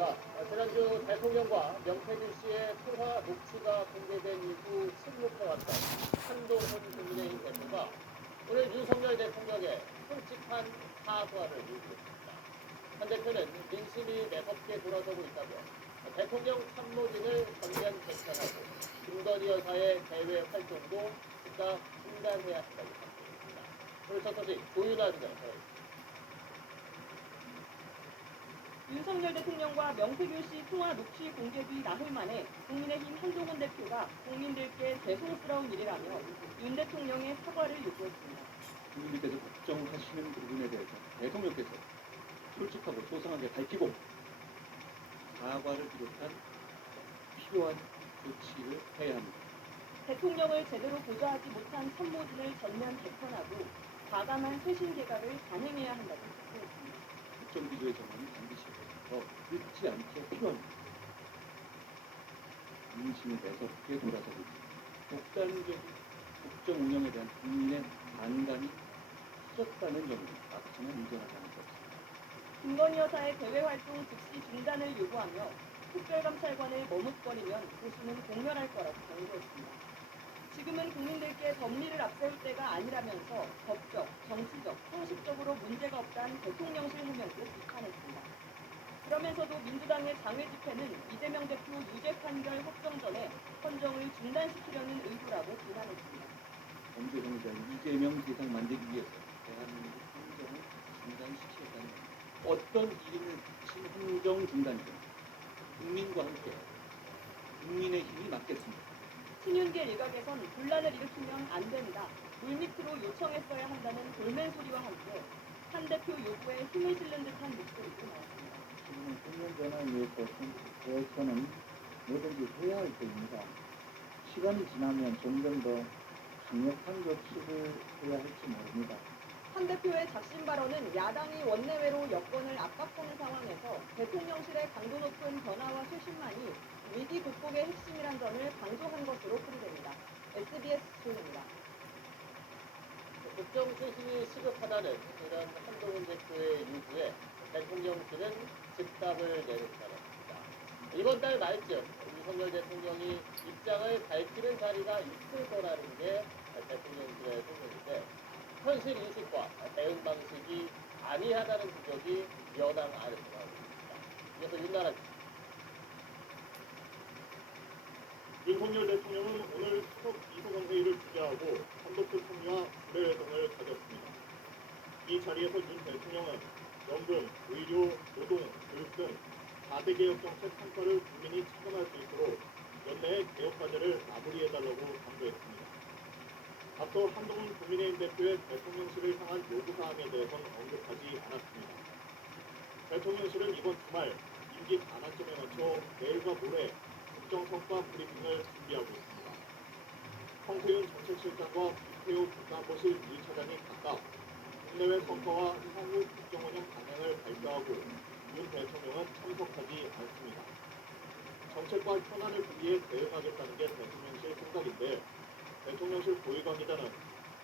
안녕하십니까. 지난주 대통령과 명태균 씨의 통화 녹취가 공개된 이후 침묵해왔던 한동훈 국민의힘 대표가 오늘 윤석열 대통령의 솔직한 사과를 요구했습니다. 한 대표는 민심이 매섭게 돌아서고 있다며 대통령 참모진을 전면 개편하고 김건희 여사의 대외 활동도 즉각 중단해야 한다고 강조했습니다. 오늘 첫 소식 조윤아 기자 전해주십니다. 윤석열 대통령과 명태균 씨 통화 녹취 공개 뒤 나흘 만에 국민의힘 한동훈 대표가 국민들께 죄송스러운 일이라며 윤 대통령의 사과를 요구했습니다. 국민들께서 걱정하시는 부분에 대해서 대통령께서 솔직하고 소상하게 밝히고 사과를 비롯한 필요한 조치를 해야 합니다. 대통령을 제대로 보좌하지 못한 참모진을 전면 개편하고 과감한 쇄신 개각을 단행해야 한다고 촉구했습니다. 국정 기조에서는 반드시 더 늦지 않게 필요합니다. 민심이 매섭게 돌아서고 있습니다. 독단적인 국정 운영에 대한 국민의 반감이 커졌다는 점을 막지는 인정하지 않을 수 없습니다. 김건희 여사의 대외 활동 즉시 중단을 요구하며 특별감찰관을 머뭇거리면 보수는 공멸할 거라고 경고했습니다. 지금은 국민들께 법리를 앞세울 때가 아니라면서 법적, 정치적, 형식적으로 문제가 없다는 대통령실 해명도 비판했습니다. 그러면서도 민주당의 장외 집회는 이재명 대표 유죄 판결 확정 전에 헌정을 중단시키려는 의도라고 비난했습니다. 범죄 성장 이재명 세상 만들기 위해서 대한민국 헌정을 중단시키겠다는 어떤 이름을 붙인 헌정 중단이든 국민과 함께 국민의 힘이 맞겠습니다. 친윤계 일각에선 분란을 일으키면 안 된다, 물밑으로 요청했어야 한다는 돌맨 소리와 함께 한 대표 요구에 힘을 실는 듯한 목소리도 나왔습니다. 지금은 국면 변화에 의해서는 뭐든지 해야 할 때입니다. 시간이 지나면 점점 더 강력한 조치를 해야 할지 모릅니다. 한 대표의 작심 발언은 야당이 원내외로 여권을 압박하는 상황에서 대통령실의 강도 높은 변화와 쇄신만이 위기 극복의 핵심이란 점을 강조한 것으로 풀이됩니다. SBS 조입니다. 국정 쇄신이 시급하다는 이런 한동훈 대표의 요구에 대통령실은 즉답을 내놓았습니다. 이번 달 말쯤 윤석열 대통령이 입장을 밝히는 자리가 있을 거라는 게 대통령실의 생각인데 현실 인식과 대응 방식이 아니하다는 지적이 여당 안에서 나오고 있습니다. 이어서 윤나라 기자. 윤석열 대통령은 오늘 수석 비서관 회의를 주재하고 한덕수 총리와 불회회동을 가졌습니다. 이 자리에서 윤 대통령은 연금, 의료, 노동, 교육 등 4대 개혁 정책 성과를 국민이 체감할 수 있도록 연내에 개혁 과제를 마무리해달라고 강조했습니다. 앞서 한동훈 국민의힘 대표의 대통령실을 향한 요구사항에 대해서는 언급하지 않았습니다. 대통령실은 이번 주말 임기 반환점에 맞춰 내일과 모레 국정성과 브리핑을 준비하고 있습니다. 성태윤 정책실장과 김태호 국가안보실 1차장이 각각 국내외 성과와 향후 국정운영 방향을 발표하고 윤 대통령은 참석하지 않습니다. 정책과 현안을 분리해 대응하겠다는 게 대통령실 생각인데 대통령실 고위 관계자는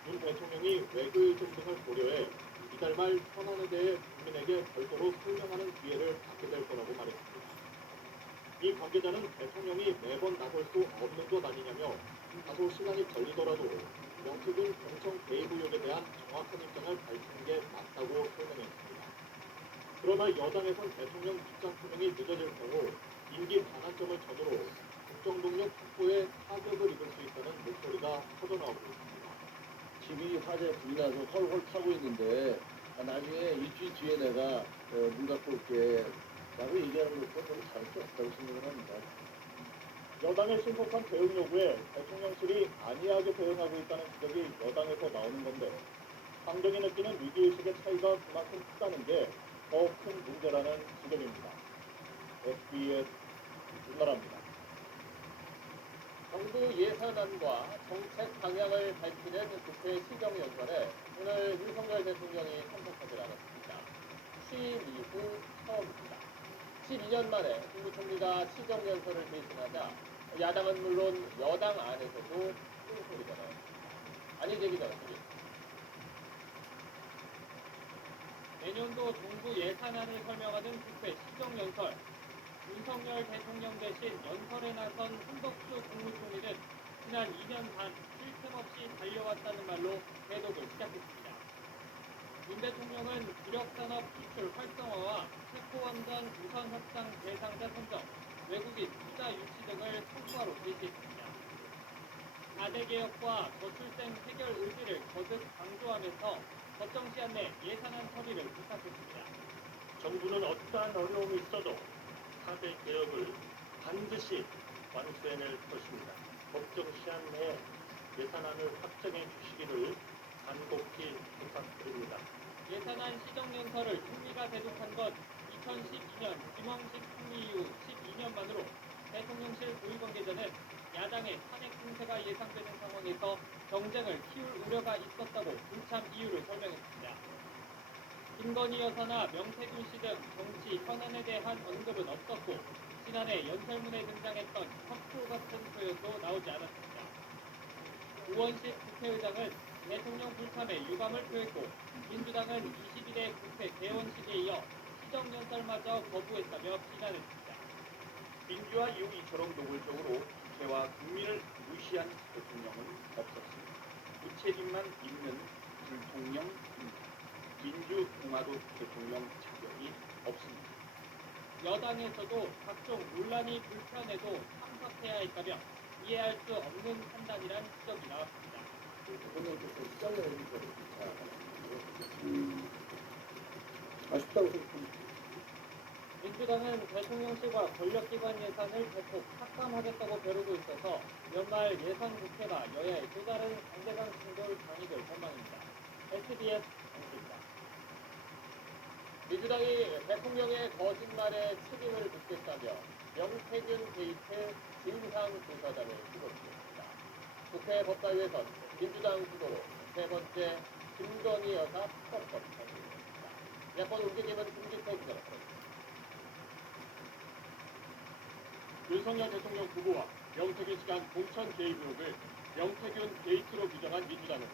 윤 대통령이 외교일정 등을 고려해 이달 말 현안에 대해 국민에게 별도로 설명하는 기회를 갖게 될 거라고 말했습니다. 이 관계자는 대통령이 매번 나설 수 없는 것 아니냐며 다소 시간이 걸리더라도 명태균 공청 개입 의혹에 대한 정확한 입장을 밝히는 게 맞다고 설명했습니다. 그러나 여당에선 대통령 입장 표명이 늦어질 경우 임기 반환점을 전후로 국정동력 확보에 타격을 입을 수 있다는 목소리가 터져나오고 있습니다. 집이 화재 불이 나서 헐헐 타고 있는데 나중에 일주일 뒤에 내가 문 갖고 올게 라고 얘기하는 것도 별로 다를 수 없다고 생각을 합니다. 여당의 신속한 대응 요구에 대통령실이 안이하게 대응하고 있다는 지적이 여당에서 나오는 건데 당정이 느끼는 위기의식의 차이가 그만큼 크다는 게 더 큰 문제라는 지적입니다. SBS 윤나라입니다. 정부 예산안과 정책 방향을 밝히는 국회 시정연설에 오늘 윤석열 대통령이 참석하지 않았습니다. 취임 이후 처음입니다. 12년 만에 국무총리가 시정연설을 대신하자 야당은 물론 여당 안에서도 큰 소리가 나왔습니다. 안희재 기자가 드립니다. 내년도 정부 예산안을 설명하는 국회 시정연설. 윤석열 대통령 대신 연설에 나선 한덕수 국무총리는 지난 2년 반 쉴 틈 없이 달려왔다는 말로 대독을 시작했습니다. 윤 대통령은 주력산업 수출 활성화와 체코원전 우선 협상 대상자 선정, 외국인 투자 유치 등을 성과로 제시했습니다. 4대 개혁과 저출생 해결 의지를 거듭 강조하면서 법정 시한 내 예산안 처리를 부탁했습니다. 정부는 어떠한 어려움이 있어도 4대 개혁을 반드시 완수해낼 것입니다. 법정 시한 내에 예산안을 확정해 주시기를 간곡히 부탁드립니다. 예산안 시정연설을 총리가 대독한 건 2012년 김영식 총리 이후 12년 만으로 대통령실 고위 관계자는 야당의 탄핵 공세가 예상되는 상황에서 경쟁을 키울 우려가 있었다고 불참 이유를 설명했습니다. 김건희 여사나 명태균 씨 등 정치 현안에 대한 언급은 없었고 지난해 연설문에 등장했던 혁포 같은 표현도 나오지 않았습니다. 우원식 국회의장은 대통령 불참에 유감을 표했고 민주당은 22대 국회 개원식에 이어 시정연설마저 거부했다며 비난했습니다. 민주화 이후 이처럼 노골적으로 국회와 국민을 무시한 대통령은 없었습니다. 무책임만 있는 불통령입니다. 민주공화국 대통령 자격이 없습니다. 여당에서도 각종 논란이 불편해도 참석해야 했다며 이해할 수 없는 판단이란 지적이 나왔습니다. 대통령께서 시장을 해주셔서 아쉽다고 생각합니다. 민주당은 대통령실과 권력기관 예산을 대폭 삭감하겠다고 벼르고 있어서 연말 예산 국회가 여야의 또 다른 강대강 충돌 장이 될 전망입니다. SBS 정치입니다. 민주당이 대통령의 거짓말에 책임을 묻겠다며 명태균 게이트 진상조사단을 출범했습니다. 국회 법사위에선 민주당 주도로 세 번째 김건희 여사 특검법 발표했습니다. 야권 움직임은 김기태 기자가 들었습니다. 윤석열 대통령 부부와 명태균 씨 간 공천 개입 의혹을 명태균 게이트로 규정한 민주당은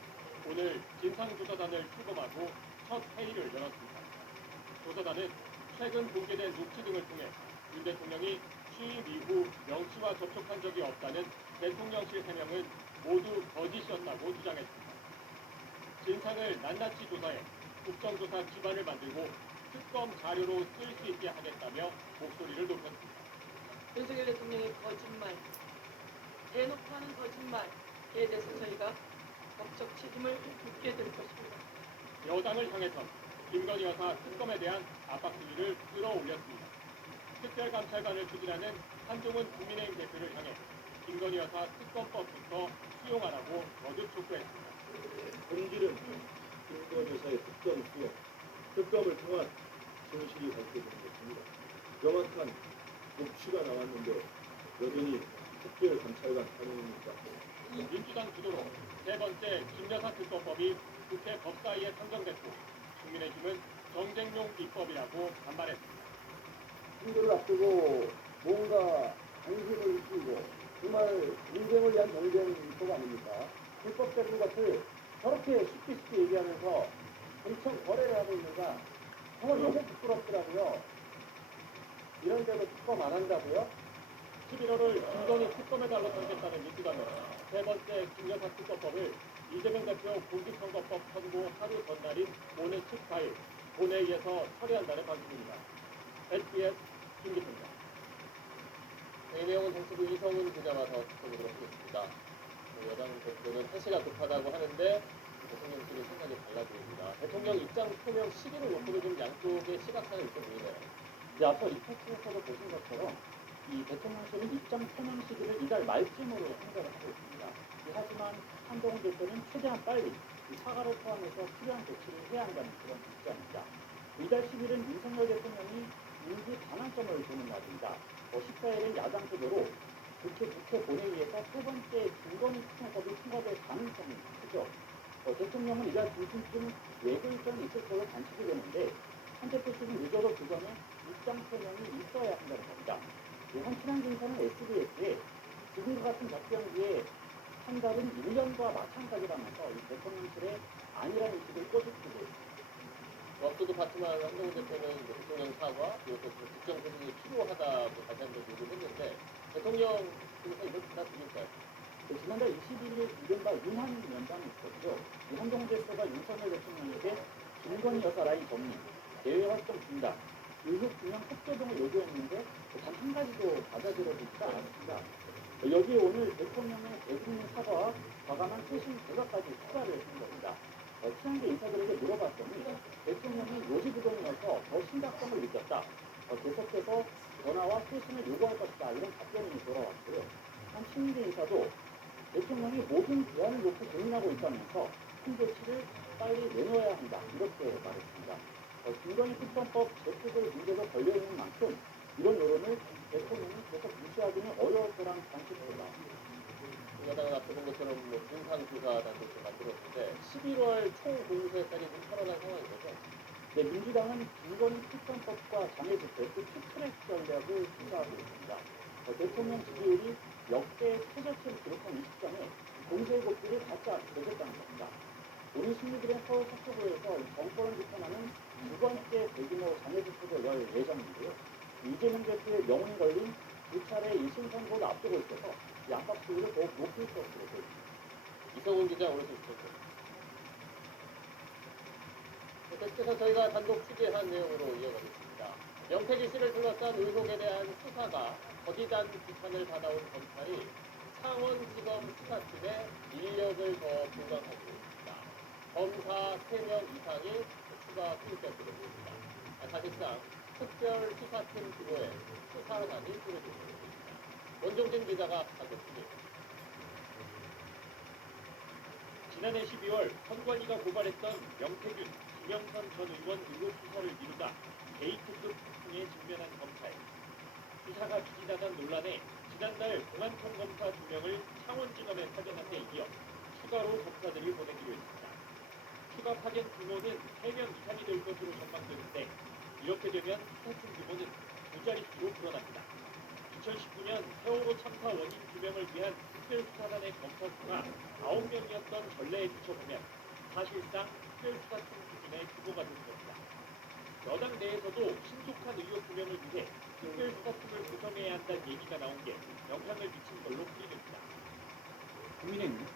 오늘 진상조사단을 출범하고 첫 회의를 열었습니다. 조사단은 최근 공개된 녹취 등을 통해 윤 대통령이 취임 이후 명 씨와 접촉한 적이 없다는 대통령실 해명은 모두 거짓이었다고 주장했습니다. 진상을 낱낱이 조사해 국정조사 기반을 만들고 특검 자료로 쓸 수 있게 하겠다며 목소리를 높였습니다. 윤석열 대통령의 거짓말, 대놓고 하는 거짓말에 대해서 저희가 법적 책임을 묻게 될 것입니다. 여당을 향해선 김건희 여사 특검에 대한 압박 수위를 끌어올렸습니다. 특별감찰관을 추진하는 한동훈 국민의힘 대표를 향해 김건희 여사 특검법부터 수용하라고 거듭 촉구했습니다. 본질은 김건희 여사의 특검 수용, 특검을 통한 진실이 밝혀지는 것입니다. 명확한 녹취가 나왔는데 여전히 특별감찰관 탄핵입니까? 민주당 주도로 세 번째 김여사 특검법이 국회 법사위에 상정됐고 국민의힘은 정쟁용 입법이라고 반발했습니다. 선거를 앞두고 뭔가 관심을 느끼고 정말 민생을 위한 정쟁 입법 아닙니까? 불법적인 것을 저렇게 쉽게 얘기하면서 엄청 거래를 하고 있는가 정말 너무 부끄럽더라고요. 이런 데도 특검 안 한다고요? 11월을 김건희 특검의 달로 정했다는 민주당은 세 번째 김여사 특검법을 이재명 대표 공직선거법 선고 하루 전날인 오늘 14일 본회의에서 처리한다는 방침입니다. SBS 김기태입니다. 이 내용은 정치부 이성훈 기자가 더 짚어보도록 하겠습니다. 여당 대표는 태시가 급하다고 하는데 대통령실의 생각이 달라 보입니다. 대통령 입장 표명 시기를 놓고도 좀 양쪽의 시각차는 있어 보이네요. 이제 앞서 리포트에서도 보신 것처럼 이 대통령실은 입장 표명 시기를 이달 말쯤으로 생각을 하고 있습니다. 하지만 한동훈 대표는 최대한 빨리 이 사과를 포함해서 필요한 조치를 해야 한다는 그런 입장입니다. 이달 10일은 윤석열 대통령이 임기 반환점을 보는 날입니다. 14일은 야당 주도로 국회 본회의에서 세 번째 김건희 특검법이 통과될 가능성이 크죠. 대통령은 이달 중순쯤 외교 일정이 있을 것으로 관측이 되는데 한 대표 측은 늦어도 그 전에 입장 표명이 있어야 한다는 겁니다. 한 친한 인사는 SBS에 지금과 같은 작경기에 한 달은 1년과 마찬가지라면서 이 대통령실에 아니라는 식을 꼬집히고 있습니다. 앞서도 그 다툼한 한동훈 대표는 이제 대통령 사과 그리고 또 국정 조정이 필요하다고 다시 한번 요구를 했는데 대통령께서 이걸 받아들일까요? 지난달 21일 이른바 윤한 면담이 있었죠. 이 한동훈 대표가 윤석열 대통령에게 김건희 여사 라인 정리, 대외 활동 중단, 의혹 규명 협조 등을 요구했는데 단 한 가지도 받아들여지지가 않았습니다. 여기에 오늘 대통령의 대국민 사과와 과감한 최신 대가까지 추가를 한 겁니다. 친한계 인사들에게 물어봤더니 대통령이 요지부동이어서 더 심각성을 느꼈다. 계속해서 전화와 퇴신을 요구할 것이다. 이런 답변이 돌아왔고요. 한 친한계 인사도 대통령이 모든 대안을 놓고 고민하고 있다면서 큰 조치를 빨리 내놓아야 한다. 이렇게 말했습니다. 김건희 특검법 제특을 문제도 걸려있는 만큼 이런 여론을 대통령이 계속 무시하기는 어려울 거란 관측입니다. 여당은 앞서 본 것처럼 뭐 중상조사단도 만들었는데 11월 총공수에까지 좀 털어난 상황인 거죠. 네, 민주당은 김건희 특검법과 장애집회 또 투트랙 전략을 추가하고 있습니다. 대통령 지지율이 역대 최저치를 기록한 이 시점에 공세의 고삐를 바짝 내줬다는 겁니다. 오늘 16일에 서울 서초구에서 정권을 비판하는 두 번째 대규모 장애집회를 열 예정인데요. 이재명 대표의 명운이 걸린 두 차례 1심 선고를 앞두고 있어서 이 압박 수위를 더욱 높일 것으로 보입니다. 이성훈 기자 오늘 소식입니다. 계속해서 저희가 단독 취재한 내용으로 이어가겠습니다. 명태균 씨를 둘러싼 의혹에 대한 수사가 거디단 비판을 받아온 검찰이 창원지검 수사팀에 인력을 더 보강하고 있습니다. 검사 3명 이상이 추가 투입될 것으로 보입니다. 사실상 특별수사팀 규모의 수사단이 꾸려지고 있습니다. 원종진 기자가 단독 취재했습니다. 지난해 12월 선관위가 고발했던 명태균, 김영선 전 의원 의혹 수사를 미루다 게이트급 폭풍에 직면한 검찰. 수사가 비지나간 논란에 지난달 공안통검사 2명을 창원지검에 파견한 데 이어 추가로 검사들을 보내기로 했습니다. 추가 파견 규모는 3명 이상이 될 것으로 전망되는데 이렇게 되면 수사팀 규모는 두 자릿수로 불어납니다. 2019년 세월호 참사 원인 규명을 위한 특별수사단의 검사 수가 9명이었던 전례에 비춰보면 사실상 특별수사팀 수준의 규모가 된 겁니다. 여당 내에서도 신속한 의혹 규명을 위해 특별수사팀을 구성해야 한다는 얘기가 나온 게 영향을 미친 걸로 풀이됩니다. 국민의힘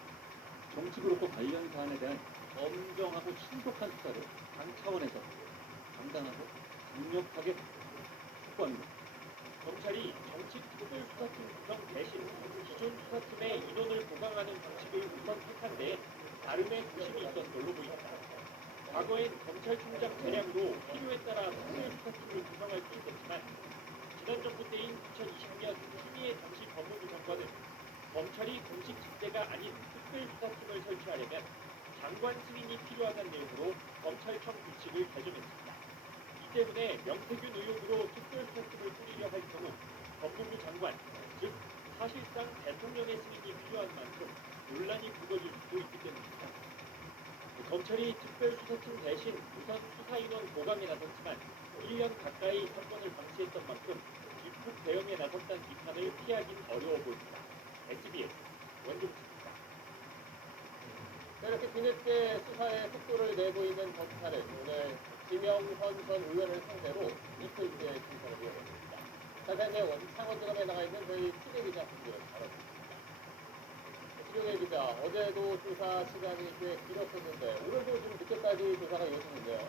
정치 그룹과 관련 사안에 대한 엄정하고 신속한 수사를 당 차원에서 당당하고 강력하게 촉구합니다. 검찰이 정치 특별수사팀 구성 대신 기존 수사팀의 인원을 보강하는 방식을 우선 택한 데에 나름의 고심이 있던 걸로 보입니다. 과거엔 검찰총장 재량도 필요에 따라 특별수사팀을 구성할 수 있었지만 지난 정부 때인 2020년 추미애 당시 법무부 장관은 검찰이 공식 직대가 아닌 특별수사팀을 설치하려면 장관 승인이 필요하다는 내용으로 검찰청 규칙을 개정했습니다. 이 때문에 명태균 의혹으로 특별수사팀을 꾸리려 할 경우 법무부 장관, 즉 사실상 대통령의 승인이 필요한 만큼 논란이 불거질 수도 있기 때문입니다. 검찰이 특별수사팀 대신 우선 수사인원 보강에 나섰지만 1년 가까이 사건을 방치했던 만큼 입국 대응에 나섰다는 비판을 피하긴 어려워 보입니다. SBS 원종수입니다. 이렇게 뒤늦게 수사의 속도를 내고 있는 검찰은 오늘 김영선 전 의원을 상대로 이틀째 수사를 이어갔습니다. 자세한 내용은 창원지검에 나가 있는 저희 취재기자 분들은 알아보겠습니다. 신용혜 기자, 어제도 조사 시간이 꽤 길었었는데 오늘도 좀 늦게까지 조사가 이어지는데요.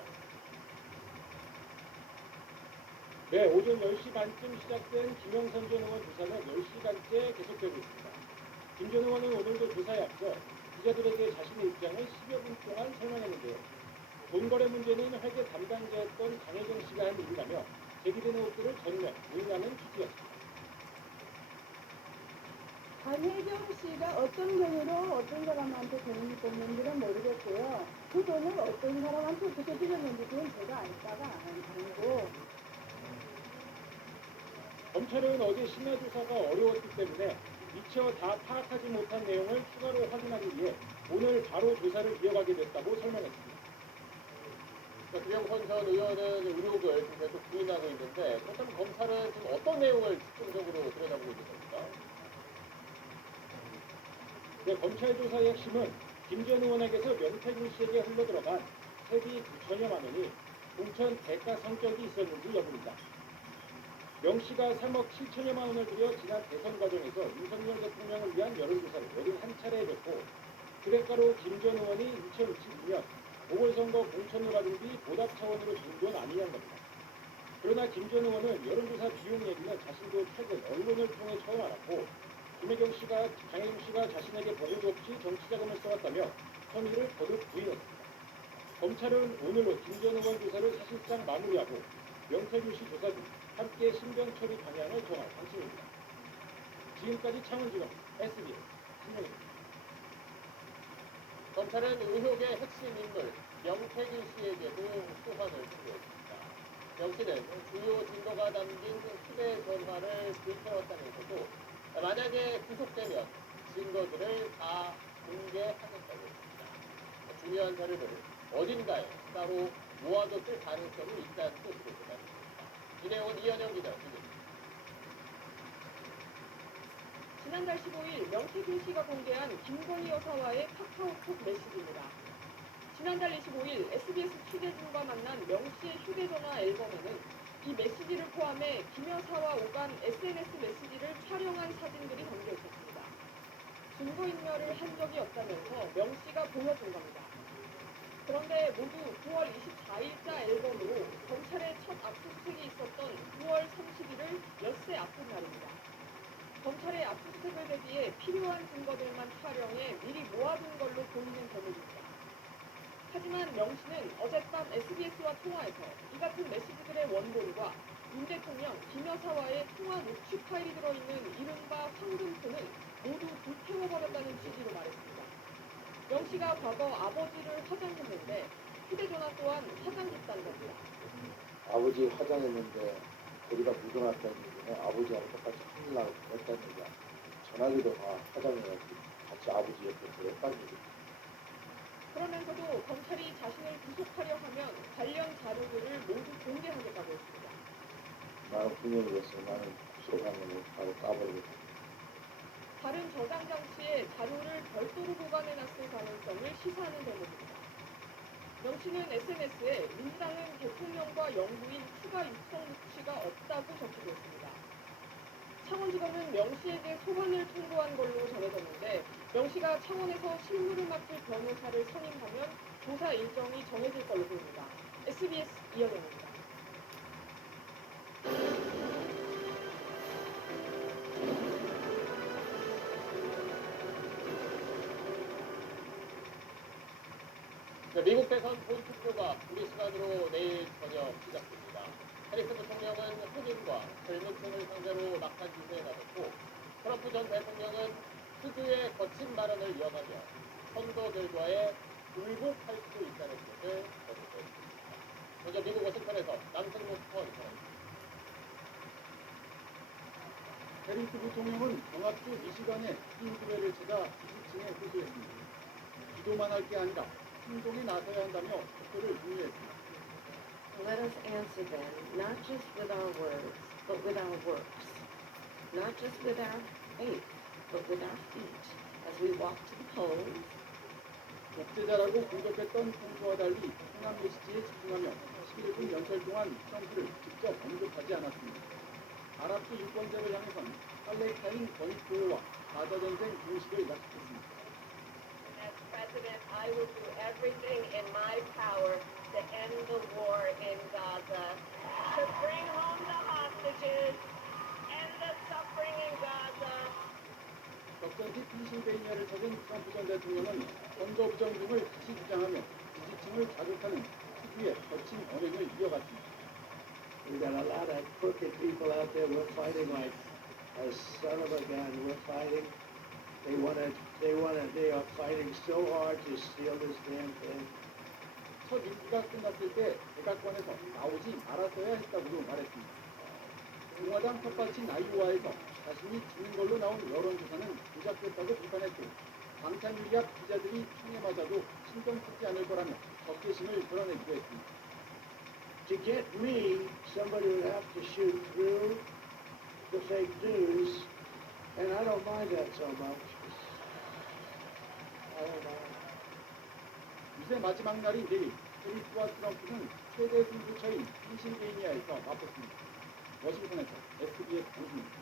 네, 오전 10시 반쯤 시작된 김영선 전 의원 조사는 10시간째 계속되고 있습니다. 김 전 의원은 오늘도 조사에 앞서 기자들에게 자신의 입장을 10여 분 동안 설명했는데요. 돈거래 문제는 회계 담당자였던 장혜정 씨가 한 일이라며 제기된 의혹들을 전면 부인하는 취지였습니다. 장혜경 씨가 어떤 경우로 어떤 사람한테 돈을 줬는지는 모르겠고요. 그 돈을 어떤 사람한테 어떻게 드렸는지 그건 제가 알다가 아니고. 검찰은 어제 심야 조사가 어려웠기 때문에 미처 다 파악하지 못한 내용을 추가로 확인하기 위해 오늘 바로 조사를 이어가게 됐다고 설명했습니다. 김영선 전 의원은 의혹을 지금 계속 부인하고 있는데 그렇다면 검찰은 지금 어떤 내용을 집중적으로 들여다보고 있는 겁니까? 네, 검찰 조사의 핵심은 김 전 의원에게서 명태균 씨에게 흘러들어간 세비 9천여만 원이 공천 대가 성격이 있었는지 여부입니다. 명 씨가 3억 7천여만 원을 들여 지난 대선 과정에서 윤석열 대통령을 위한 여론조사를 81차례 했고 그 대가로 김 전 의원이 2022년 보궐선거 공천을 받은 뒤 보답 차원으로 준 돈 아니냐는 겁니다. 그러나 김 전 의원은 여론조사 비용 얘기는 자신도 최근 언론을 통해 처음 알았고 강혜경 씨가 자신에게 보고도 없이 정치자금을 써왔다며 혐의를 거듭 부인했습니다. 검찰은 오늘로 김 전 의원 조사를 사실상 마무리하고 명태균 씨 조사 등 함께 신변 처리 방향을 정할 방침입니다. 지금까지 창원지검 SBS 신명입니다. 검찰은 의혹의 핵심 인물 명태균 씨에게도 소환을 통보했습니다. 명 씨는 주요 증거가 담긴 휴대전화를 불태웠다면서도 만약에 구속되면 증거들을 다 공개하겠다고 했습니다. 중요한 자료를 어딘가에 따로 모아뒀을 가능성이 있다는 뜻으로 전했습니다. 이 내용은 이현영 기자 보도입니다. 지난달 15일 명태균 씨가 공개한 김건희 여사와의 카카오톡 메시지입니다. 지난달 25일 SBS 취재진과 만난 명 씨의 휴대전화 앨범에는 이 메시지를 포함해 김 여사와 오간 SNS 메시지를 촬영한 사진들이 담겨 있었습니다. 증거인멸을 한 적이 없다면서 명 씨가 보여준 겁니다. 그런데 모두 9월 24일자 앨범으로 검찰의 첫 압수수색이 있었던 9월 30일을 엿새 앞둔 날입니다. 검찰의 압수수색을 대비해 필요한 증거들만 촬영해 미리 모아둔 걸로 보이는 대목입니다. 하지만 명 씨는 어젯밤 SBS와 통화에서 이 같은 메시지들의 원본과 윤 대통령, 김 여사와의 통화 녹취 파일이 들어있는 이른바 황금폰을 모두 불태워버렸다는 취지로 말했습니다. 명 씨가 과거 아버지를 화장했는데 휴대전화 또한 화장했다는 겁니다. 아버지 화장했는데 거기다 묻어놨다는 얘기는 아버지하고 똑같이 큰일 나고 그랬다는 얘기야. 전화기도 다 화장해가지고 같이 아버지 옆에 그랬다는 얘기야. 그러면서도 검찰이 자신을 구속하려 하면 관련 자료들을 모두 공개하겠다고 했습니다. 나는 분명히했어. 나는 구속하면 바로 까버리겠다. 다른 저장 장치에 자료를 별도로 보관해놨을 가능성을 시사하는 대목입니다. 명 씨는 SNS에 민주당은 대통령과 영부인 추가 육성 녹취가 없다고 적히고 있습니다. 창원지검은 명 씨에게 소환을 통보한 걸로 전해졌는데 명 씨가 창원에서 실무를 맡을 변호사를 선임하면 조사 일정이 정해질 걸로 보입니다. SBS 이현영입니다. 미국 대선 본투표가 우리 시간으로 내일 저녁 시작됩니다. 해리스 부통령은 흑인과 젊은 층을 상대로 막판 기세에 나섰고 트럼프 전 대통령은 특유의 거친 발언을 이어가며 선거 결과에 굴복할 수 있다는 것을 거듭했습니다. 먼저 미국 워싱턴에서 남승모 스포츠 전합니다. 해리스 부통령은 경합주 미시간의 흑인교회를 찾아 지지층에 호소했습니다. 기도만 할 게 아니라 행동에 나서야 한다며 투표를 독려했습니다. Let us answer them, not just with our words, but with our works. Not just with our faith, but with our feet. As we walk to the polls, 독재자라고 공격했던 평소와 달리 행한 메시지에 집중하며 11분 연설 동안 트럼프를 직접 언급하지 않았습니다. 아랍계 유권자를 향해선 팔레스타인 권익보호와 가자전쟁 중식을 약속했습니다. As president, I will do everything in my power to end the war in Gaza, to bring home the hostages, end the suffering in Gaza. 적전지 펜실베이니아를 찾은 트럼프 전 대통령은 선거 부정 등을 다시 주장하며 지지층을 자극하는 특유의 거친 언행을 이어갔습니다. We've got a lot of crooked people out there. We're fighting like a son of a gun. We're fighting. They are fighting so hard to steal this damn thing. 첫 임기가 끝났을 때 백악관에서 나오지 말았어야 했다고도 말했습니다. 공화당 텃밭인 아이오와에서 자신이 지는 걸로 나온 여론조사는 조작됐다고 비판했고 방탄 유리압 기자들이 총에 맞아도 신경 쓰지 않을 거라며 적개심을 드러내기도 했습니다. To get me, somebody would have to shoot through the fake news, and I don't mind that so much. I don't mind. 유세 마지막 날인 내일 해리스와 트럼프는 세계 승부처인 펜실베이니아에서 맞붙습니다. 워싱턴에서 SBS 방송입니다.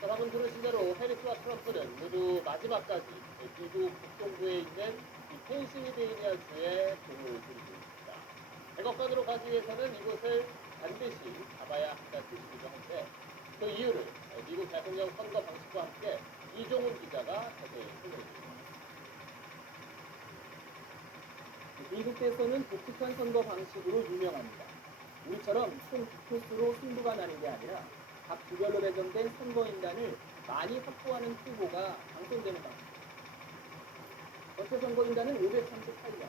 자, 방금 들으신 대로 해리스와 트럼프는 모두 마지막까지 미국 북동부에 있는 이 펜실베이니아주에 공을 들이고 있습니다. 백악관으로 가기 위해서는 이곳을 반드시 잡아야 한다는 뜻이기도 한데 그 이유를 미국 대통령 선거 방식과 함께 이종훈 기자가 자세히 설명해주십니다. 미국 대선은 독특한 선거 방식으로 유명합니다. 우리처럼 총 득표수로 승부가 나는 게 아니라 각 주별로 배정된 선거인단을 많이 확보하는 후보가 당선되는 방식. 전체 선거인단은 538명,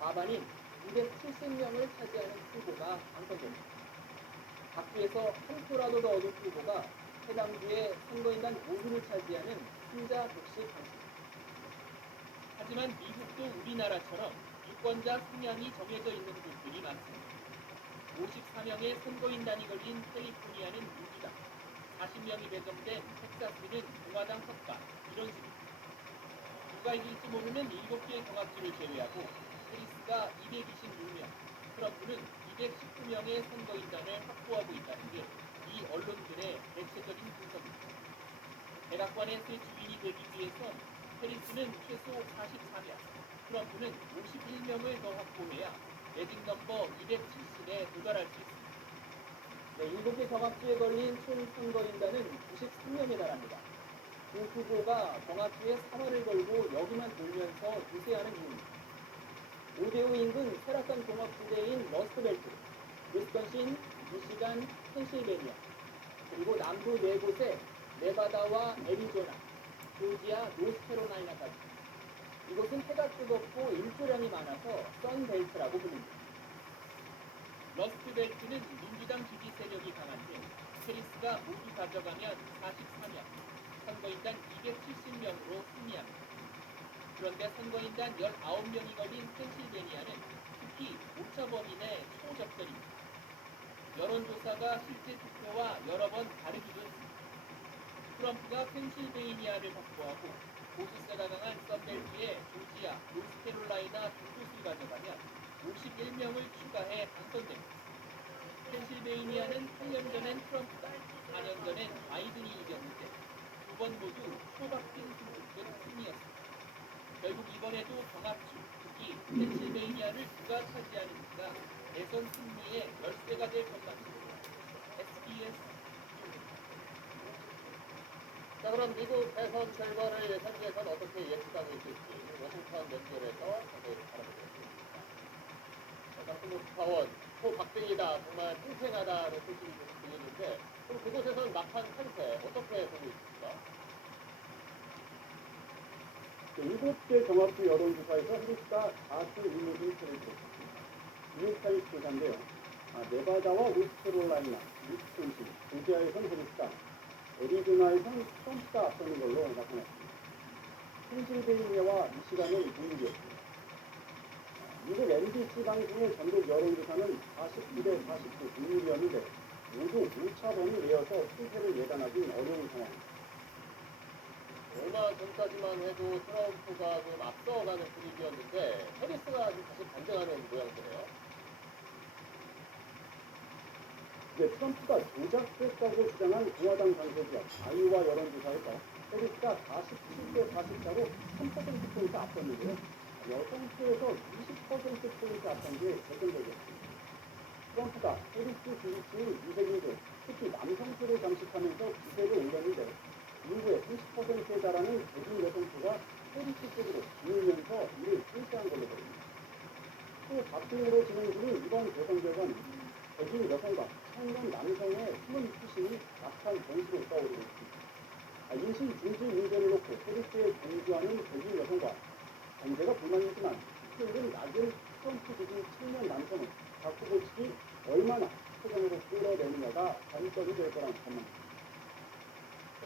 과반인 270명을 차지하는 후보가 당선됩니다. 각 주에서 한 표라도 더 얻은 후보가 해당 주의 선거인단 모두를 차지하는 승자 독식 방식. 하지만 미국도 우리나라처럼 유권자 성향이 정해져 있는 곳들이 많습니다. 54명의 선거인단이 걸린 캘리포니아는 민주당, 40명이 배정된 텍사스는 공화당 석반, 이런 식입니다. 누가 이길지 모르는 7개의 경합주를 제외하고 해리스가 226명, 트럼프는 219명의 선거인단을 확보하고 있다는 게 이 언론들의 대체적인 분석입니다. 백악관의 새 주인이 되기 위해선 해리스는 최소 44명, 트럼프는 51명을 더 확보해야 매직 넘버 270에 도달할 수 있습니다. 7개 경합주에 걸린 총 선거인단은 93명에 달합니다. 두 후보가 경합주에 사활을 걸고 여기만 돌면서 유세하는 이유입니다. 5대5 인근 설악산 공업지대인 러스트벨트, 위스콘신, 미시간, 펜실베니아, 그리고 남부 4곳에 네바다와 애리조나, 조지아, 노스캐롤라이나까지. 이곳은 해가 뜨겁고 일조량이 많아서 선벨트라고 불립니다. 러스트벨트는 민주당 지지 세력이 강한데 해리스가 모두 가져가면 44명, 선거인단 270명으로 승리합니다. 그런데 선거인단 19명이 걸린 펜실베니아는 특히 오차범인의 초접전입니다. 여론조사가 실제 투표와 여러 번 다르기도 했습니다. 트럼프가 펜실베이니아를 확보하고 보수세가 강한 선벨트의 조지아, 노스캐롤라이나 중도수를 가져가면 51명을 추가해 당선됩니다. 펜실베이니아는 8년 전엔 트럼프가, 4년 전엔 바이든이 이겼는데 두 번 모두 초박빙 승부끝 승리였습니다. 결국 이번에도 경합주, 특히 펜실베이니아를 누가 차지하는지가 대선 승리의 열쇠가 될 것 같습니다. SBS 자, 그럼 미국 대선 결과를 현지에서는 어떻게 예측하고 있을지 워싱턴 연결해서 자세히 알아보겠습니다. 상승파원 초박빙이다, 정말 팽팽하다는 소식이 계속 들리는데 그럼 그곳에서는 막판 판세 어떻게 보고 있습니까? 7개 경합주 여론조사에서 해리스가 4주 1무 1표를 기록했습니다. 뉴욕타임스 조사인데요. 네바다와 노스캐롤라이나, 위스콘신, 조지아에선 해리스가, 애리조나에선 트럼프가 앞서는 걸로 나타났습니다. 펜실베이니아와 미시간은 동률이었습니다. 미국 MBC 방송의 전국 여론조사는 49대 49 동률이었는데 모두 오차범위 내어서 승패를 예단하기는 어려운 상황입니다. 얼마 전까지만 해도 트럼프가 좀 앞서가는 분위기였는데 해리스가 지금 다시 반등하는 모양새네요. 트럼프가 조작됐다고 주장한 공화당 당선자 아이오와 여론조사에서 해리스가 47대 44로 3%포인트 앞섰는데요. 여성수에서 20%포인트 앞선 게 결정적이었습니다. 트럼프가 해리스 지지층 유색인종, 특히 남성수를 잠식하면서 기세를 올렸는데 인구의 30%에 달하는 백인 여성수가 해리스 쪽으로 기울면서 이를 실시한 걸로 보입니다. 또 박빙으로 진행 중인 이번 대선 결과는 백인 여성과 청년 남성의 숨은 투신이 막판 변수로 떠오르고 있습니다. 임신 중지 문제를 놓고 해리스에 공주하는 백인 여성과 경제가 불만이지만 투표율은 낮은 트럼프 지지 청년 남성을 각 후보 측이 얼마나 표정으로 끌어내느냐가 관건이 될 거란 전망입니다.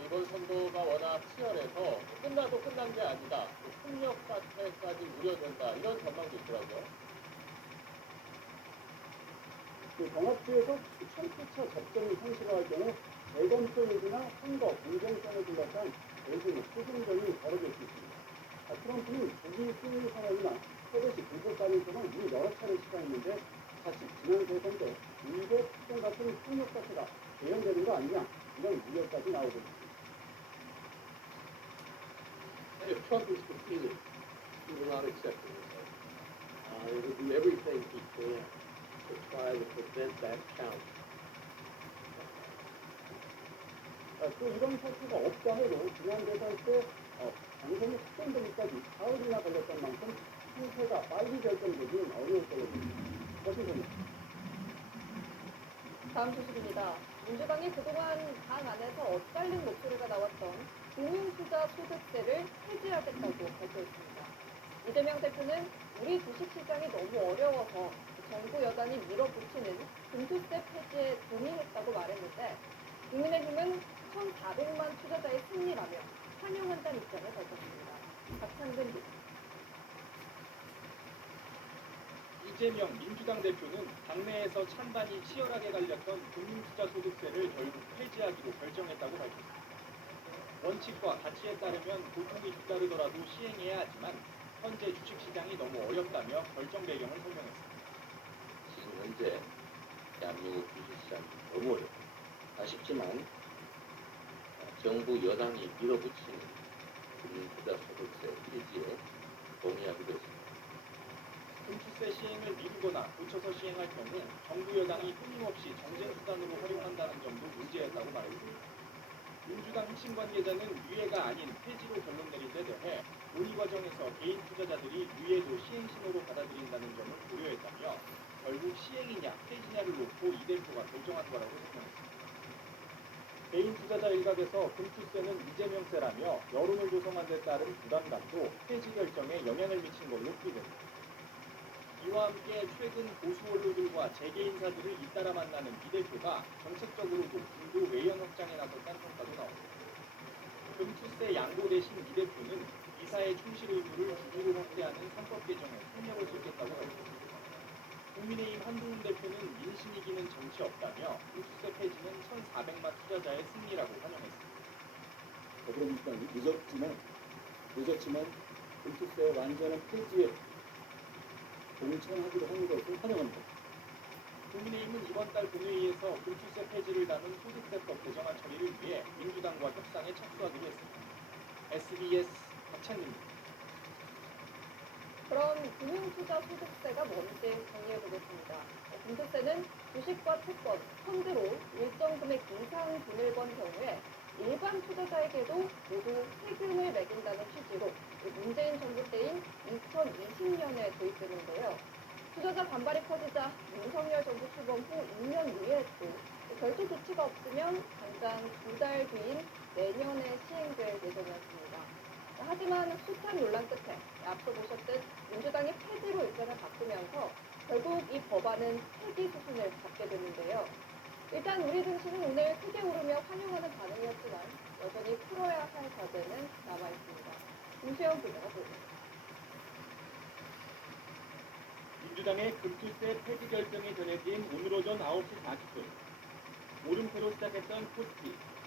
이번 선거가 워낙 치열해서 끝나도 끝난 게 아니다, 폭력 사태까지 우려된다, 이런 전망도 있더라고요. 경합주에서 추천표차 접전이 현실화할 경우 대검표율이나 선거 공정성을 둘러싼 대규모 소송전이 벌어질 수 있습니다. 트럼프는 조기 승리 선언이나 세대시 불법단에서는 이미 여러 차례 시사했는데 사실 지난 대선 때 일곱 특종 같은 폭력 자체가 재현되는 거 아니냐 이런 우려까지 나오고 있습니다. And if Trump is defeated, he will not accept the result. He will do everything he can to try to prevent that challenge. 또 이런 사태가 없다 해도 지난 대선 때 당선이 확정되기까지 사흘이나 걸렸던 만큼 승패가 빨리 결정되기는 어려울 거로 보입니다. 허신선입니다. 다음 소식입니다. 민주당이 그동안 당 안에서 엇갈린 목소리가 나왔던 금융투자 소득세를 폐지하겠다고 발표했습니다. 이재명 대표는 우리 주식시장이 너무 어려워서 정부 여당이 밀어붙이는 금투세 폐지에 동의했다고 말했는데 국민의힘은 1,400만 투자자의 승리라며 환영한다는 입장을 밝혔습니다. 박창근 기자. 이재명 민주당 대표는 당내에서 찬반이 치열하게 갈렸던 금융투자 소득세를 결국 폐지하기로 결정했다고 밝혔습니다. 원칙과 가치에 따르면 고통이 뒤따르더라도 시행해야 하지만 현재 주식시장이 너무 어렵다며 결정 배경을 설명했습니다. 지금 현재 대한민국 주식시장이 너무 어렵다. 아쉽지만 정부 여당이 밀어붙이는 금융투자 소득세 폐지에 동의하기로 했습니다. 금투세 시행을 미루거나 고쳐서 시행할 경우 정부 여당이 끊임없이 정쟁 수단으로 활용한다는 점도 문제였다고 말했습니다. 민주당 핵심 관계자는 유예가 아닌 폐지로 결론 내린 데 대해 논의 과정에서 개인 투자자들이 유예도 시행 신호로 받아들인다는 점을 고려했다며 결국 시행이냐 폐지냐를 놓고 이 대표가 결정한 거라고 설명했습니다. 개인 투자자 일각에서 금투세는 이재명세라며 여론을 조성한 데 따른 부담감도 폐지 결정에 영향을 미친 걸로 풀이됩니다. 이와 함께 최근 보수 원로들과 재계 인사들을 잇따라 만나는 이 대표가 정책적으로도 중도 외연 확장에 나섰다는 평가도 나옵니다. 금투세 양보 대신 이 대표는 이사의 충실 의무를 주주로 확대하는 선법 개정에 속력을 쏟겠다고 밝혔습니다. 국민의힘 한동훈 대표는 민심 이기는 정치 없다며 금투세 폐지는 1,400만 투자자의 승리라고 환영했습니다. 더불어민주당이 늦었지만 금투세 완전한 폐지에 동참하기로 하는 것을 환영합니다. 국민의힘은 이번 달 본회의에서 금투세 폐지를 담은 소득세법 개정안 처리를 위해 민주당과 협상에 착수하기로 했습니다. SBS 박창근입니다. 그럼 금융투자 소득세가 뭔지 정리해보겠습니다. 금투세는 주식과 채권, 펀드로 일정 금액 이상 돈을 번 경우에 일반 투자자에게도 모두 세금을 매긴다는 취지로 문재인 정부 때인 2020년에 도입되는데요. 투자자 반발이 커지자 윤석열 정부 출범 후 2년 후에 또 별도 조치가 없으면 당장 2달 뒤인 내년에 시행될 예정이었습니다. 하지만 숱한 논란 끝에 앞서 보셨듯 민주당이 폐지로 입장을 바꾸면서 결국 이 법안은 폐기 수순을 잡게 됐는데요. 일단 우리 증시는 오늘 크게 오르며 환영하는 반응이었지만 여전히 풀어야 할 과제는 남아있습니다. 김수영 기자가 보입니다. 민주당의 금투세 폐지 결정이 전해진 오늘 오전 9시 40분 오름세로 시작했던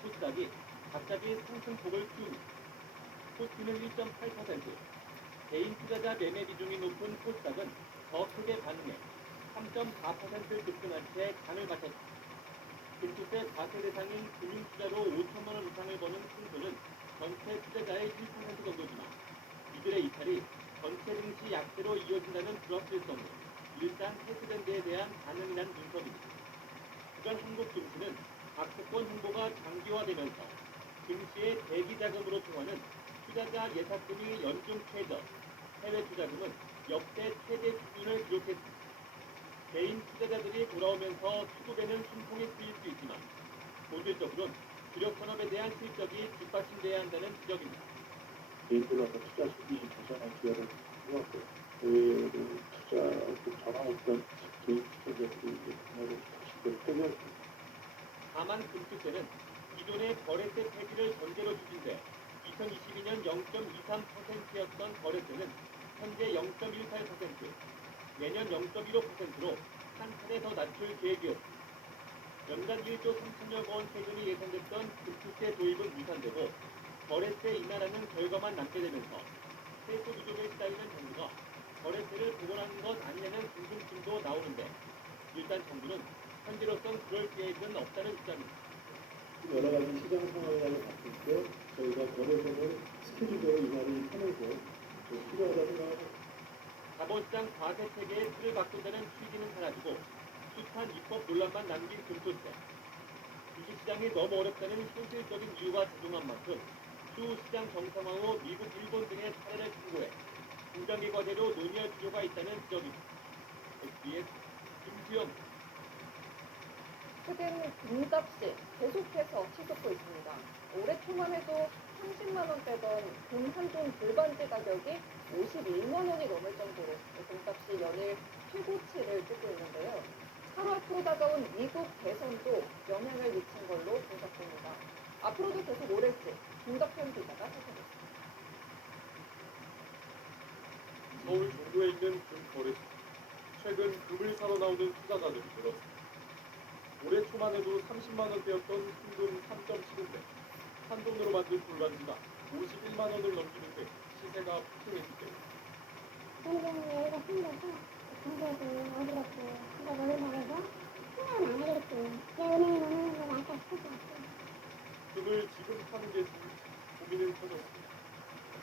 코스닥이 갑자기 상승폭을 키웁니다. 코스피는 1.8%, 개인 투자자 매매 비중이 높은 코스닥은 더 크게 반응해 3.4% 급등한 채 장을 마쳤습니다. 금투세 과세 대상인 금융투자로 5천만 원 이상을 버는 승수는 전체 투자자의 1% 정도지만 이들의 이탈이 전체 증시 약세로 이어진다는 불확실성으로 일단 해소된 데에 대한 반응이란 분석입니다. 그간 한국 증시는 박스권 홍보가 장기화되면서 증시의 대기 자금으로 통하는 투자자 예탁금이 연중 최저, 해외 투자금은 역대 최대 수준을 기록했습니다. 개인 투자자들이 돌아오면서 수급에는 순풍이 트일 수 있지만 본질적으로는 주력 산업에 대한 실적이 뒷받침돼야 한다는 지적입니다. 개인들로서 투자 수익이 조성할 기회를 주었고 그 투자 전환했던 개인 투자자들이 구매를 다시 폐기했습니다. 다만 금투세는 기존의 거래세 폐지를 전제로 추진돼 2022년 0.23%였던 거래세는 현재 0.18%, 내년 0.15%로 한 차례 더 낮출 계획이었습니다. 연간 1조 3천여억 원 세금이 예상됐던 금투세 도입은 무산되고 거래세 인하라는 결과만 남게 되면서 세수 부족에 시달리는 정부가 거래세를 복원하는 것 아니냐는 궁금증도 나오는데 일단 정부는 현재로선 그럴 계획은 없다는 입장입니다. 여러 가지 시장 상황을 봤을 때 저희가 거래소를 스케줄대로 이날을 하면서 필요하다 생각합니다. 자본시장 과세 체계의 틀을 바꾼다는 취지는 사라지고 숱한 입법 논란만 남긴 금토세. 주식시장이 너무 어렵다는 현실적인 이유가 작용한 만큼 추후 시장 정상화 후 미국, 일본 등의 사례를 참고해 중장기 과제로 논의할 필요가 있다는 지적입니다. SBS 김수영. 최근 금값이 계속해서 치솟고 있습니다. 올해 초만 해도 30만 원대던 금 한 돈 골반지 가격이 51만 원이 넘을 정도로 금값이 연일 최고치를 찍고 있는데요. 하루 앞으로 다가온 미국 대선도 영향을 미친 걸로 분석됩니다. 앞으로도 계속 오를지 김덕현 기자가 살펴봤습니다. 서울 종로에 있는 금 거래소. 최근 금을 사러 나오는 투자자들이 늘었습니다. 올해 초만 해도 30만 원대였던 순금 3.75배, 한 돈으로 만든 골반지가 51만 원을 넘기는 등 시세가 폭등했기 때문입니다. 굉장히 애가 힘들어서 금고도 어지럽고 진짜 너무 잘해서 생각은 안 하겠고 내 은행에 넣는 건 아까 싶을 것 같아요. 금을 지금 사는 게 좋을지 고민은 커졌습니다.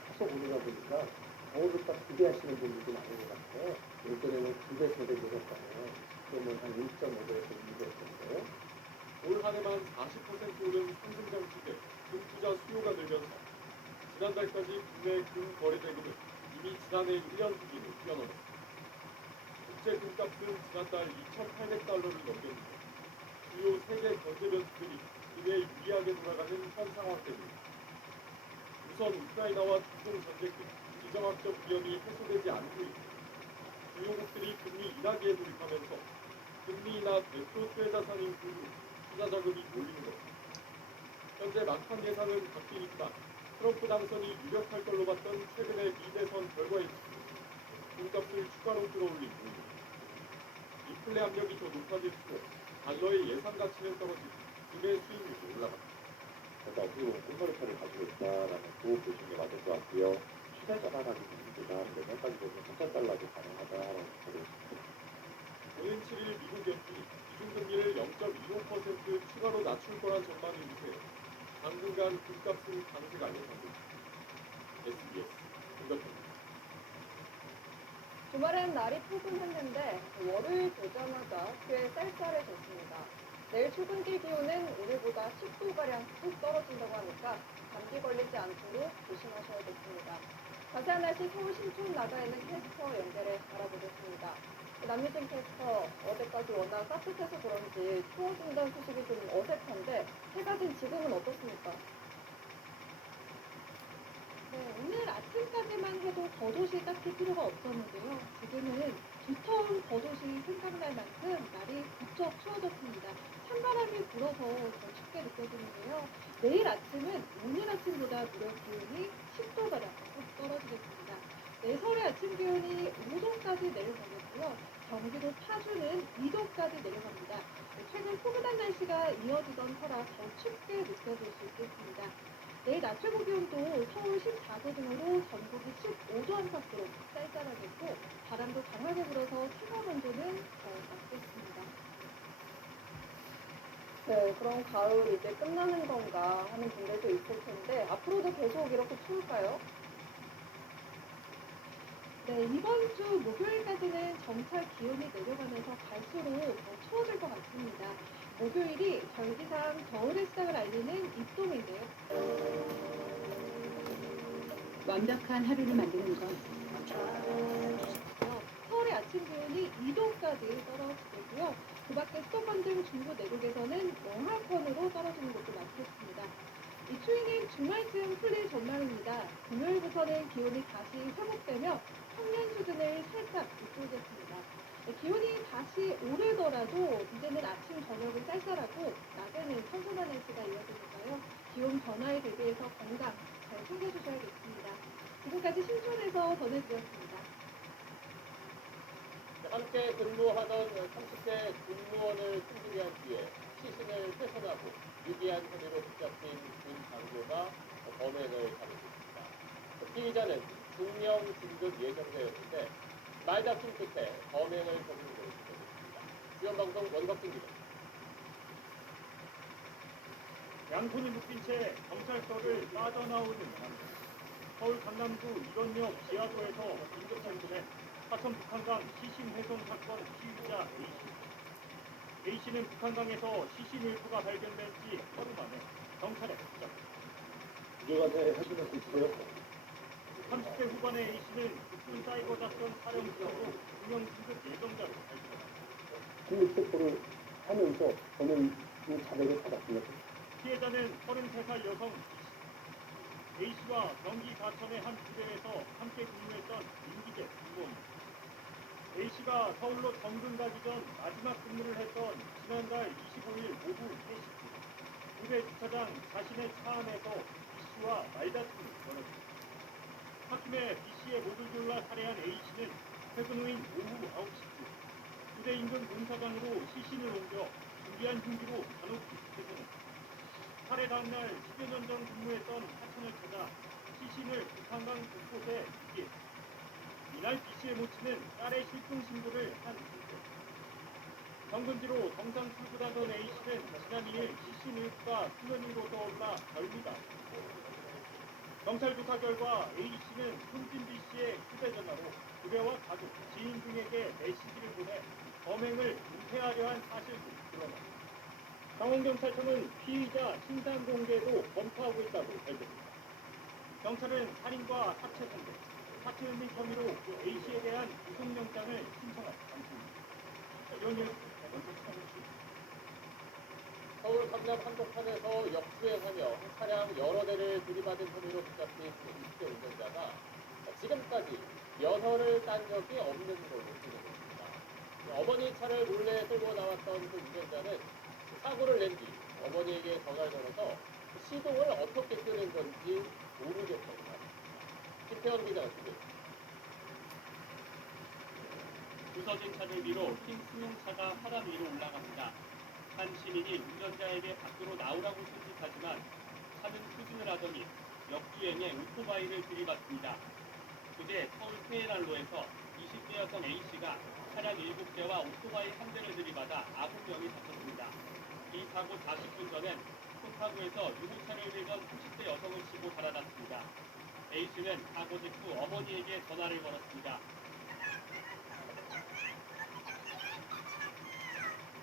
계속 오르다 보니까 겨울을 딱 기대하시는 분들도 많은 것 같아요. 예전에는 2배, 3배 되셨다면 지금은 한 1.5배에서 2배 정도. 올 한 해만 40% 오른 상승장 시대 금 투자 수요가 늘면서 지난달까지 국내 금 거래 대금은 이미 지난해 1년 수준을 뛰어넘었습니다. 국제 금값은 지난달 2,800달러를 넘겼는데 주요 세계 경제 변수들이 이에 유리하게 돌아가는 현 상황 때문입니다. 우선 우크라이나와 중동 전쟁 등 지정학적 위협이 해소되지 않고 있고 주요국들이 금리 인하기에 돌입하면서 금리 인하 대표 수혜자산인 금리 투자 자금이 몰리는 것입니다. 현재 막판 예상은 바뀌니까 트럼프 당선이 유력할 걸로 봤던 최근의 미대선 결과에 금값을 추가로 끌어올린 이유입니다. 인플레 압력이 더 높아질수록 달러의 예상 가치는 떨어지고 금의 수익률도 올라갑니다. 그래서 어떻게 보면 꿈거래처를 가지고 있다라는 고 보시는 게 맞을 것 같고요. 추세 전환하기보다 내년까지 보면 3,000달러도 가능하다라고 보고 있습니다. 오는 7일 미국 연준이 기준금리를 0.25% 추가로 낮출 거란 전망이 우세해 당분간 금값은 강세가 예상됩니다. SBS 김덕현입니다. 주말엔 날이 포근했는데 월요일 되자마자 꽤 쌀쌀해졌습니다. 내일 출근길 기온은 오늘보다 10도가량 뚝 떨어진다고 하니까 감기 걸리지 않도록 조심하셔야겠습니다. 자세한 날씨 서울 신촌 나가 있는 캐스터 연결해 알아보겠습니다. 남유진 캐스터, 어제까지 워낙 따뜻해서 그런지 추워진다는 소식이 좀 어색한데 해가 진 지금은 어떻습니까? 네, 오늘 아침까지만 해도 겉옷이 딱히 필요가 없었는데요. 지금은 두터운 겉옷이 생각날 만큼 날이 부쩍 추워졌습니다. 찬바람이 불어서 더 춥게 느껴지는데요. 내일 아침은 오늘 아침보다 무려 기온이 10도가량 떨어지겠습니다. 내설의 아침 기온이 5도까지 내려가겠고요. 경기도 파주는 2도까지 내려갑니다. 최근 포근한 날씨가 이어지던 터라 더 춥게 느껴질 수 있겠습니다. 내일 낮 최고 기온도 서울 14도 등으로 전국이 15도 안팎으로 쌀쌀하겠고 바람도 강하게 불어서 체감 온도는 더 낮겠습니다. 네, 그럼 가을 이제 끝나는 건가 하는 분들도 있을 텐데 앞으로도 계속 이렇게 추울까요? 네, 이번 주 목요일까지는 점차 기온이 내려가면서 갈수록 더 추워질 것 같습니다. 목요일이 절기상 겨울의 시작을 알리는 입동인데요. 완벽한 하루를 만드는 건 서울의 아침 기온이 2도까지 떨어지고요. 그 밖에 수도권 등 중부 내륙에서는 영하권으로 떨어지는 곳도 많겠습니다. 이 추위는 주말쯤 풀릴 전망입니다. 금요일부터는 기온이 다시 회복되며 평년 수준을 살짝 뒤쪽겠습니다. 기온이 다시 오르더라도 이제는 아침 저녁은 쌀쌀하고 낮에는 선선한 날씨가 이어지니까요. 기온 변화에 대비해서 건강 잘 챙겨주셔야겠습니다. 지금까지 신촌에서 전해드렸습니다. 함께 근무하던 30대 군무원을 승진한 뒤에 시신을 훼손하고 유기한 혐의로 붙잡힌 군 장교가 범행을 저질렀습니다. 피의자는 중형 진급 예정자였는데 말다툼 끝에 범행을 저지른 것으로 보입니다. 주연방송 원석진 기자. 양손이 묶인 채 경찰서를 빠져나오는 남자. 서울 강남구 일원역 지하도에서 긴급 발견된 하천 북한강 시신 훼손 사건 피의자 A씨는 북한강에서 시신 일부가 발견된 지 하루 만에 경찰에 붙잡혔습니다. 유족한테 해주는 수 있어요? 30대 후반의 A씨는 국군 사이버 작전 사령부로 운영 긴급 예정자로 발표합니다. 국립체포를 하면서 저는 그 자백을 받았습니다. 피해자는 33살 여성 A씨와 경기 과천의 한 부대에서 함께 근무했던 임기재 공무원입니다. A씨가 서울로 정근 가기 전 마지막 근무를 했던 지난달 25일 오후 3시쯤 부대 주차장 자신의 차 안에서 B씨와 말다툼을 벌였습니다. 하팀에 B씨의 목을 졸라 살해한 A씨는 퇴근 후인 오후 9시쯤 부대 인근 공사장으로 시신을 옮겨 준비한 흉기로 잔혹히 훼손했습니다. 살해 다음날 10여 년 전 근무했던 하천을 찾아 시신을 북한강 곳곳에 유기했습니다. 이날 B씨의 모친은 딸의 실종 신고를 한 상태. 정근지로 정상 출근하던 A씨는 지난 2일 시신 일부가 수면 위로 떠올라 결미가 경찰 조사 결과 A씨는 손진 B씨의 휴대전화로 부대와 가족, 지인 등에게 메시지를 보내 범행을 은폐하려 한 사실도 드러났습니다. 강원경찰청은 피의자 신상 공개도 검토하고 있다고 밝혔습니다. 경찰은 살인과 사체 선대, 사체 은닉 혐의로 A씨에 대한 구속영장을 신청한 상태입니다. 이런 서울 강남 한복판에서 역주행하며 차량 여러 대를 들이받은 혐의로 붙잡힌 20대 운전자가 지금까지 면허를 딴 적이 없는 걸로 보도됐습니다. 어머니 차를 몰래 끌고 나왔던 그 운전자는 사고를 낸 뒤 어머니에게 전화를 걸어서 시동을 어떻게 끄는 건지 모르겠다고 말했습니다. 김태현 기자가 준비했습니다. 부서진 차를 위로 흰 승용차가 사람 위로 올라갑니다. 한 시민이 운전자에게 밖으로 나오라고 손짓하지만 차는 후진을 하더니 역주행에 오토바이를 들이받습니다. 그제 서울 테헤란로에서 20대 여성 A씨가 차량 7대와 오토바이 1대를 들이받아 9명이 다쳤습니다. 이 사고 40분 전엔 폰타구에서 유모차를 들던 30대 여성을 치고 달아났습니다. A씨는 사고 직후 어머니에게 전화를 걸었습니다.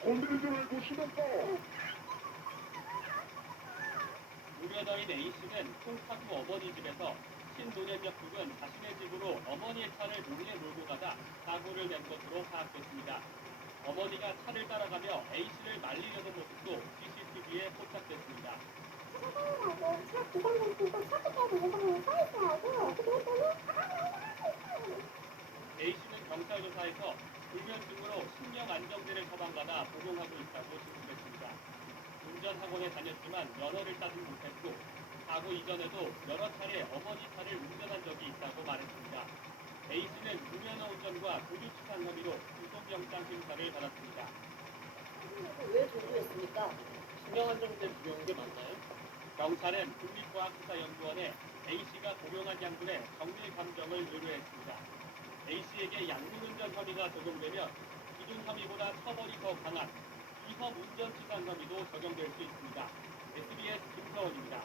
건들들을 보시면서 우려더인 A씨는 폰타구 어머니 집에서 신노년역 부근 자신의 집으로 어머니의 차를 몰래 몰고 가다 사고를 낸 것으로 파악됐습니다. 어머니가 차를 따라가며 A씨를 말리려는 모습도 CCTV에 포착됐습니다. A씨는 경찰 조사에서 불면증으로 신경안정제를 처방받아 복용하고 있다고 진술했습니다. 운전학원에 다녔지만 면허를 따지 못했고 사고 이전에도 여러 차례 어머니 차를 운전한 적이 있다고 말했습니다. A씨는 무면허 운전과 도주치상 혐의로 구속영장 심사를 받았습니다. 왜 도주했습니까? 신경안정제 복용한 게 맞나요? 경찰은 국립과학수사연구원에 A씨가 복용한 약물의 정밀 감정을 의뢰했습니다. A씨에게 약물운전 혐의가 적용되면 기존 혐의보다 처벌이 더 강한 위법 운전치상 혐의도 적용될 수 있습니다. SBS 김서원입니다.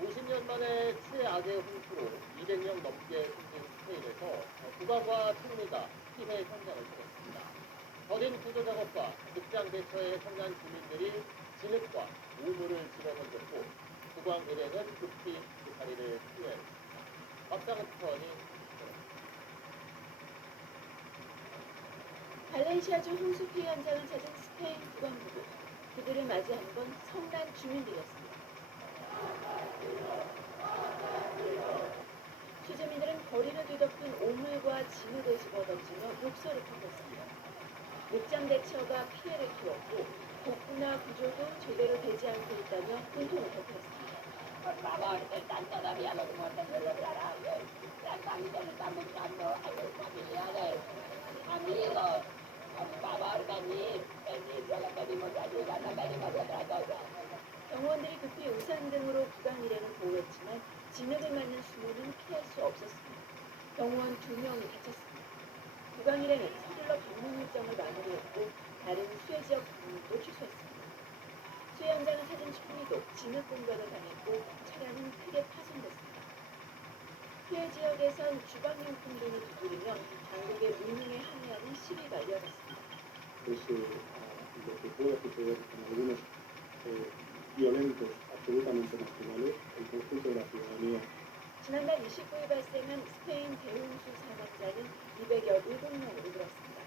50년 만에 최악의 홍수로 200명 넘게 숨진 스페인에서 구강과 승리가 피해 현장을 찾았습니다. 더딘 구조 작업과 극장 대처에 성난 주민들이 진흙과 우물을 집어던졌고 구강 일행은 급히 그 자리를 피해했습니다. 박상은 특파원이 발렌시아주 홍수 피해 현장을 찾은 스페인 구강부부. 그들을 맞이한 건 성난 주민들이었습니다. 취재민들은 거리를 뒤덮은 오물과 진흙을 집어던지며 욕설을 퍼붓습니다. 목장 대처가 피해를 키웠고 복구나 구조도 제대로 되지 않고 있다며 분통을 토했습니다. 경호원들이 급히 우산 등으로 구강 일행을 보호했지만 진흙을 맞는 수모는 피할 수 없었습니다. 병원 2명이 다쳤습니다. 구강일에는 서둘러 방문 일정을 마무리했고 다른 수해 지역 방문도 취소했습니다. 수해 현장을 찾은 추위도 진흙 공격을 당했고 차량은 크게 파손됐습니다. 피해 지역에선 주방용품 등을 두드리며 당국의 무능에 항의하는 시위가 이어졌습니다. Pues lo que puede suceder con algunos violentos absolutamente nacionales, el conjunto de la ciudadanía 지난달 29일 발생한 스페인 대홍수 사망자는 217명으로 늘었습니다.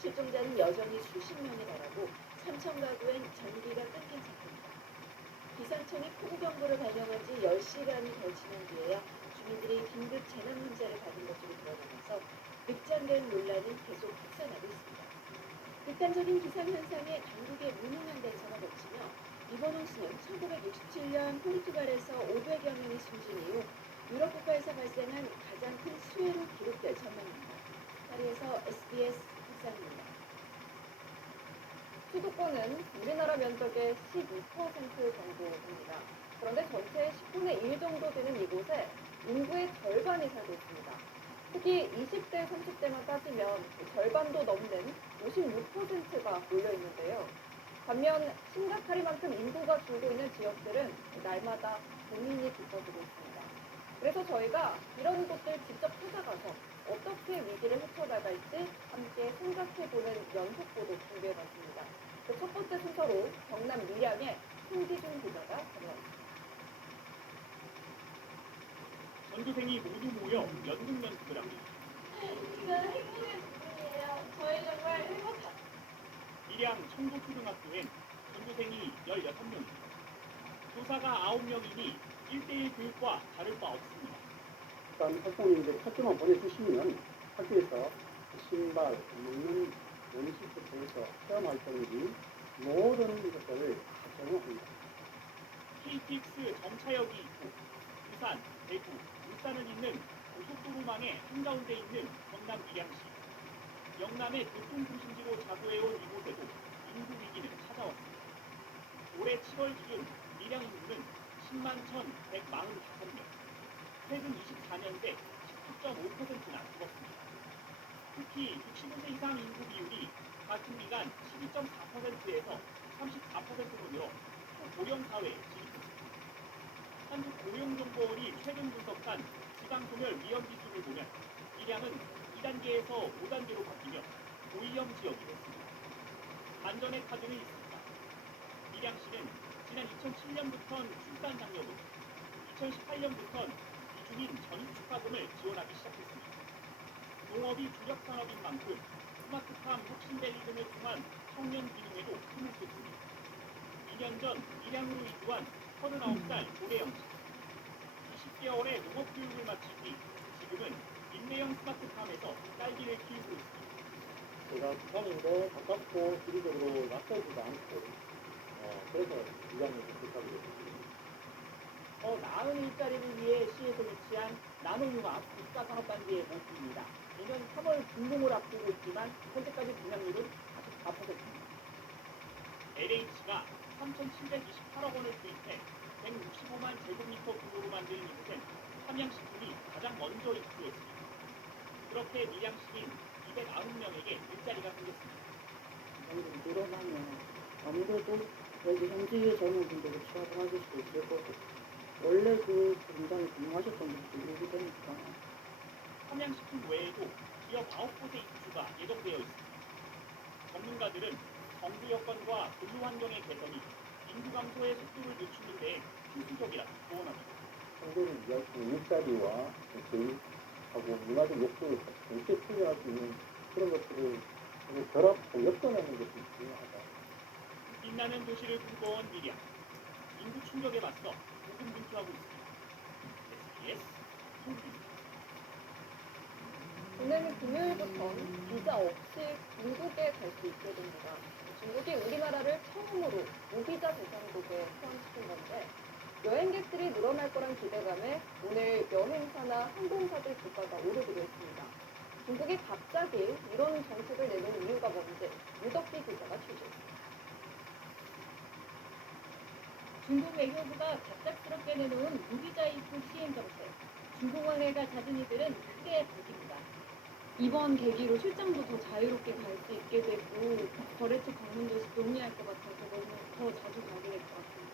실종자는 여전히 수십 명에 달하고 3천 가구엔 전기가 끊긴 상태입니다. 기상청이 폭우경보를 발령한 지 10시간이 더 지난 뒤에야 주민들이 긴급 재난 문자를 받은 것으로 드러나면서 늑장된 논란은 계속 확산하고 있습니다. 극단적인 기상현상에 당국의 무능한 대처가 겹치며 이번 홍수는 1967년 포르투갈에서 500여 명이 숨진 이후 유럽 국가에서 발생한 가장 큰 수해로 기록될 전망입니다. 파리에서 SBS 국장입니다. 수도권은 우리나라 면적의 12% 정도 됩니다. 그런데 전체의 10분의 1 정도 되는 이곳에 인구의 절반이 살고 있습니다. 특히 20대, 30대만 따지면 절반도 넘는 56%가 몰려 있는데요. 반면 심각하리만큼 인구가 줄고 있는 지역들은 날마다 고민이 깊어지고 있습니다. 그래서 저희가 이런 곳들 직접 찾아가서 어떻게 위기를 헤쳐나갈지 함께 생각해보는 연속보도 준비해봤습니다. 그 첫 번째 순서로 경남 밀양의 손기준 기자가 다녀왔습니다. 전교생이 모두 모여 연극 연습을 합니다. 진짜 행복의 부분이에요. 저희 정말 행복합니다. 밀양 청도초등학교엔 전교생이 16명입니다. 교사가 9명이니 1대1 교육과 다를 바 없습니다. 일단 학부모님들 학교만 보내주시면 학교에서 신발, 먹는 음식부터 해서 체험활동이지 모든 것들을 제공합니다. KTX 정차역이 있고 부산, 대구, 울산을 잇는 고속도로망의 한가운데 있는 경남 밀양시. 영남의 교통중심지로 자구해온 이곳에도 인구 위기는 찾아왔습니다. 올해 7월 기준 밀양 인구는 10만 1,145명. 최근 24년대 19.5%나 죽었습니다. 특히 65세 이상 인구 비율이 같은 기간 12.4%에서 34%로 늘어 초고령 사회에 진입했습니다. 한국고용정보원이 최근 분석한 지방소멸 위험지수를 보면 밀양은 2단계에서 5단계로 바뀌며 고위험 지역이 됐습니다. 반전의 카드는 있습니다. 밀양시는 지난 2007년부터 출산 장려금, 2018년부터 이주민 전입축하금을 지원하기 시작했습니다. 농업이 주력 산업인 만큼 스마트팜, 혁신밸리 등을 통한 청년 기능에도 힘을 쏟습니다. 2년 전 밀양으로 이주한 39살 조대영 씨. 20개월의 농업교육을 마친 뒤 지금은 인내형 스마트팜에서 딸기를 키우고 있습니다. 제가 부산인데 가깝고 지리적으로 낯설지도 않고 그래서 밀양에 선택하게 됐습니다. 더 나은 일자리를 위해 시에서 위치한 나노융합 국가산업단지의 모습입니다. 내년 3월 준공을 앞두고 있지만 현재까지 분양률은 44%입니다. LH가 3,728억 원을 투입해 165만 제곱미터 구조로 만든 이곳엔 함양식품이 가장 먼저 입주했습니다. 그렇게 밀양시민 209명에게 일자리가 생겼습니다. 점점 늘어나면 아무래도 여기 현지의 젊은 분들이 취업을 하실 수 있을 거고 원래 그 공장에 근무하셨던 분들이 일이 되니까 함양식품 외에도 기업 9곳의 입주가 예정되어 있습니다. 전문가들은 정부 여건과 근로환경의 개선이 인구 감소의 속도를 늦추는 데 필수적이라고 조언합니다. 상대는 일자리와 교육하고 문화적 욕구를 동시에 풀려할 수 있는 그런 것들을 결합하고 엮어내는 것이 중요하다. 빛나는 도시를 꿈꿔온 밀양. 인구 충격에 맞서 고군분투하고 있습니다. SBS 송기입니다. 오늘 금요일부터 비자 없이 중국에 갈 수 있게 됩니다. 중국이 우리나라를 처음으로 무비자 대상국에 포함시킨 건데 여행객들이 늘어날 거란 기대감에 오늘 여행사나 항공사들 주가가 오르기로 했습니다. 중국이 갑자기 이런 정책을 내놓은 이유가 뭔지 유덕기 기자가 취재했습니다. 중국 외교부가 갑작스럽게 내놓은 무비자 입국 시행 정책. 중공항에 잦은 이들은 크게 밝힙니다. 이번 계기로 출장도 더 자유롭게 갈 수 있게 되고 거래처 방문도 용이할 것 같아서 너무 더 자주 가게 될 것 같습니다.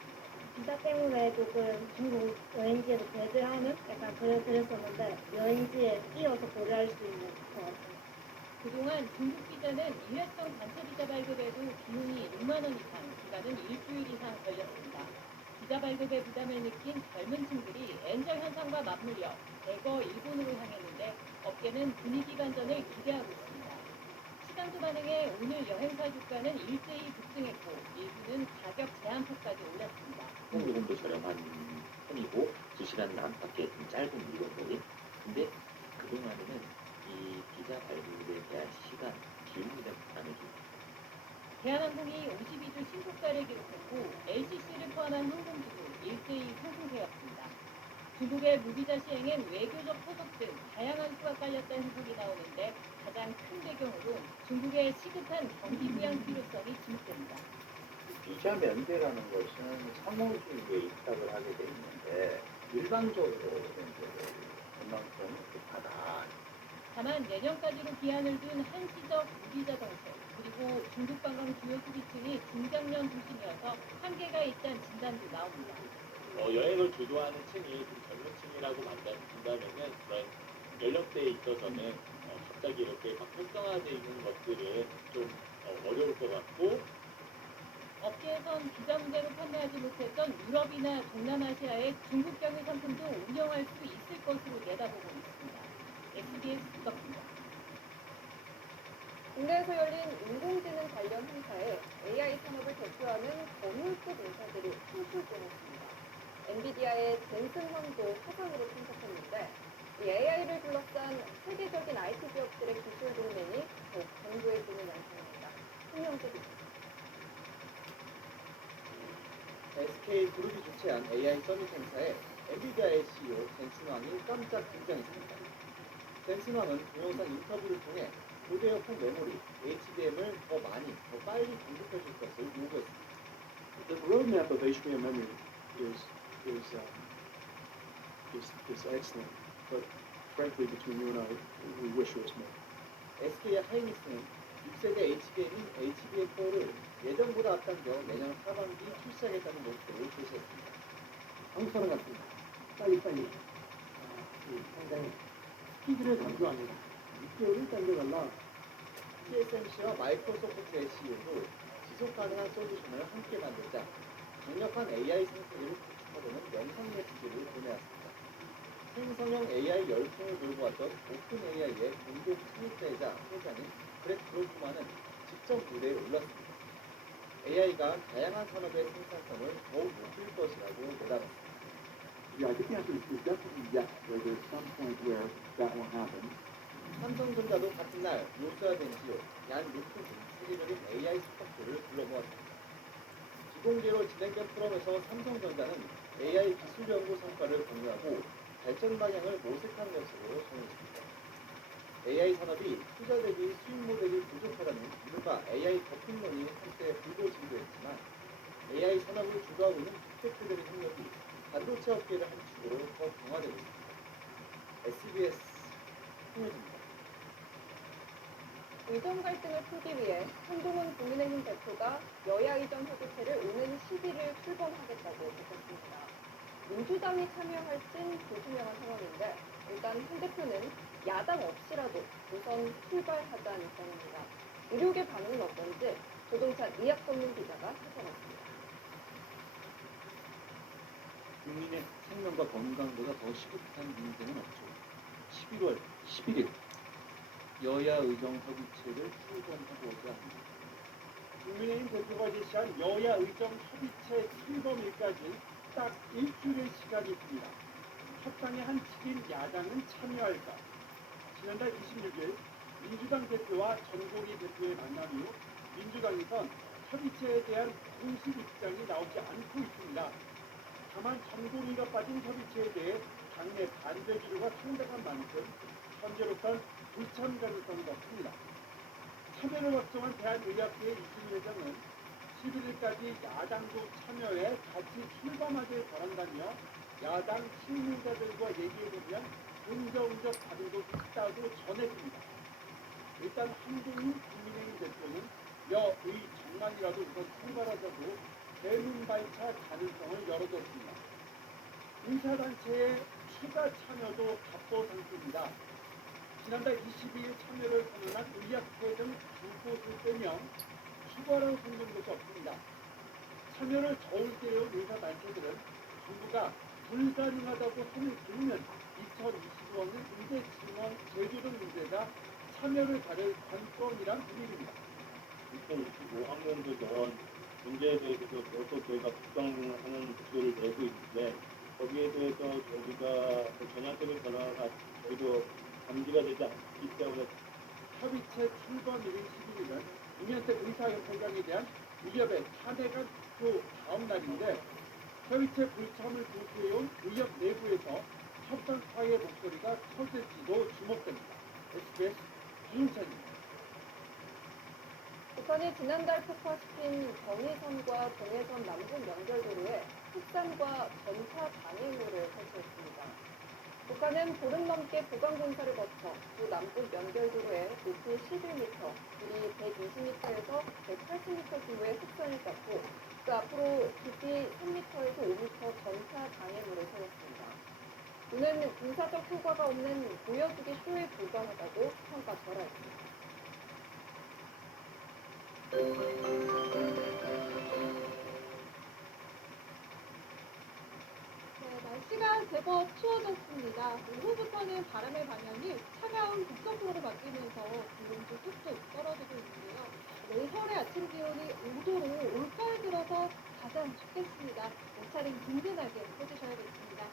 비자 때문에 조금 중국 여행지에도 배제하는 약간 그랬었는데 여행지에 끼어서 고려할 수 있는 것 같아요. 그동안 중국 비자는 일회성 단체 비자 발급에도 비용이 6만 원 이상, 기간은 일주일 이상 걸렸습니다. 비자 발급에 부담을 느낀 젊은 층들이 엔저 현상과 맞물려 대거 일본으로 향했는데 업계는 분위기 반전을 기대하고 있습니다. 시장도 반응해 오늘 여행사 주가는 일제히 급등했고 일부는 가격 제한폭까지 올렸습니다. 항공요금도 저렴한 편이고 2시간 안팎의 좀 짧은 일본거리. 근데 그동안에는 이 비자 발급에 대한 시간, 비용에 대한 부담을 줍니다. 대한항공이 52주 신고가를 기록했고 LCC를 포함한 항공주도 일제히 상승세였습니다. 중국의 무비자 시행엔 외교적 포석 등 다양한 수가 깔렸다는 해석이 나오는데 가장 큰 배경으로 중국의 시급한 경기 부양 필요성이 지목됩니다. 비자 면제라는 것은 상호주의에 입각을 하게 돼 있는데 일반적으로 그만큼 급하다. 다만 내년까지로 기한을 둔 한시적 무비자 정책 그리고 중국 관광 주요 소비층이 중장년 중심이어서 한계가 있다는 진단도 나옵니다. 여행을 주도하는 층이 좀 젊은 층이라고 판단한다면은 그런 연령대에 있어서는 갑자기 이렇게 막 활성화되어 있는 것들은 좀 어려울 것 같고 업계에선 비자 문제로 판매하지 못했던 유럽이나 동남아시아의 중국 경유 상품도 운영할 수 있을 것으로 내다보고 있습니다. SBS 국가입니다. 국내에서 열린 인공지능 관련 행사에 AI 산업을 대표하는 거물급 인사들이 총출동했습니다. 엔비디아의 젠슨 황도 화상으로 참석했는데 이 AI를 둘러싼 세계적인 IT 기업들의 기술 동맹이 더욱 견고해지는 양상입니다. 홍명재 기자. SK 그룹이 주최한 AI 서밋 행사에 엔비디아의 CEO 젠슨 황이 깜짝 등장했습니다. 젠슨 황은 동영상 인터뷰를 통해 고대역폭 메모리 HBM을 더 많이, 더 빨리 공급해 줄 것을 요구했습니다. The roadmap of HBM memory is excellent, but frankly, between you and I, we wish it was more. SK의 하이닉스는 6세대 HBM인 HBM4를 예정보다 앞당겨 내년 하반기 출시하겠다는 목표를 제시했습니다. 한국 사람 같습니다. 빨리빨리 상당히 스피드를 강조합니다. 6개월을 당겨달라. TSMC와 마이크로소프트의 CEO도 지속 가능한 솔루션을 함께 만들자 강력한 AI 생태계를 구축하려는 영상 메시지를 보내왔습니다. 생성형 AI 열풍을 몰고 왔던 오픈 AI의 공동 창립자이자 회장인 그렉 브로프만은 직접 무대에 올랐습니다. AI가 다양한 산업의 생산성을 더욱 높일 것이라고 내다봤습니다. Yeah, I think the answer is definitely yes. There's some point where that won't happen. 삼성전자도 같은 날 요스와 덴시오, 얀 루프 등 세계적인 AI 스타트를 불러 모았습니다. 비공개로 진행된 포럼에서 삼성전자는 AI 기술 연구 성과를 공유하고 발전 방향을 모색한 것으로 전했습니다. AI 산업이 투자 대비 수익 모델이 부족하다는 이른바 AI 거품론이 한때 불거지기도 했지만 AI 산업을 주도하고 있는 빅테크들의 협력이 반도체 업계를 한 축으로 더 강화되고 있습니다. SBS 홍혜진입니다. 의정 갈등을 풀기 위해 한동훈 국민의힘 대표가 여야 이전 협의체를 오는 10일을 출범하겠다고 밝혔습니다. 민주당이 참여할진 불투명한 상황인데 일단 한 대표는 야당 없이라도 우선 출발하자는 입장입니다. 의료계 반응은 어떤지 조동찬 의학 전문 기자가 살펴봤습니다. 국민의 생명과 건강보다 더 시급한 문제는 없죠. 11월 11일 여야 의정 협의체를 출범하고자 합니다. 국민의힘 대표가 제시한 여야 의정 협의체 출범일까지 딱 일주일의 시간이 있습니다. 협상에 한 7일 야당은 참여할까? 지난달 26일 민주당 대표와 전고리 대표의 만남 이후 민주당에선 협의체에 대한 공식 입장이 나오지 않고 있습니다. 다만 전고리가 빠진 협의체에 대해 당내 반대 기류가 상당한 만큼 현재로선 불참 가능성이 높습니다. 참여를 확정한 대한의학회 이준희 회장은 11일까지 야당도 참여해 같이 출범하길 바란다며 야당 실무자들과 얘기해보면 은저은저 받은 도 있다고 전했습니다. 일단 한동훈 국민의힘 대표는 여의 정만이라도 우선 통과하자고 대문발차 가능성을 열어뒀습니다. 인사단체의 추가 참여도 답보 상태입니다. 지난달 22일 참여를 선언한 의학회 등 두 곳을 빼며 추가로 선정 것이 없습니다. 참여를 저울대어 인사단체들은 정부가 불가능하다고 손을 들면 2025년 인재 증원 제도 등 문제가 참여를 가를 관건이란 분위기입니다. 2025 학년도전 문제에 대해서도 계속 저희가 걱정하는 목소리를 내고 있는데 거기에 대해서 저희가 전향적인 변화가 저희도 감지가 되지 않기 때문에 협의체 출범일인 11일은 이면택 의사협회장에 대한 의협의 탄핵안 투표 다음 날인데 협의체 불참을 고수해온 의협 내부에서 협상파의 목소리가 터질지도 주목됩니다. SBS 김윤찬입니다. 북한이 지난달 폭파시킨 경의선과 동해선 남북 연결도로에 흑산과 전차 방해물을 설치했습니다. 북한은 보름 넘게 보강 공사를 거쳐 두 남북 연결도로에 높이 11m, 길이 120m에서 180m 규모의 흑선을 쌓고 그 앞으로 깊이 3m에서 5m 전차 방해물을 세웠습니다. 이는 군사적 효과가 없는 보여주기 쇼에 불과하다고 평가절하했습니다. 날씨가 제법 추워졌습니다. 오후부터는 바람의 방향이 차가운 북서풍으로 바뀌면서 기온도 뚝뚝 떨어지고 있는데요. 내일 서울의 아침 기온이 5도로 올가을 들어서 가장 춥겠습니다. 옷차림 든든하게 해주셔야겠습니다.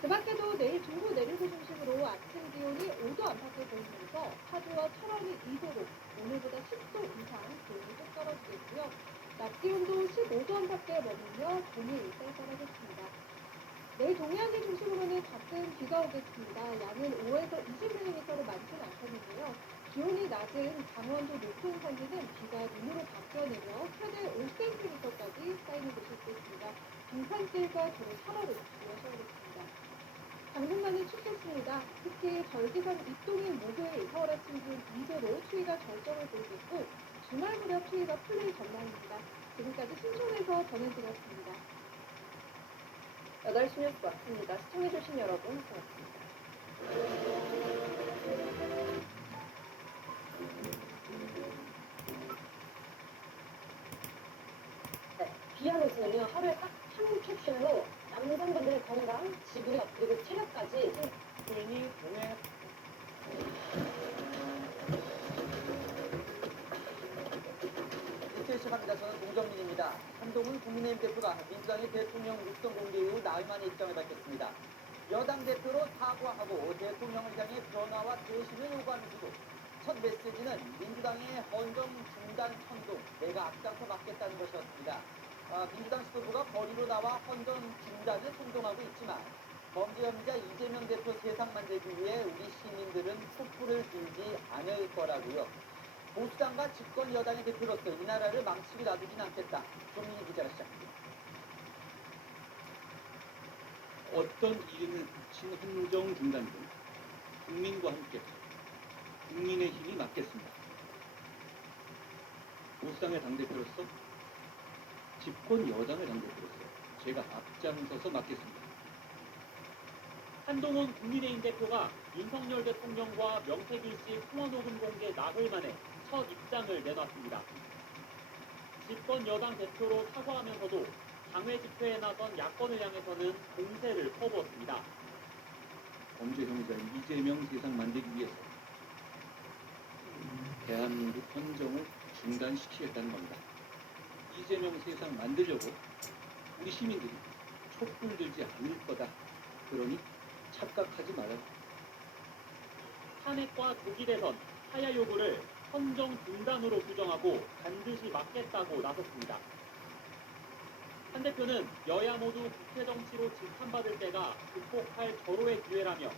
그 밖에도 내일 중부 내륙을 중심으로 아침 기온이 5도 안팎을 보이면서 파주와 철원이 2도로 오늘보다 10도 이상 기온이 뚝 떨어지겠고요. 낮 기온도 15도 안팎에 머물며 동일 쌀쌀하겠습니다. 내일 동해안을 중심으로는 가끔 비가 오겠습니다. 양은 5에서 20mm로 많지는 않겠는데요. 기온이 낮은 강원도 높은 산지는 비가 눈으로 바뀌어내며 최대 5cm까지 쌓이는 곳이 있겠습니다. 빙판길과 도로 사로를 주의하셔야겠습니다. 당분간은 춥겠습니다. 특히 절기상 입동인 목요일 서울 아침 기온 2도로 추위가 절정을 보이겠고 주말 무렵 추위가 풀릴 전망입니다. 지금까지 신촌에서 전해드렸습니다. 8시 뉴스 마칩니다. 시청해주신 여러분 고맙습니다. 네, 비아노스는요 하루에 딱 한 캡슐로 남성분들의 건강, 지구력 그리고 체력까지 괜히 동해 이틀 시작합니다. 저는 동정민입니다. 한동훈 국민의힘 대표가 민주당의 대통령 육성 공개 이후 나흘 만에 입장을 밝혔습니다. 여당 대표로 사과하고 대통령을 향해 변화와 대신을 요구하면서도 첫 메시지는 민주당의 헌정 중단 선동, 내가 앞장서 맡겠다는 것이었습니다. 민주당 지도부가 거리로 나와 헌정 중단을 선동하고 있지만 범죄 혐의자 이재명 대표 세상 만들기 위해 우리 시민들은 촛불을 들지 않을 거라고요. 보수당과 집권 여당의 대표로서 이 나라를 망치게 놔두진 않겠다. 조민희 기자가 시작합니다. 어떤 이름을 붙인 헌정 중단이든 국민과 함께 국민의힘이 맡겠습니다. 보수당의 당대표로서 집권 여당의 당대표로서 제가 앞장서서 맡겠습니다. 한동훈 국민의힘 대표가 윤석열 대통령과 명태균 씨 통화 녹음 공개 나흘 만에 첫 입장을 내놨습니다. 집권 여당 대표로 사과하면서도 당회 집회에 나선 야권을 향해서는 공세를 퍼부었습니다. 범죄 혐의자인 이재명 세상 만들기 위해서 대한민국 헌정을 중단시키겠다는 겁니다. 이재명 세상 만들려고 우리 시민들이 촛불 들지 않을 거다. 그러니 착각하지 말아라. 탄핵과 조기 대선, 하야 요구를 헌정 중단으로 규정하고 반드시 막겠다고 나섰습니다. 한 대표는 여야 모두 국회 정치로 지탄받을 때가 극복할 절호의 기회라며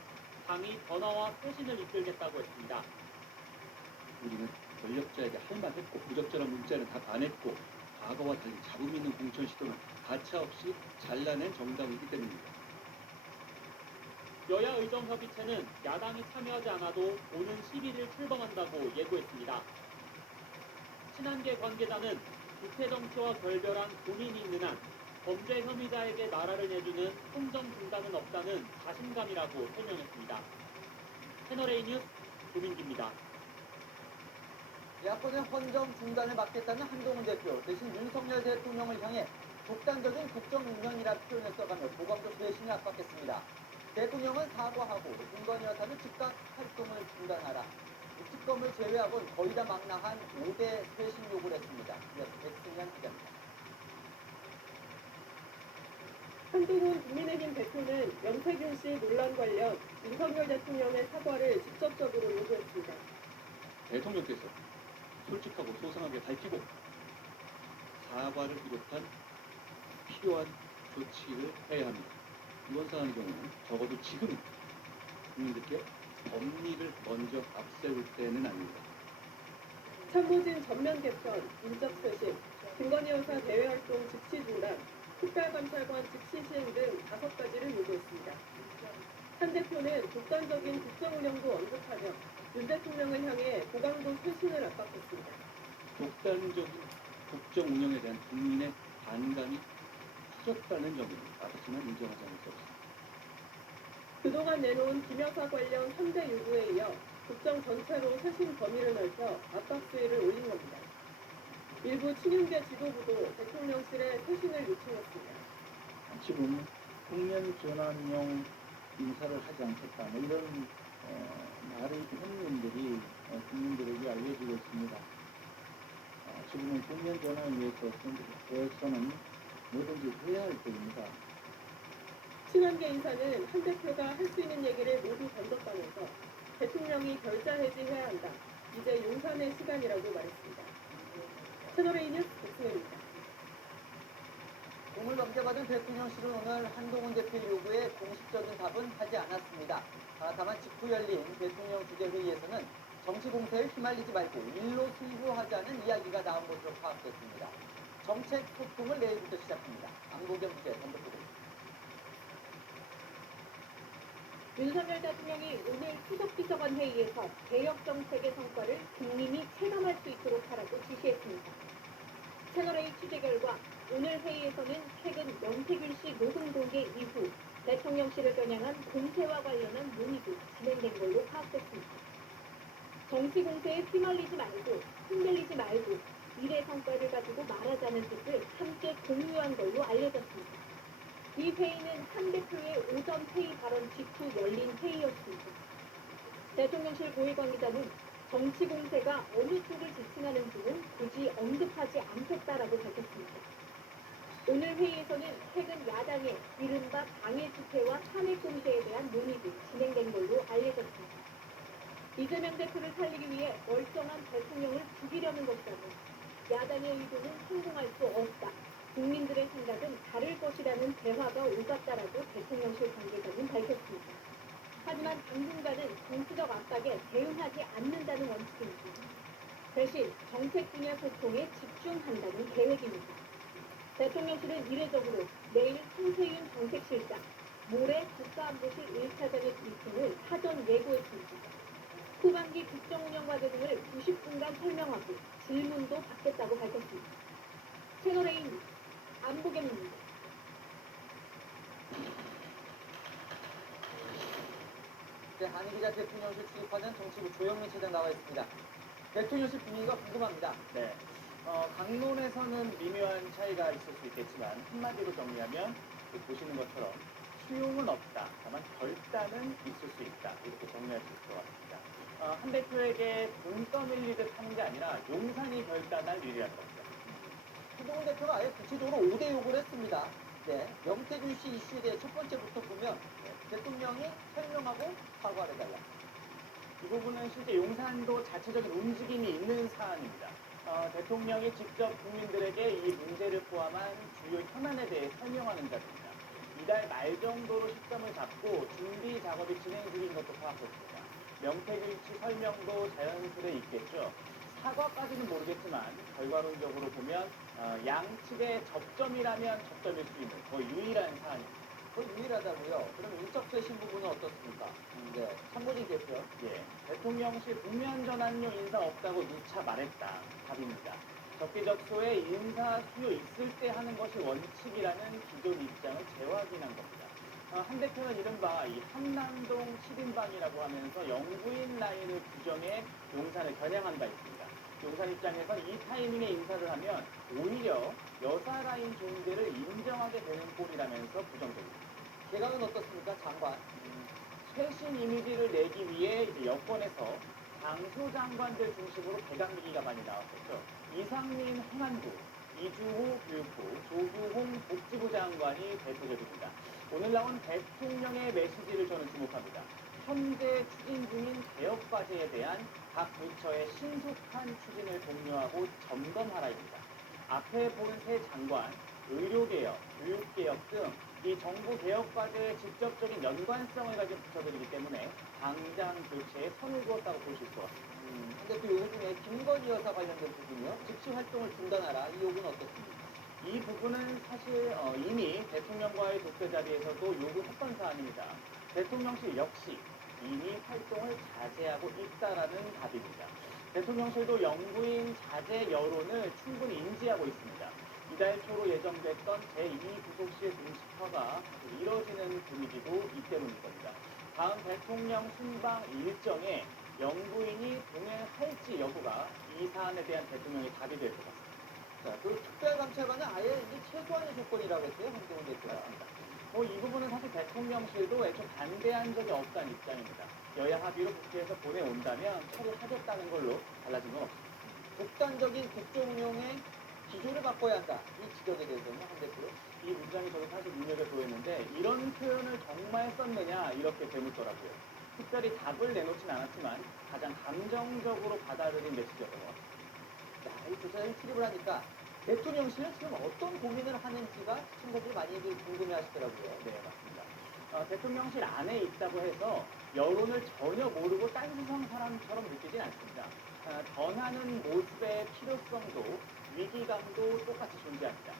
당이 변화와 쇄신을 이끌겠다고 했습니다. 우리는 권력자에게 할 말 했고 부적절한 문자는 다 반했고 과거와 달리 잡음 있는 공천 시도는 가차없이 잘라낸 정당이기 때문입니다. 여야 의정협의체는 야당이 참여하지 않아도 오는 11일 출범한다고 예고했습니다. 친한계 관계자는 부패 정치와 결별한 본인이 있는 한 범죄 혐의자에게 나라를 내주는 행정 중단은 없다는 자신감이라고 설명했습니다. 채널A 뉴스 조민기입니다. 야권의 헌정 중단을 막겠다는 한동훈 대표 대신 윤석열 대통령을 향해 독단적인 국정 운영이라 표현을 써가며 보강도 쇄신을 압박했습니다. 대통령은 사과하고 김건희 여사는 즉각 활동을 중단하라. 특검을 제외하고는 거의 다 망라한 5대 쇄신 요구를 했습니다. 이어서 백승현 기자입니다. 한동훈 국민의힘 대표는 명태균 씨 논란 관련 윤석열 대통령의 사과를 직접적으로 요구했습니다. 대통령께서 솔직하고 소상하게 밝히고 사과를 비롯한 필요한 조치를 해야 합니다. 이번 사안의 경우는 적어도 지금 국민들께 법리를 먼저 앞세울 때는 아닙니다. 참모진 전면 개편, 인적 쇄신, 김건희 여사 대외활동 즉시 중단, 특별감찰관 즉시 시행 등 5가지를 요구했습니다. 한 대표는 독단적인 국정 운영도 언급하며 윤 대통령을 향해 고강도 쇄신을 압박했습니다. 독단적인 국정 운영에 대한 국민의 반감이 커졌다는 점을 아깝지만 인정하지 않을 수 없습니다. 그동안 내놓은 김 여사 관련 3대 요구에 이어 국정 전체로 쇄신 범위를 넓혀 압박 수위를 올린 겁니다. 일부 친윤계 지도부도 대통령실에 쇄신을 요청했습니다. 지금 국면 전환용 인사를 하지 않겠다 이런 말의 행문들이 국민들에게 알려지고 있습니다. 지금은 국면 전환을 위해서는 뭐든지 해야 할 때입니다. 친한계 인사는 한 대표가 할 수 있는 얘기를 모두 던졌다면서 대통령이 결자 해지해야 한다. 이제 용산의 시간이라고 말했습니다. 채널A 뉴스 백승현입니다. 공을 넘겨받은 대통령실은 오늘 한동훈 대표의 요구에 공식적인 답은 하지 않았습니다. 다만 직후 열린 대통령 주재회의에서는 정치 공세에 휘말리지 말고 일로 승부하자는 이야기가 나온 것으로 파악됐습니다. 정책 소통을 내일부터 시작합니다. 안보경 기자 단독보도입니다. 윤석열 대통령이 오늘 수석비서관 회의에서 개혁 정책의 성과를 국민이 체감할 수 있도록 하라고 지시했습니다. 채널A 취재 결과 오늘 회의에서는 최근 명태균 씨 녹음 공개 이후 대통령실을 겨냥한 공세와 관련한 논의도 진행된 걸로 파악됐습니다. 정치 공세에 휘말리지 말고 흔들리지 말고 미래 성과를 가지고 말하자는 뜻을 함께 공유한 걸로 알려졌습니다. 이 회의는 한 대표의 오전 회의 발언 직후 열린 회의였습니다. 대통령실 고위 관계자는 정치 공세가 어느 쪽을 지칭하는지는 굳이 언급하지 않겠다라고 밝혔습니다. 오늘 회의에서는 최근 야당의 이른바 당의 집회와 탄핵 공세에 대한 논의도 진행된 걸로 알려졌습니다. 이재명 대표를 살리기 위해 멀쩡한 대통령을 죽이려는 것이라며 야당의 의도는 성공할 수 없다. 국민들의 생각은 다를 것이라는 대화가 오갔다라고 대통령실 관계자는 밝혔습니다. 하지만 당분간은 정치적 압박에 대응하지 않는다는 원칙입니다. 대신 정책 분야 소통에 집중한다는 계획입니다. 대통령실은 이례적으로 내일 송세윤 정책실장, 모레 국가안보실 1차장의 브리핑을 사전 예고했습니다. 후반기 국정운영 과제 등을 90분간 설명하고 질문도 받겠다고 밝혔습니다. 채널A 뉴스 안보경입니다. 한기자 대통령실 출입하는 정치부 조영민 차장 나와 있습니다. 대통령실 분위기가 궁금합니다. 네. 강론에서는 미묘한 차이가 있을 수 있겠지만 한마디로 정리하면 보시는 것처럼 수용은 없다. 다만 결단은 있을 수 있다. 이렇게 정리할 수 있을 것 같습니다. 한 대표에게 돈 떠밀리듯 하는 게 아니라 용산이 결단할 일이라는 겁니다. 한동훈 대표가 아예 구체적으로 5대 요구를 했습니다. 네, 명태균 씨 이슈에 대해 첫 번째부터 보면 대통령이 설명하고 사과를 해달라. 이 부분은 실제 용산도 자체적인 움직임이 있는 사안입니다. 대통령이 직접 국민들에게 이 문제를 포함한 주요 현안에 대해 설명하는 자입니다. 이달 말 정도로 시점을 잡고 준비 작업이 진행 중인 것도 파악했습니다. 명태균 씨 설명도 자연스레 있겠죠. 사과까지는 모르겠지만 결과론적으로 보면 양측의 접점이라면 접점일 수 있는 거의 유일한 사안입니다. 거의 유일하다고요. 그럼 인적 쇄신 부분은 어떻습니까? 네, 참모진 대표. 예, 대통령실 국면 전환료 인사 없다고 누차 말했다. 답입니다. 적기적소에 인사 수요 있을 때 하는 것이 원칙이라는 기존 입장을 재확인한 겁니다. 한 대표는 이른바 이 한남동 7인방이라고 하면서 영구인 라인을 규정해 용산을 겨냥한다 했습니다. 용산 입장에선 이 타이밍에 인사를 하면 오히려 여사 라인 존재를 인정하게 되는 꼴이라면서 부정적입니다. 개각은 어떻습니까, 장관? 최신 이미지를 내기 위해 이제 여권에서 장소장관들 중심으로 개각 얘기가 많이 나왔었죠. 이상민 행안부, 이주호 교육부, 조규홍 복지부 장관이 대표적입니다. 오늘 나온 대통령의 메시지를 저는 주목합니다. 현재 추진 중인 개혁 과제에 대한 각 부처의 신속한 추진을 독려하고 점검하라입니다. 앞에 본 세 장관, 의료개혁, 교육개혁 등 이 정부 개혁 과제에 직접적인 연관성을 가진 부처들이기 때문에 당장 교체에 선을 그었다고 볼 수 있을 것 같습니다. 근데 그 요구 중에 김건희 여사 관련된 부분이요. 즉시 활동을 중단하라. 이 요구는 어떻습니까? 이 부분은 사실 이미 대통령과의 독대 자리에서도 요구했던 사안입니다. 대통령실 역시 이미 활동을 자제하고 있다라는 답입니다. 대통령실도 영구인 자제 여론을 충분히 인지하고 있습니다. 이달 초로 예정됐던 제2부속실 공식화가 이뤄지는 분위기도 이 때문인 겁니다. 다음 대통령 순방 일정에 영구인이 동행할지 여부가 이 사안에 대한 대통령의 답이 될 것 같습니다. 자, 그 특별감찰관은 아예 이게 최소한의 조건이라고 했어요, 황교안 대표가. 이 부분은 사실 대통령실도 애초 반대한 적이 없다는 입장입니다. 여야 합의로 국회에서 보내온다면 처리하겠다는 걸로 달라진 건 없습니다. 독단적인 국정운영의 기조를 바꿔야 한다. 이 지적에 대해서는 황 대표. 이 문장이 저도 사실 눈여겨보였는데 이런 표현을 정말 썼느냐 이렇게 되묻더라고요. 특별히 답을 내놓진 않았지만 가장 감정적으로 받아들인 메시지였던 것 같습니다. 자, 이 조사에 출입을 하니까 대통령실은 지금 어떤 고민을 하는지가 시청자들이 많이 궁금해 하시더라고요. 네, 맞습니다. 대통령실 안에 있다고 해서 여론을 전혀 모르고 딴수성 사람처럼 느끼진 않습니다. 변하는 모습의 필요성도 위기감도 똑같이 존재합니다.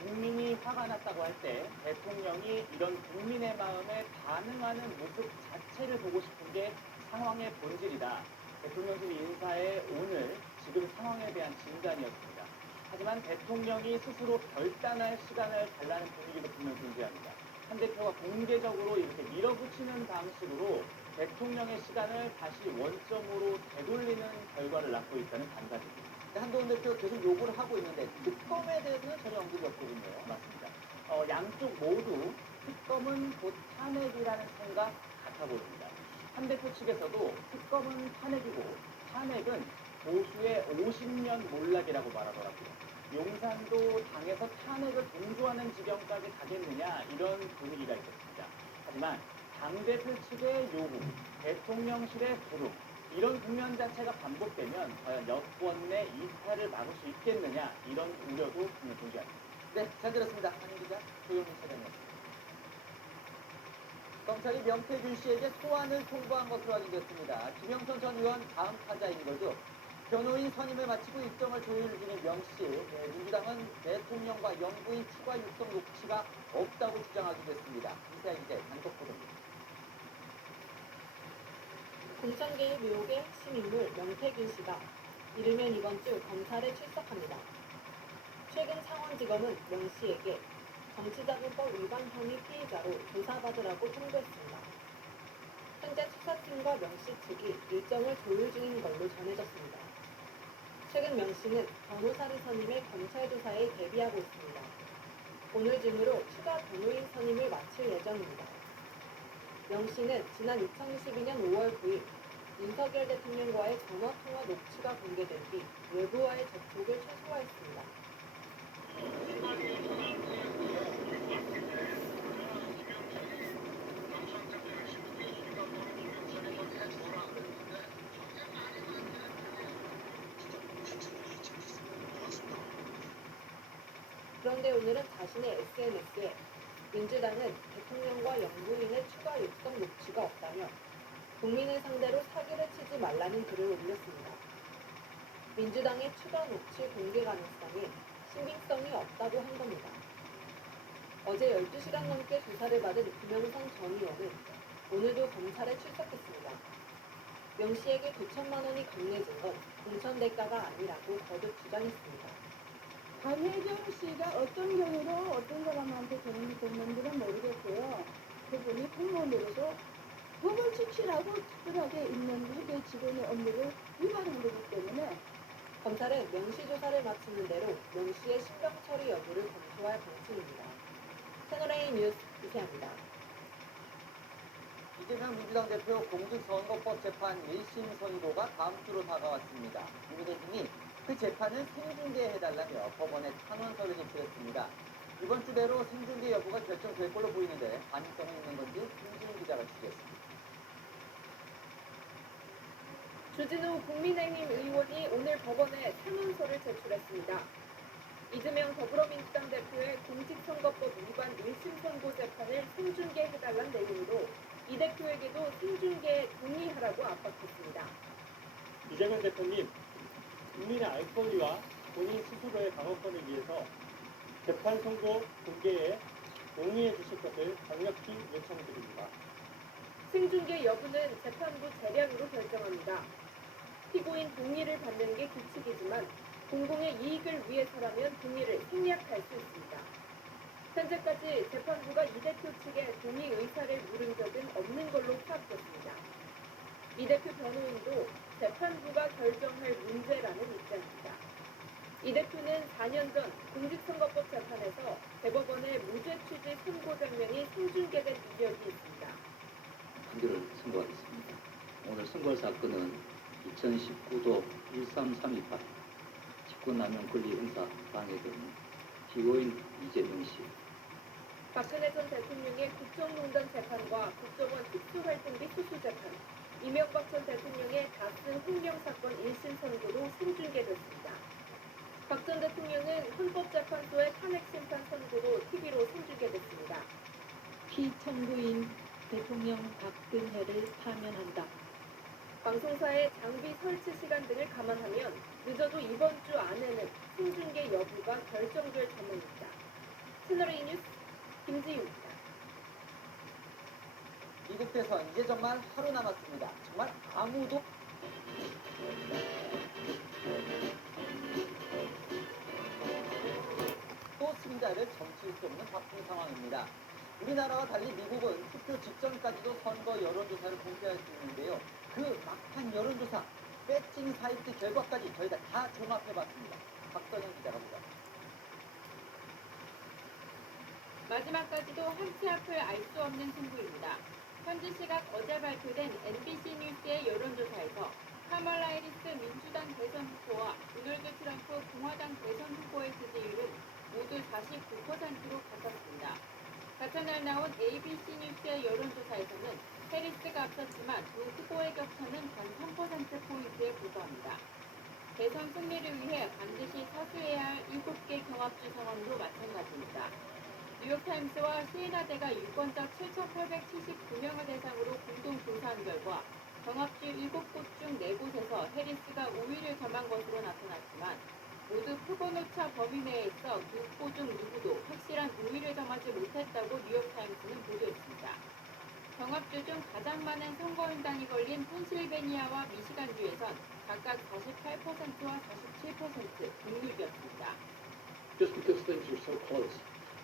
국민이 화가 났다고 할 때 대통령이 이런 국민의 마음에 반응하는 모습 자체를 보고 싶은 게 상황의 본질이다. 대통령실 인사의 오늘 지금 상황에 대한 진단이었습니다. 하지만 대통령이 스스로 결단할 시간을 달라는 분위기도 분명 존재합니다. 한 대표가 공개적으로 이렇게 밀어붙이는 방식으로 대통령의 시간을 다시 원점으로 되돌리는 결과를 낳고 있다는 단가입니다. 한동훈 대표가 계속 요구를 하고 있는데 특검에 대해서는 전혀 언급이 없거든요. 맞습니다. 양쪽 모두 특검은 곧 탄핵이라는 생각 같아 보입니다. 한 대표 측에서도 특검은 탄핵이고 탄핵은 보수의 50년 몰락이라고 말하더라고요. 용산도 당에서 탄핵을 동조하는 지경까지 가겠느냐 이런 분위기가 있었습니다. 하지만 당대표 측의 요구, 대통령실의 부름 이런 국면 자체가 반복되면 과연 여권 내 이탈을 막을 수 있겠느냐 이런 우려도 분명 존재합니다. 네, 잘 들었습니다. 한희 기자, 조영민 차장이었습니다. 검찰이 명태균 씨에게 소환을 통보한 것으로 확인됐습니다. 김영선 전 의원 다음 타자인 거죠. 변호인 선임을 마치고 일정을 조율 중인 명 씨, 민주당은 대통령과 영부인 추가 육성 녹취가 없다고 주장하기도 했습니다. 이사야 기자의 단독 보도입니다. 공천개입 의혹의 핵심 인물 명태균 씨가 이르면 이번 주 검찰에 출석합니다. 최근 창원지검은 명 씨에게 정치자금법 위반 혐의 피의자로 조사받으라고 통보했습니다. 현재 수사팀과 명 씨 측이 일정을 조율 중인 걸로 전해졌습니다. 최근 명 씨는 변호사를 선임해 검찰 조사에 대비하고 있습니다. 오늘 중으로 추가 변호인 선임을 마칠 예정입니다. 명 씨는 지난 2022년 5월 9일 윤석열 대통령과의 전화통화 녹취가 공개된 뒤 외부와의 접촉을 최소화했습니다. 그런데 오늘은 자신의 SNS에 민주당은 대통령과 영부인의 추가 육성 녹취가 없다며 국민을 상대로 사기를 치지 말라는 글을 올렸습니다. 민주당의 추가 녹취 공개 가능성에 신빙성이 없다고 한 겁니다. 어제 어제 12시간 넘게 조사를 받은 김영선 전 의원은 오늘도 검찰에 출석했습니다. 명 씨에게 9천만 원이 강요해진 건 공천 대가가 아니라고 거듭 주장했습니다. 강혜정 씨가 어떤 경우로 어떤 사람한테 돈을 줬는지는 모르겠고요. 그분이 공무원으로서 법을 지키라고 특별하게 있는 회계 직원의 업무를 위반한 거기 때문에 검찰은 명 씨 조사를 마치는 대로 명 씨의 신병 처리 여부를 검토할 방침입니다. 채널A 뉴스 이세아입니다. 이재명 민주당 대표 공직선거법 재판 1심 선고가 다음 주로 다가왔습니다. 국민의힘이 그 재판을 생중계해달라며 법원에 탄원서를 제출했습니다. 이번 주대로 생중계 여부가 결정될 걸로 보이는데 가능성은 있는 건지 김지훈 기자가 취재했습니다. 주진우 국민의힘 의원이 오늘 법원에 탄원서를 제출했습니다. 이재명 더불어민주당 대표의 공직선거법 위반 1심 선고 재판을 생중계해달란 내용으로 이 대표에게도 생중계에 동의하라고 압박했습니다. 이재명 대표님, 국민의 알 권리와 본인 스스로의 방어권을 위해서 재판 선고 공개에 동의해 주실 것을 강력히 요청드립니다. 생중계 여부는 재판부 재량으로 결정합니다. 피고인 동의를 받는 게 규칙이지만 공공의 이익을 위해서라면 동의를 생략할 수 있습니다. 현재까지 재판부가 이 대표 측에 동의 의사를 물은 적은 없는 걸로 파악됐습니다. 이 대표 변호인도 재판부가 결정할 문제라는 입장입니다. 이 대표는 4년 전 공직선거법 재판에서 대법원의 무죄 취지 선고 장면이 생중계된 이력이 있습니다. 판결을 선고하겠습니다. 오늘 선고할 사건은 2019도 13328 직권남용 권리 행사 방해 등 피고인 이재명 씨, 박근혜 전 대통령의 국정농단 재판과 국정원 특수활동비 수수 재판, 이명박 전 대통령의 다스 횡령 사건 1심 선고도 생중계됐습니다. 박 전 대통령은 헌법재판소의 탄핵심판 선고도 TV로 생중계됐습니다. 피청구인 대통령 박근혜를 파면한다. 방송사의 장비 설치 시간 등을 감안하면 늦어도 이번 주 안에는 생중계 여부가 결정될 전망입니다. 채널A 뉴스 김지윤입니다. 미국 대선 이제 정말 하루 남았습니다. 정말 아무도 또 승자를 점칠 수 없는 바쁜 상황입니다. 우리나라와 달리 미국은 투표 직전까지도 선거 여론조사를 공개할 수 있는데요. 그 막판 여론조사, 배칭 사이트 결과까지 저희가 다 종합해봤습니다. 박선영 기자가 보다. 마지막까지도 한 치 앞을 알 수 없는 승부입니다. 현지 시각 어제 발표된 NBC 뉴스의 여론조사에서 카멀라 해리스 민주당 대선 후보와 도널드 트럼프 공화당 대선 후보의 지지율은 모두 49%로 같았습니다. 같은 날 나온 ABC 뉴스의 여론조사에서는 해리스가 앞섰지만 두 후보의 격차는 단 3%포인트에 불과합니다. 대선 승리를 위해 반드시 사수해야 할 7개 경합주 상황도 마찬가지입니다. 뉴욕타임스와 시인화대가 유권자 7,879명을 대상으로 공동 조사한 결과 경합주 7곳 중 4곳에서 해리스가 우위를 점한 것으로 나타났지만 모두 표본오차 범위 내에 있어 두 후보 중 누구도 확실한 우위를 점하지 못했다고 뉴욕타임스는 보도했습니다. 경합주 중 가장 많은 선거인단이 걸린 펜실베니아와 미시간주에선 각각 48%와 47% 동률이었습니다. Just because things are so close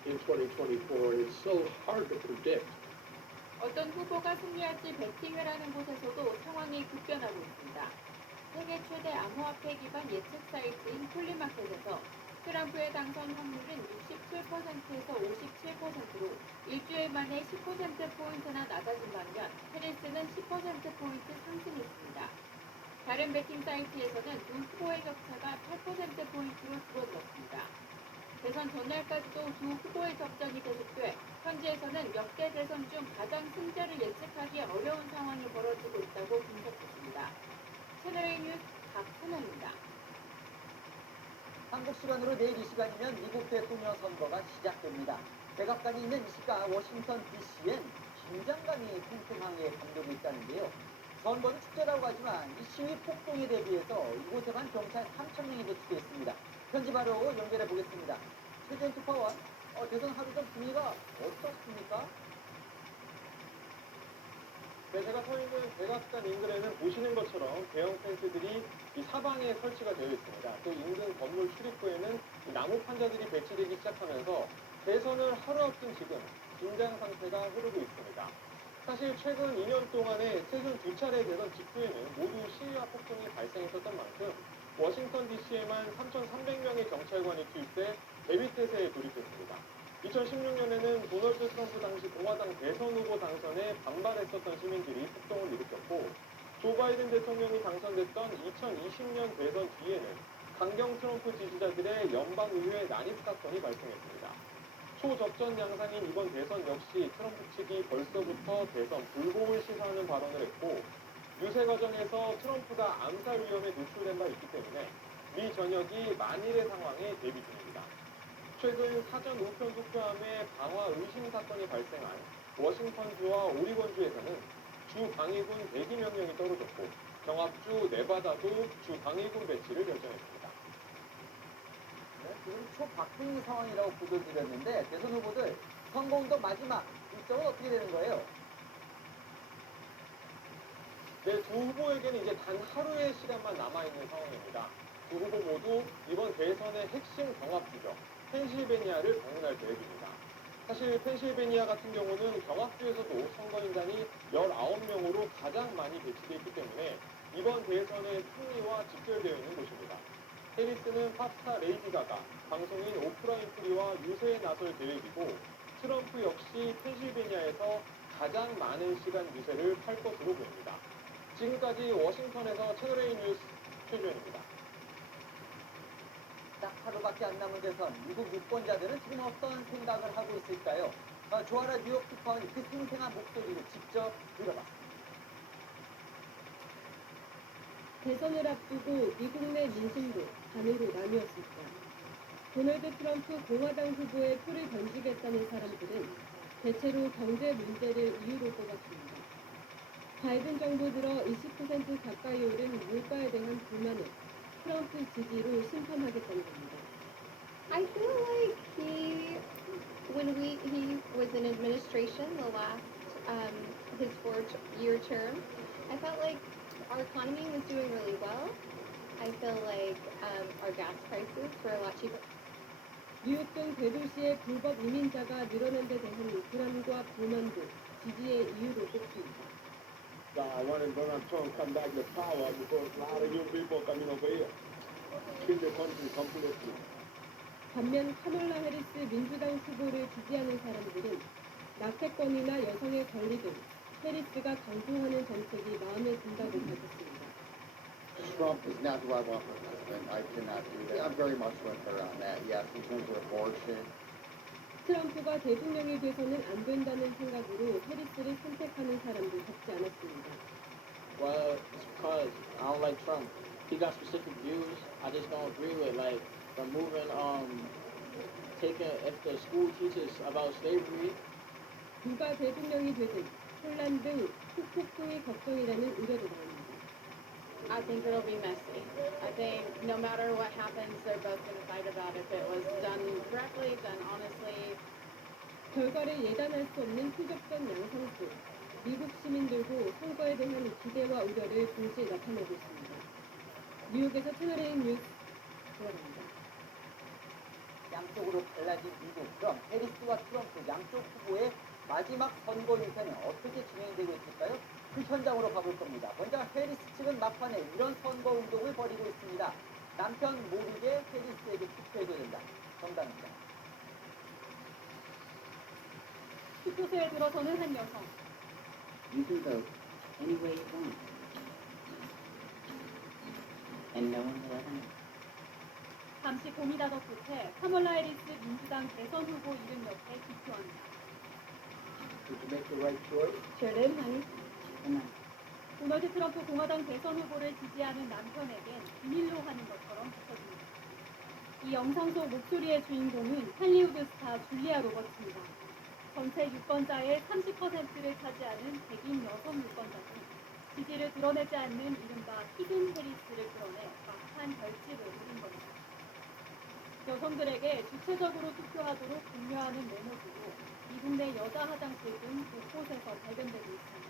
in 2024, it's so hard to predict. 어떤 후보가 승리할지 베팅을 곳에서도 상황이 급변하고 있습니다. 세계 최대 암호화폐 기반 예측 사이트인 폴리마켓에서 트럼프의 당선 확률은 67%에서 57%로 일주일 만에 10%포인트나 낮아진 반면 해리스는 10%포인트 상승했습니다. 다른 베팅 사이트에서는 두 후보의 격차가 8%포인트로 줄어들었습니다. 대선 전날까지도 두 후보의 접전이 계속돼 현지에서는 역대 대선 중 가장 승자를 예측하기 어려운 상황이 벌어지고 있다고 분석했습니다. 채널A 뉴스 박선영입니다. 한국 시간으로 내일 이 시간이면 미국 대통령 선거가 시작됩니다. 백악관이 있는 이 시각 워싱턴 DC엔 긴장감이 팽팽하게 감돌고 있다는데요. 선거는 축제라고 하지만 이 시위 폭동에 대비해서 이곳에만 경찰 3,000명이 배치되어 있습니다. 현지 바로 연결해 보겠습니다. 최재현 특파원. 대선 하루전 분위기가 어떻습니까? 네, 제가 서 있는 백악관 인근에는 보시는 것처럼 대형 펜스들이 이 사방에 설치가 되어 있습니다. 또 인근 건물 출입구에는 이 나무 판자들이 배치되기 시작하면서 대선을 하루 앞둔 지금 긴장 상태가 흐르고 있습니다. 사실 최근 2년 동안에 최근 2차례 대선 직후에는 모두 시위와 폭동이 발생했었던 만큼 워싱턴 DC에만 3,300명의 경찰관이 투입돼 대비태세에 돌입했습니다. 2016년에는 도널드 트럼프 당시 공화당 대선 후보 당선에 반발했었던 시민들이 폭동을 일으켰고, 조 바이든 대통령이 당선됐던 2020년 대선 뒤에는 강경 트럼프 지지자들의 연방의회 난입 사건이 발생했습니다. 초접전 양상인 이번 대선 역시 트럼프 측이 벌써부터 대선 불복을 시사하는 발언을 했고, 유세 과정에서 트럼프가 암살 위험에 노출된 바 있기 때문에 미 전역이 만일의 상황에 대비 중입니다. 최근 사전 우편 투표함에 방화 의심 사건이 발생한 워싱턴주와 오리건주에서는 주 방위군 대기 명령이 떨어졌고, 경합주 네바다도 주 방위군 배치를 결정했습니다. 네, 지금 초박빙 상황이라고 보도드렸는데 대선 후보들 선거운동 마지막 일정은 어떻게 되는 거예요? 네, 두 후보에게는 이제 단 하루의 시간만 남아있는 상황입니다. 두 후보 모두 이번 대선의 핵심 경합주죠. 펜실베니아를 방문할 계획입니다. 사실 펜실베니아 같은 경우는 경합주에서도 선거인단이 19명으로 가장 많이 배치되어 있기 때문에 이번 대선의 승리와 직결되어 있는 곳입니다. 해리스는 팝스타 레이디 가가, 방송인 오프라 윈프리와 유세에 나설 계획이고, 트럼프 역시 펜실베니아에서 가장 많은 시간 유세를 할 것으로 보입니다. 지금까지 워싱턴에서 채널A 뉴스 최주현입니다. 딱 하루밖에 안 남은 대선, 미국 유권자들은 지금 어떤 생각을 하고 있을까요? 조아라 뉴욕 특파원이 그 생생한 목소리를 직접 들어봤습니다. 대선을 앞두고 미국 내 민심도 반으로 나뉘었습니다. 도널드 트럼프 공화당 후보의 표를 던지겠다는 사람들은 대체로 경제 문제를 이유로 꼽았습니다. 바이든 정부 들어 20% 가까이 오른 물가에 대한 불만을 트럼프 지지로 심판하겠다는 겁니다. I feel like he was in administration the last his 4-year term, I felt like our economy was doing really well. I feel like our gas prices were a lot cheaper. 뉴욕 등 대도시의 불법 이민자가 늘어난 데 대한 불안과 불만도 지지의 이유로 꼽습니다. I wanted Donald Trump come back to power because a lot of new people coming over here. Kill the country completely. 반면 카멀라 해리스 민주당 후보를 지지하는 사람들은 낙태권이나 여성의 권리 등 해리스가 강조하는 정책이 마음에 든다고 밝혔습니다. Trump is not who I want for president. I cannot do that. I'm very much with her on that. Yes, in terms of abortion. 트럼프가 대통령이 돼서는 안 된다는 생각으로 해리스를 선택하는 사람도 적지 않았습니다. Well, it's because I don't like Trump. He got specific views I just don't agree with, like removing, taking, if the school teaches about slavery. 누가 대통령이 되든 혼란 등 폭풍이 걱정이라는 우려도 나옵니다. I think it'll be messy. I think no matter what happens, they're both going to fight about if it was done correctly, done honestly. 결과를 예단할 수 없는 후적전 양상 속 미국 시민들도 선거에 대한 기대와 우려를 동시에 나타내고 있습니다. 뉴욕에서 채널A 뉴스 들어갑니다. 양쪽으로 갈라진 미국, 그럼 해리스와 트럼프 양쪽 후보의 마지막 선거 유세는 어떻게 진행되고 있을까요? 그 현장으로 가볼 겁니다. 먼저 해리스 측은 막판에 이런 선거 운동을 벌이고 있습니다. 남편 모르게 해리스에게 투표해줘야 된다. 정당입니다. 투표소에 들어서는 한 여성. You can vote any way you want. And no one will ever know. 잠시 고민하던 끝에 카멀라 해리스 민주당 대선 후보 이름 옆에 기표합니다. Did you make the right choice? Sure did, honey. 도널드 트럼프 공화당 대선 후보를 지지하는 남편에겐 비밀로 하는 것처럼 비춰집니다. 이 영상 속 목소리의 주인공은 할리우드 스타 줄리아 로버츠입니다. 전체 유권자의 30%를 차지하는 백인 여성 유권자 중 지지를 드러내지 않는 이른바 히든 해리스를 끌어내 막판 결집을 누린 겁니다. 여성들에게 주체적으로 투표하도록 독려하는 메모지도 미국 내 여자 화장실 등 곳곳에서 발견되고 있습니다.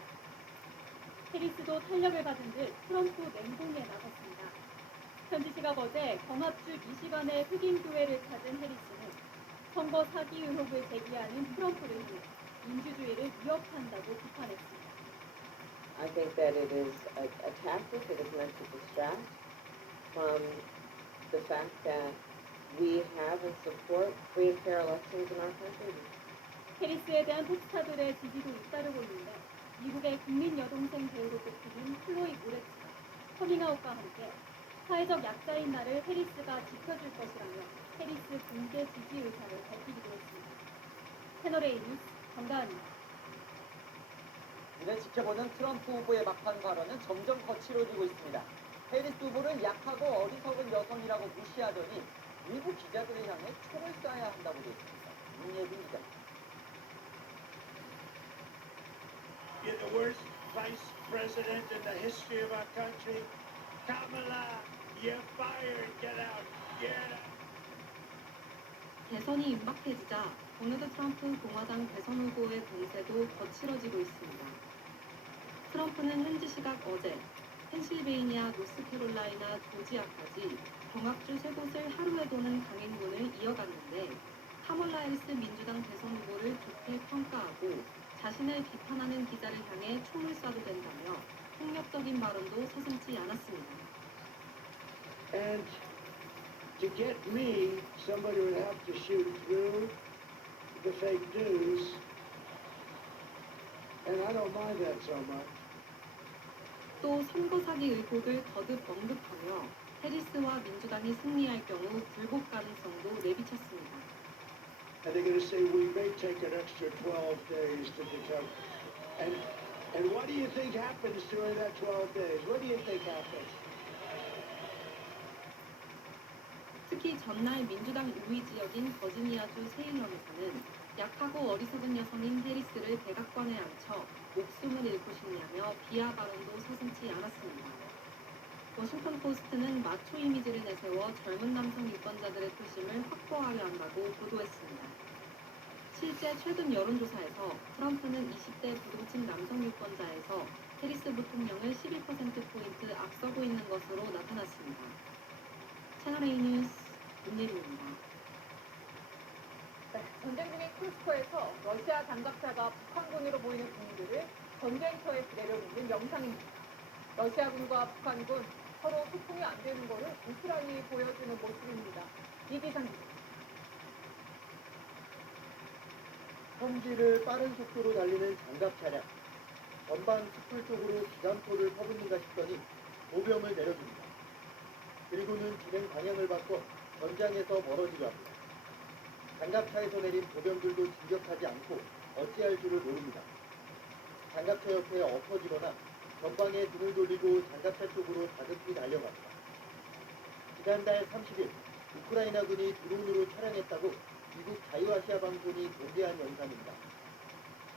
해리스도 탄력을 받은 듯 트럼프 맹공에 나섰습니다. 현지 시각 어제 경합주 미시간의 흑인 교회를 찾은 해리스는 선거 사기 의혹을 제기하는 트럼프를 향해 민주주의를 위협한다고 비판했습니다. I think that it is a tactic that is meant to distract from the fact that we have and support free and fair elections in our country. 해리스에 대한 톱스타들의 지지도 잇따르고 있는데 미국의 국민 여동생 배우로 꼽히는 클로이 모레츠가 커밍아웃과 함께 사회적 약자인 나를 해리스가 지켜줄 것이라며 해리스 공개 지지 의사를 밝히기도 했습니다. 채널A 뉴스 정다은입니다. 이를 지켜보는 트럼프 후보의 막판 발언은 점점 거칠어지고 있습니다. 해리스 후보를 약하고 어리석은 여성이라고 무시하더니 일부 기자들을 향해 총을 쏴야 한다고 되어 있습니다. 윤예빈 기자입니다. You're the worst vice president in the history of our country. Kamala, you're fired. Get out. Get out. 대선이 임박해지자 도널드 트럼프 공화당 대선 후보의 공세도 거칠어지고 있습니다. 트럼프는 현지 시각 어제 펜실베이니아, 노스캐롤라이나, 조지아까지 경합주 3곳을 하루에 도는 강행군을 이어갔는데 카멀라 해리스 민주당 대선 후보를 좋게 평가하고 자신을 비판하는 기자를 향해 총을 쏴도 된다며 폭력적인 발언도 서슴지 않았습니다. And to get me, somebody would have to shoot through the fake news. And I don't mind that so much. 또 선거 사기 의혹을 거듭 언급하며 해리스와 민주당이 승리할 경우 불복 가능성도 내비쳤습니다. And they're going to say we may take an extra 12 days to determine. And what do you think happens during that 12 days? What do you think happens? 특히 전날 민주당 우위 지역인 버지니아주 세일럼에서는 약하고 어리석은 여성인 해리스를 백악관에 앉혀 목숨을 잃고 싶냐며 비하 발언도 서슴지 않았습니다. 워싱턴 포스트는 마초 이미지를 내세워 젊은 남성 유권자들의 표심을 확보하려 한다고 보도했습니다. 실제 최근 여론조사에서 트럼프는 20대 부동층 남성 유권자에서 해리스 부통령을 11%포인트 앞서고 있는 것으로 나타났습니다. 채널A 뉴스 윤예빈입니다. 전쟁 중인 쿠스코에서 러시아 장갑차가 북한군으로 보이는 군인들을 전쟁터에 부대려 놓는 영상입니다. 러시아군과 북한군 서로 소통이 안 되는 것을 고스란히 보여주는 모습입니다. 이기상입니다. 험지를 빠른 속도로 달리는 장갑 차량. 전방 숯불 쪽으로 기관포를 퍼붓는가 싶더니 보병을 내려줍니다. 그리고는 진행 방향을 바꿔 전장에서 멀어지려 합니다. 장갑차에서 내린 보병들도 진격하지 않고 어찌할 줄을 모릅니다. 장갑차 옆에 엎어지거나 전방에 등을 돌리고 장갑차 쪽으로 다급히 달려갑니다. 지난달 30일 우크라이나군이 드론으로 촬영했다고 미국 자유아시아 방송이 공개한 영상입니다.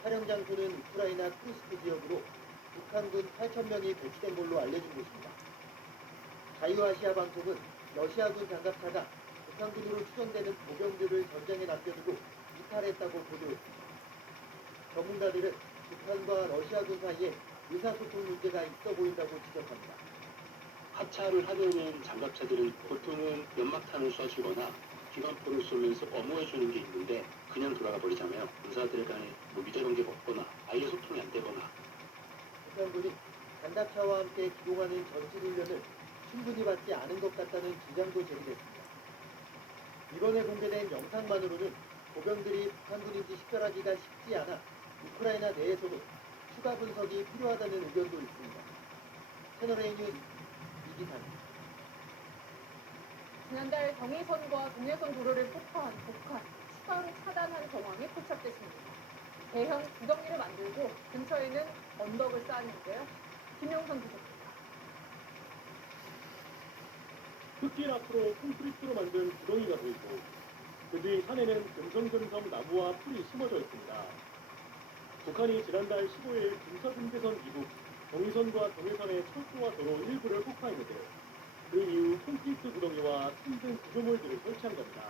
촬영 장소는 우크라이나 쿠르스크 지역으로 북한군 8,000명이 배치된 걸로 알려진 곳입니다. 자유아시아 방송은 러시아군 장갑차가 북한군으로 추정되는 보병들을 전장에 남겨두고 이탈했다고 보도했습니다. 전문가들은 북한과 러시아군 사이에 의사소통 문제가 있어 보인다고 지적합니다. 하차를 하려는 장갑차들은 보통은 연막탄을 쏴주거나 기관포를 쏘면서 엄호해주는 게 있는데 그냥 돌아가 버리잖아요. 군사들 간에 위자 관계가 없거나 아예 소통이 안 되거나. 북한군이 장갑차와 함께 기동하는 전술훈련을 충분히 받지 않은 것 같다는 주장도 제기됐습니다. 이번에 공개된 영상만으로는 보병들이 북한군인지 식별하기가 쉽지 않아 우크라이나 내에서도 추가 분석이 필요하다는 의견도 있습니다. 채널A 뉴스 이기상입니다. 지난달 경의선과 동해선 도로를 폭파한 북한, 수강 차단한 정황이 포착됐습니다. 대형 구덩이를 만들고 근처에는 언덕을 쌓았는데요. 김영선 기자입니다. 흙길 앞으로 콘크리트로 만든 구덩이가 보이고 그 뒤 산에는 금성금성 나무와 풀이 심어져 있습니다. 북한이 지난달 15일 군사분계선 이북 경의선과 동해선의 철도와 도로 일부를 폭파했는데요. 그 이후 콘크리트 구덩이와 힘든 구조물들을 설치한 겁니다.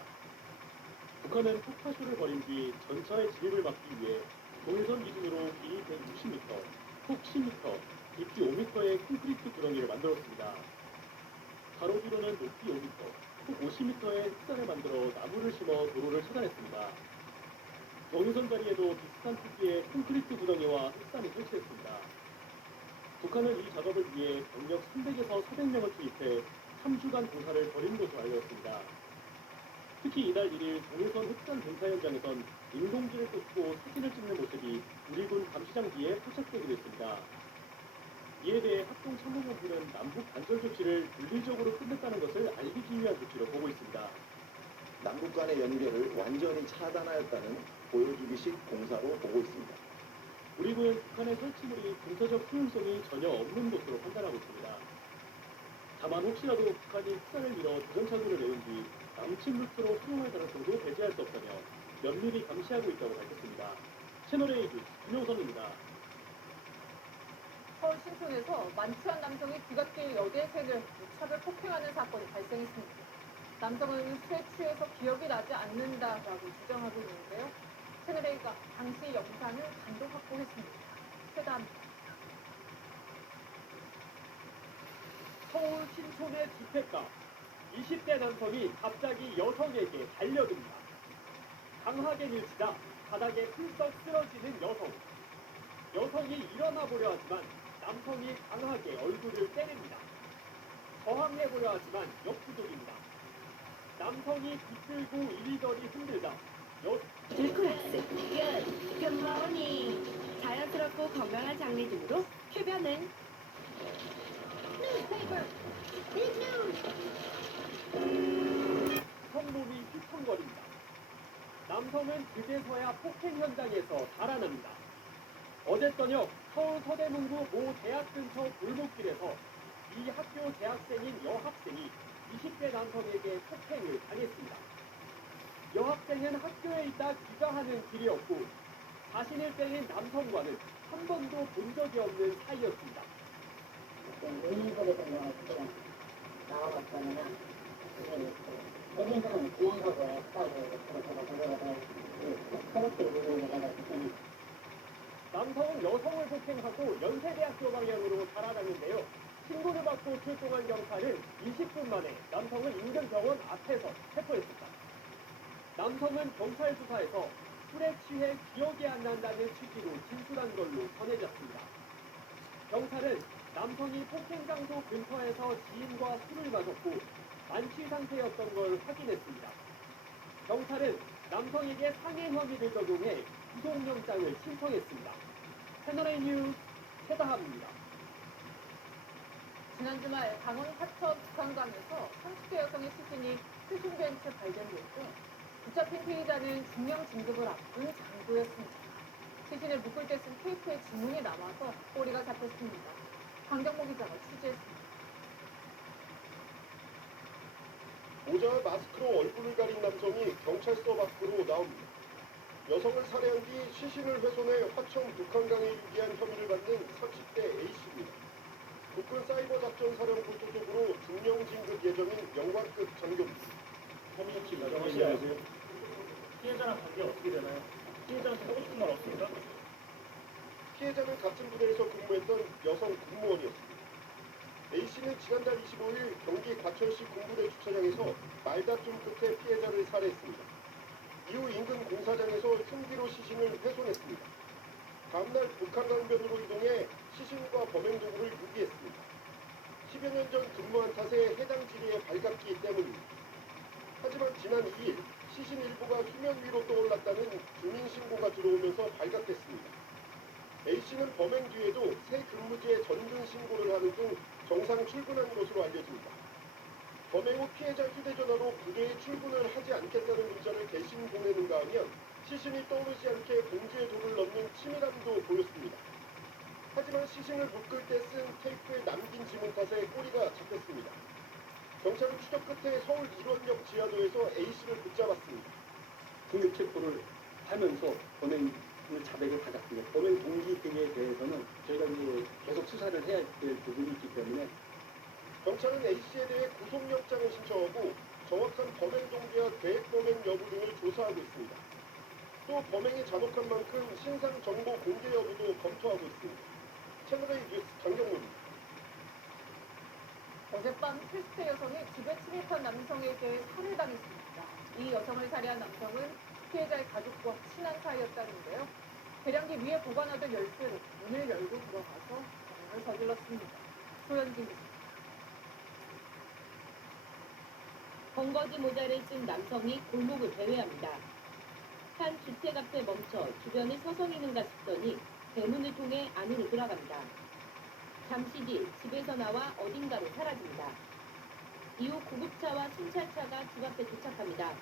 북한은 폭파쇼를 벌인 뒤 전차의 진입을 막기 위해 동해선 기준으로 길이 160m, 폭 10m, 깊이 5m의 콘크리트 구덩이를 만들었습니다. 가로주로는 높이 5m, 폭 50m의 흑산을 만들어 나무를 심어 도로를 차단했습니다. 동해선 자리에도 비슷한 크기의 콘크리트 구덩이와 흑산이 설치됐습니다. 북한은 이 작업을 위해 병력 300에서 400명을 투입해 3주간 공사를 벌인 것으로 알려졌습니다. 특히 이달 1일 동해선 흑산 공사 현장에선 인공지를 꽂고 사진을 찍는 모습이 우리군 감시장비에 포착되기도 했습니다. 이에 대해 합동참모본부는 남북 단절 조치를 물리적으로 끝냈다는 것을 알리기 위한 조치로 보고 있습니다. 남북 간의 연결을 완전히 차단하였다는 보여주기식 공사로 보고 있습니다. 우리군은 북한의 설치물이 군사적 효용성이 전혀 없는 것으로 판단하고 있습니다. 다만 혹시라도 북한이 흑산을 밀어 도전차도를 내온 뒤 남침 루트로 수용할 가능성도 배제할 수 없다며 면밀히 감시하고 있다고 밝혔습니다. 채널A 뉴스 김효선입니다. 서울 신촌에서 만취한 남성이 귀갓길 여대생을 무차별 폭행하는 사건이 발생했습니다. 남성은 술에 취해서 기억이 나지 않는다라고 주장하고 있는데요. 채널A가 당시 영상을 단독 확보했습니다. 최다합니다. 서울 신촌의 주택가 20대 남성이 갑자기 여성에게 달려듭니다. 강하게 밀치자 바닥에 풀썩 쓰러지는 여성. 여성이 일어나 보려 하지만 남성이 강하게 얼굴을 때립니다. 저항해보려 하지만 역부족입니다. 남성이 붙들고 이리저리 흔들자 들크락스, 굿모닝. 자연스럽고 건강한 장리중으로 쾌변은 성몸이 휘청거립니다. 남성은 그제서야 폭행 현장에서 달아납니다. 어제 저녁 서울 서대문구 모 대학 근처 골목길에서 이 학교 재학생인 여학생이 20대 남성에게 폭행을 당했습니다. 여학생은 학교에 있다 귀가하는 길이었고 자신을 때린 남성과는 한 번도 본 적이 없는 사이였습니다. 남성은 여성을 폭행하고 연세대학교 방향으로 달아났는데요. 신고를 받고 출동한 경찰은 20분 만에 남성을 인근 병원 앞에서 체포했습니다. 남성은 경찰 수사에서 술에 취해 기억이 안 난다는 취지로 진술한 걸로 전해졌습니다. 경찰은 남성이 폭행 장소 근처에서 지인과 술을 마셨고 만취 상태였던 걸 확인했습니다. 경찰은 남성에게 상해 혐의를 적용해 구속영장을 신청했습니다. 채널A 뉴스 최다합입니다. 지난 주말 강원 화천 북한강에서 30대 여성의 시신이 수송된 채 발견됐고 붙잡힌 피의자는 중형 진급을 앞둔 장부였습니다. 시신을 묶을 때 쓴 테이프에 지문이 남아서 꼬리가 잡혔습니다. 강경모 기자가 취재했습니다. 모자와 마스크로 얼굴을 가린 남성이 경찰서 밖으로 나옵니다. 여성을 살해한 뒤 시신을 훼손해 화천 북한강에 유기한 혐의를 받는 30대 A씨입니다. 국군 사이버작전사령부 소속으로 중령 진급 예정인 영관급 장교입니다. 안녕하세요. 피해자랑 관계 어떻게 되나요? 피해자한테 하고 싶은 말 없습니까? 피해자는 같은 부대에서 근무했던 여성 군무원이었습니다. A씨는 지난달 25일 경기 과천시 군부대 주차장에서 말다툼 끝에 피해자를 살해했습니다. 이후 인근 공사장에서 흉기로 시신을 훼손했습니다. 다음날 북한강변으로 이동해 시신과 범행 도구를 유기했습니다. 10여 년 전 근무한 탓에 해당 지리에 발각기 때문입니다. 하지만 지난 2일 시신 일부가 수면 위로 떠올랐다는 주민신고가 들어오면서 발각됐습니다. A씨는 범행 뒤에도 새 근무지에 전근 신고를 하는 등 정상 출근한 것으로 알려집니다. 범행 후 피해자 휴대전화로 부대에 출근을 하지 않겠다는 문자를 대신 보내는가 하면 시신이 떠오르지 않게 봉지에 돌을 넣는 치밀함도 보였습니다. 하지만 시신을 묶을 때 쓴 테이프에 남긴 지문 탓에 꼬리가 잡혔습니다. 경찰은 추적 끝에 서울 일원역 지하도에서 A씨를 붙잡았습니다. 긴급 체포를 하면서 범행 자백을 받았습니다. 범행 동기 등에 대해서는 저희가 이제 계속 수사를 해야 될 부분이 있기 때문에 경찰은 A씨에 대해 구속영장을 신청하고 정확한 범행 동기와 계획 범행 여부 등을 조사하고 있습니다. 또 범행이 잔혹한 만큼 신상 정보 공개 여부도 검토하고 있습니다. 채널A 뉴스 장경무입니다. 어젯밤 70대 여성이 집에 침입한 남성에게 살해당했습니다. 이 여성을 살해한 남성은 피해자의 가족과 친한 사이였다는데요. 배량기 위에 보관하던 열쇠로 문을 열고 들어가서 범행을 저질렀습니다. 소연진입니다. 번거지 모자를 쓴 남성이 골목을 배회합니다. 한 주택 앞에 멈춰 주변을 서성이는가 싶더니 대문을 통해 안으로 들어갑니다. 잠시 뒤 집에서 나와 어딘가로 사라집니다. 이후 구급차와 순찰차가 집 앞에 도착합니다.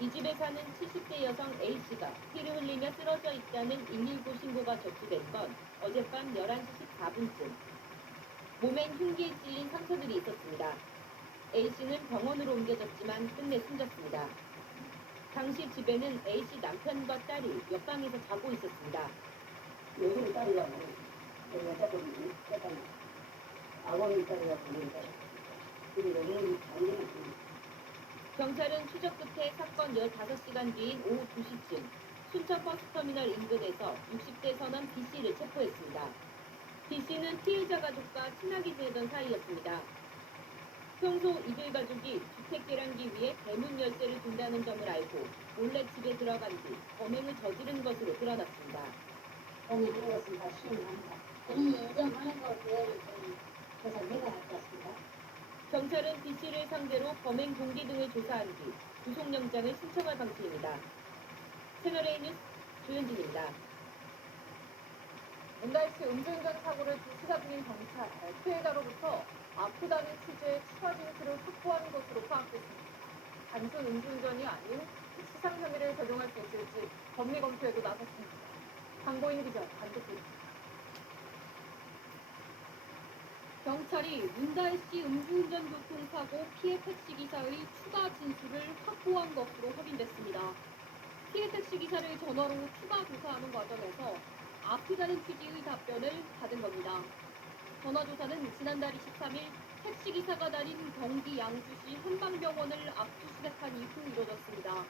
이 집에 사는 70대 여성 A씨가 피를 흘리며 쓰러져 있다는 119 신고가 접수된 건 어젯밤 11시 14분쯤. 몸엔 흉기에 찔린 상처들이 있었습니다. A씨는 병원으로 옮겨졌지만 끝내 숨졌습니다. 당시 집에는 A씨 남편과 딸이 옆방에서 자고 있었습니다. 요즘 딸이라고 여자분이 세상에 아버님 딸이라고 하는데 그리고 여기 장면을 경찰은 추적 끝에 사건 15시간 뒤인 오후 2시쯤 순천 버스터미널 인근에서 60대 선원 B씨를 체포했습니다. B씨는 피해자 가족과 친하게 지내던 사이였습니다. 평소 이들 가족이 주택 계량기 위에 대문 열쇠를 둔다는 점을 알고 몰래 집에 들어간 뒤 범행을 저지른 것으로 드러났습니다. 돈이 들어갔으니까 시행합니다. 본인이 인정하는 것에 조사 내가 할 것 같습니다. 경찰은 B씨를 상대로 범행 동기 등을 조사한 뒤 구속영장을 신청할 방침입니다. 채널A 뉴스 조현진입니다. 문달씨 음주운전 사고를 수사 중인 경찰, 피해자로부터 아프다는 취지의 추가 진술을 확보한 것으로 파악됐습니다. 단순 음주운전이 아닌 치상 혐의를 적용할 수 있을지 법리 검토에도 나섰습니다. 강보인 기자 단독입니다. 경찰이 문달씨 음주운전 교통사고 피해 택시기사의 추가 진술을 확보한 것으로 확인됐습니다. 피해 택시기사를 전화로 추가 조사하는 과정에서 아프다는 취지의 답변을 받은 겁니다. 전화조사는 지난달 23일 택시기사가 다닌 경기 양주시 한방병원을 압수수색한 이후 이뤄졌습니다.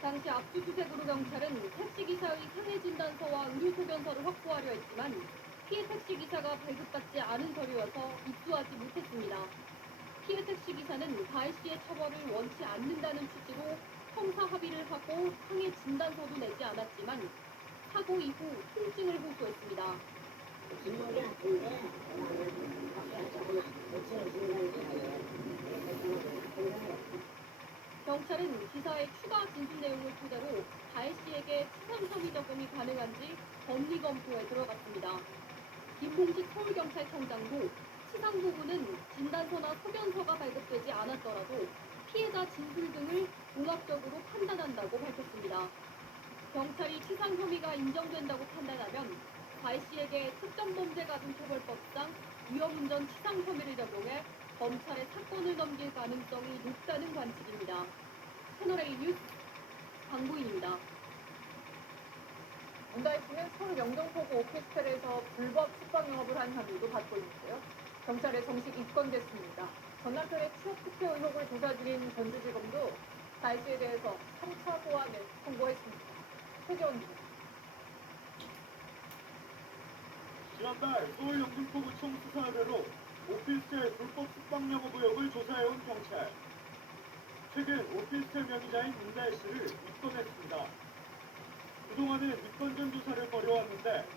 당시 압수수색으로 경찰은 택시기사의 상해진단서와 의료소견서를 확보하려 했지만 피해 택시기사가 발급받지 않은 서류여서 입수하지 못했습니다. 피해 택시기사는 가해씨의 처벌을 원치 않는다는 취지로 형사 합의를 하고 상해 진단서도 내지 않았지만 사고 이후 통증을 호소했습니다. 경찰은 기사의 추가 진술 내용을 토대로 가해씨에게 치상 혐의 적용이 가능한지 법리 검토에 들어갔습니다. 김봉식 서울경찰청장도 치상 부분은 진단서나 소견서가 발급되지 않았더라도 피해자 진술 등을 종합적으로 판단한다고 밝혔습니다. 경찰이 치상 혐의가 인정된다고 판단하면 가해씨에게 특정범죄가중처벌법상 위험운전 치상 혐의를 적용해 검찰에 사건을 넘길 가능성이 높다는 관측입니다. 채널A 뉴스 강보인입니다. 문달씨는 서울 영등포구 오피스텔에서 불법 숙박 영업을 한 혐의도 받고 있는데요. 경찰에 정식 입건됐습니다. 전 남편의 취업 특혜 의혹을 조사 중인 전주지검도 가해씨에 대해서 3차 소환을 통보했습니다. 최재원 기자. 지난달 서울 영등포구청 수사대로 오피스텔 불법 숙박 영업 의혹을 조사해온 경찰. 최근 오피스텔 명의자인 문달씨를 입건했습니다. 그동안은 입건전 조사를 벌여왔는데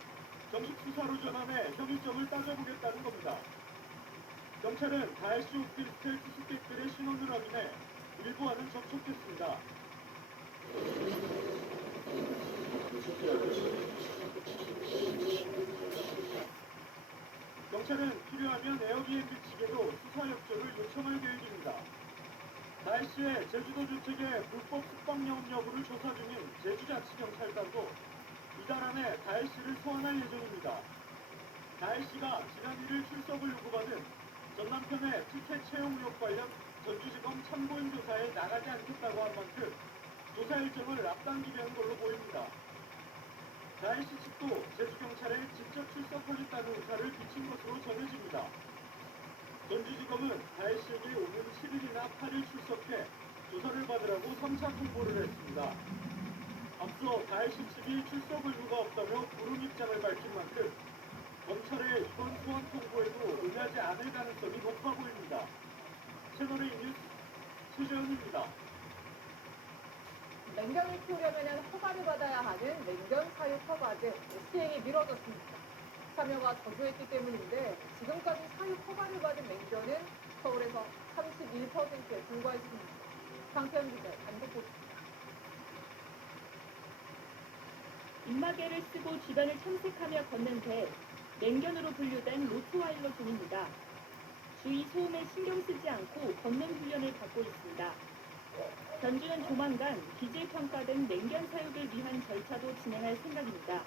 정식 수사로 전환해 혐의점을 따져보겠다는 겁니다. 경찰은 가해씨 오피스텔 투숙객들의 신원을 확인해 일부와는 접촉했습니다. 경찰은 필요하면 에어비앤비 측에도 수사 협조를 요청할 계획입니다. 가해씨의 제주도 주택의 불법 숙박 영업 여부를 조사 중인 제주자치경찰관도 이달 안에 가해씨를 소환할 예정입니다. 가해씨가 지난 1일 출석을 요구받은 전 남편의 특혜 채용 의혹 관련 전주지검 참고인 조사에 나가지 않겠다고 한 만큼 조사 일정을 앞당기려는 걸로 보입니다. 가해씨 측도 제주경찰에 직접 출석하겠다는 의사를 비친 것으로 전해집니다. 전주지검은 다혜씨에게 오는 7일이나 8일 출석해 조사를 받으라고 3차 통보를 했습니다. 앞서 다혜씨 측이 출석 의무가 없다며 불응 입장을 밝힌 만큼 검찰의 이번 소환 통보에도 응하지 않을 가능성이 높아 보입니다. 채널A 뉴스 최재현입니다. 맹견을 키우려면 허가를 받아야 하는 맹견 사육 허가제 시행이 미뤄졌습니다. 참여가 저조했기 때문인데 지금까지 사육 허가를 받은 맹견은 서울에서 31%에 불과했습니다. 강태현 기자 단독 보도입니다. 입마개를 쓰고 주변을 탐색하며 걷는 개, 맹견으로 분류된 로트와일러 종입니다. 주위 소음에 신경 쓰지 않고 걷는 훈련을 받고 있습니다. 견주는 조만간 기질평가된 맹견 사육을 위한 절차도 진행할 생각입니다.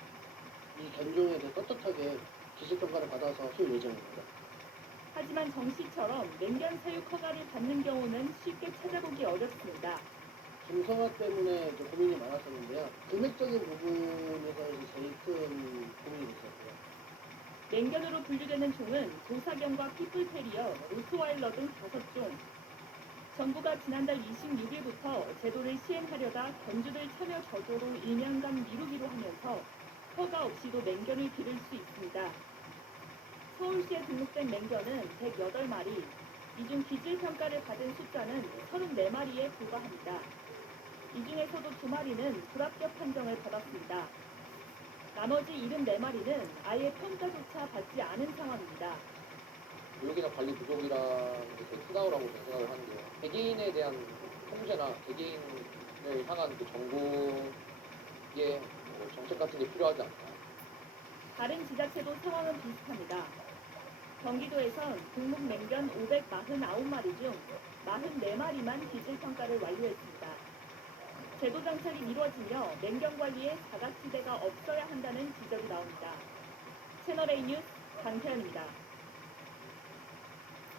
이 견종에 대해 떳떳하게 기술평가를 받아서 키울 예정입니다. 하지만 정 씨처럼 맹견 사육 허가를 받는 경우는 쉽게 찾아보기 어렵습니다. 중성화 때문에 좀 고민이 많았었는데요. 금액적인 부분에서 이제 제일 큰 고민이 있었고요. 맹견으로 분류되는 종은 도사견과 피플테리어, 로트와일러 등 5종. 정부가 지난달 26일부터 제도를 시행하려다 견주들 참여 저조로 1년간 미루기로 하면서 허가 없이도 맹견을 기를 수 있습니다. 서울시에 등록된 맹견은 108마리, 이 중 기질평가를 받은 숫자는 34마리에 불과합니다. 이 중에서도 2마리는 불합격 판정을 받았습니다. 나머지 74마리는 아예 평가조차 받지 않은 상황입니다. 교육이나 관리 부족이랑 되게 크다고 저는 생각을 하는데요. 개개인에 대한 통제나 개개인을 향한 그 정보의 정책 같은 게 필요하지 않나. 다른 지자체도 상황은 비슷합니다. 경기도에선 등록 맹견 549마리 중 44마리만 기질평가를 완료했습니다. 제도 장착이 미뤄지며 맹견 관리에 사각지대가 없어야 한다는 지적이 나옵니다. 채널A 뉴스 강태현입니다.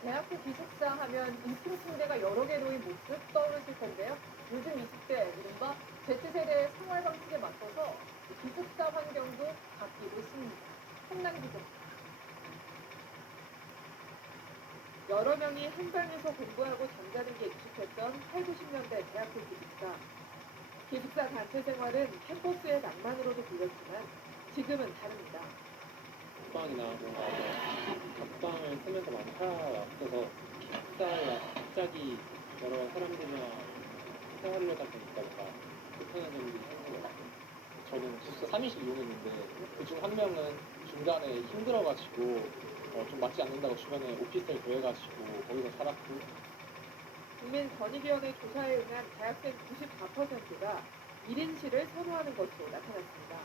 대학교 기숙사 하면 2층 침대가 여러 개 놓인 모습 떠오르실 텐데요. 요즘 20대, 이른바 Z세대의 생활 방식에 맞춰서 기숙사 환경도 바뀌고 있습니다. 홍남 기자입니다. 여러 명이 한 방에서 공부하고 잠자는 게 익숙했던 8, 90년대 대학교 기숙사. 기숙사 단체 생활은 캠퍼스의 낭만으로도 불렸지만 지금은 다릅니다. 독방이나 뭔가 답방을 쓰면서 많이 살아왔어서 기숙사에 갑자기 여러 사람들이랑 생활하려다 보니까 뭔가 불편한 점이 생긴 것 같아요. 저는 기숙사 3인실 이용했는데 그중 한 명은 중간에 힘들어가지고 좀 맞지 않는다고 주변에 오피스텔 구해가지고 거기서 살았고. 국민권익위원회 조사에 의한 대학생 94%가 1인실을 선호하는 것으로 나타났습니다.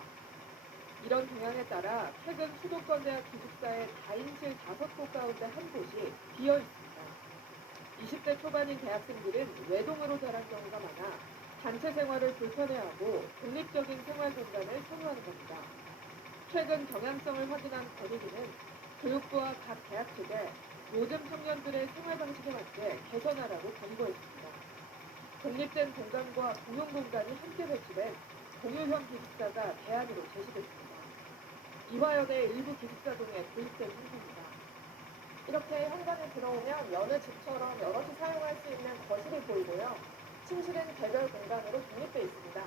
이런 경향에 따라 최근 수도권 대학 기숙사의 다인실 5곳 가운데 한 곳이 비어 있습니다. 20대 초반인 대학생들은 외동으로 자란 경우가 많아 단체 생활을 불편해하고 독립적인 생활 공간을 선호하는 겁니다. 최근 경향성을 확인한 권익위는 교육부와 각 대학 측에 요즘 청년들의 생활 방식에 맞게 개선하라고 권고했습니다. 독립된 공간과 공용 공간이 함께 배치된 공유형 기숙사가 대안으로 제시됐습니다. 이화여대 일부 기숙사동에 도입된 형태입니다. 이렇게 현관에 들어오면 여느 집처럼 여럿이 사용할 수 있는 거실이 보이고요. 침실은 개별 공간으로 독립돼 있습니다.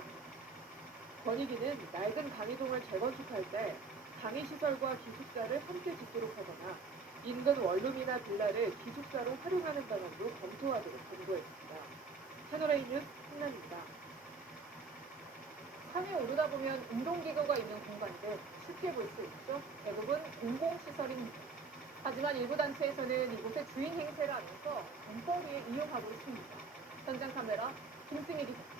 권익위는 낡은 강의동을 재건축할 때 강의시설과 기숙사를 함께 짓도록 하거나 인근 원룸이나 빌라를 기숙사로 활용하는 방안도 검토하도록 권고했습니다. 채널A 뉴스 홍남입니다. 산에 오르다 보면 운동기구가 있는 공간들 쉽게 볼 수 있죠. 대부분 공공시설입니다. 하지만 일부 단체에서는 이곳에 주인 행세를 하면서 돈벌이에 이용하고 있습니다. 현장 카메라 김승희 기자입니다.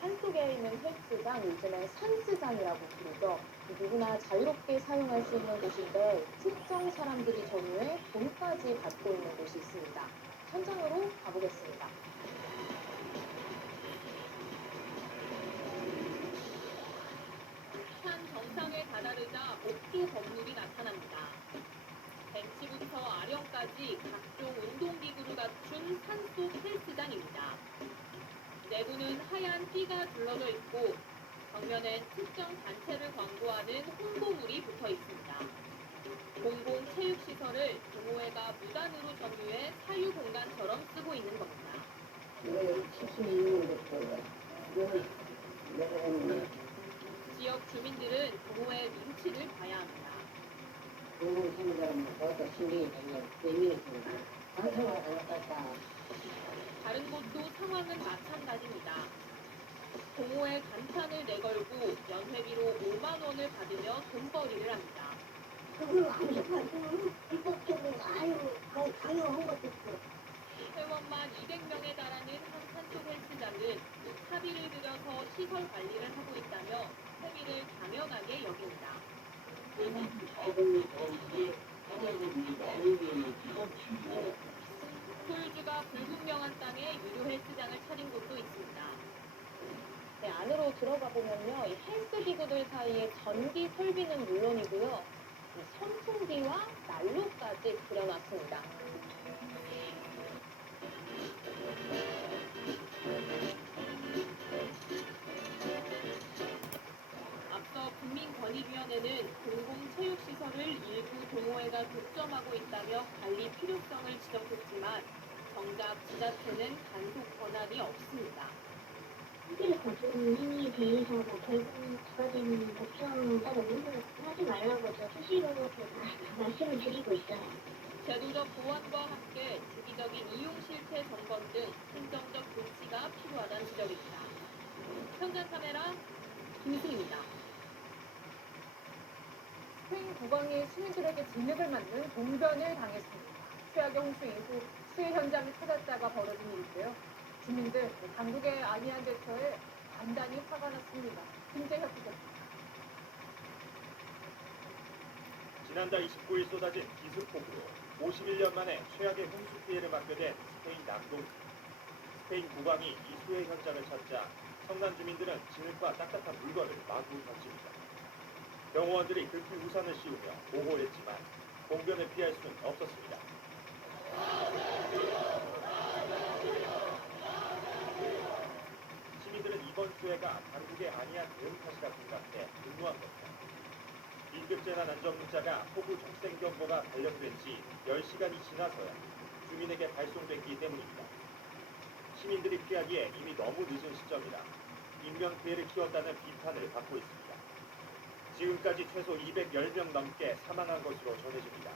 산속에 있는 헬스장, 요즘엔 산스장이라고 부르죠. 누구나 자유롭게 사용할 수 있는 곳인데 특정 사람들이 전후에 돈까지 받고 있는 곳이 있습니다. 현장으로 가보겠습니다. 산 정상에 다다르자 목조 건물이 나타납니다. 벤치부터 아령까지 각종 운동기구를 갖춘 산속 헬스장입니다. 내부는 하얀 띠가 둘러져 있고 벽면엔 특정 단체를 광고하는 홍보물이 붙어 있습니다. 공공체육시설을 동호회가 무단으로 점유해 사유공간처럼 쓰고 있는 겁니다. 지역 주민들은 동호회 눈치를 봐야 합니다. 다른 곳도 상황은 마찬가지입니다. 동호회 간판을 내걸고 연회비로 5만 원을 받으며 돈벌이를 합니다. 그걸 안 해가지고 불법적으로 아유 강요한 것도 있고. 회원만 200명에 달하는 한 산속 헬스장은 사비를 들여서 시설 관리를 하고 있다며 회비를 당연하게 여깁니다. 소유주가 불분명한 땅에 유료 헬스장을 차린 곳도 있습니다. 네, 안으로 들어가 보면요, 이 헬스 기구들 사이에 전기 설비는 물론이고요, 이 선풍기와 난로까지 그려놨습니다. 앞서 국민권익위원회는 공공체육시설을 일부 동호회가 독점하고 있다며 관리 필요성을 지적했지만 정작 지자체는 단속 권한이 없습니다. 특히 거주민에 대해서 결국 부과되는 법령 따로 운동을 하지 말라고 저 수시로 말씀을 드리고 있어요. 제도적 보완과 함께 주기적인 이용 실태 점검 등 행정적 조치가 필요하다는 지적입니다. 현장 카메라 김승입니다. 스페인 국왕이 시민들에게 진흙을 맞는 봉변을 당했습니다. 최악의 홍수 이후 수해 현장을 찾았다가 벌어진 일인데요. 주민들 당국의 안이한 대처에 단단히 화가 났습니다. 김재혁 기자입니다. 지난달 29일 쏟아진 기습폭우로 51년 만에 최악의 홍수 피해를 맡게 된 스페인 남동. 스페인 국왕이 이 수해 현장을 찾자 성난 주민들은 진흙과 딱딱한 물건을 마구 던집니다. 경호원들이 급히 우산을 씌우며 보호했지만 봉변을 피할 수는 없었습니다. 시민들은 이번 수해가 당국의 안이한 대응 탓이라 생각해 분노한 겁니다. 긴급재난 안전 문자가 폭우 적생 경보가 발령된 지 10시간이 지나서야 주민에게 발송됐기 때문입니다. 시민들이 피하기에 이미 너무 늦은 시점이라 인명피해를 키웠다는 비판을 받고 있습니다. 지금까지 최소 210명 넘게 사망한 것으로 전해집니다.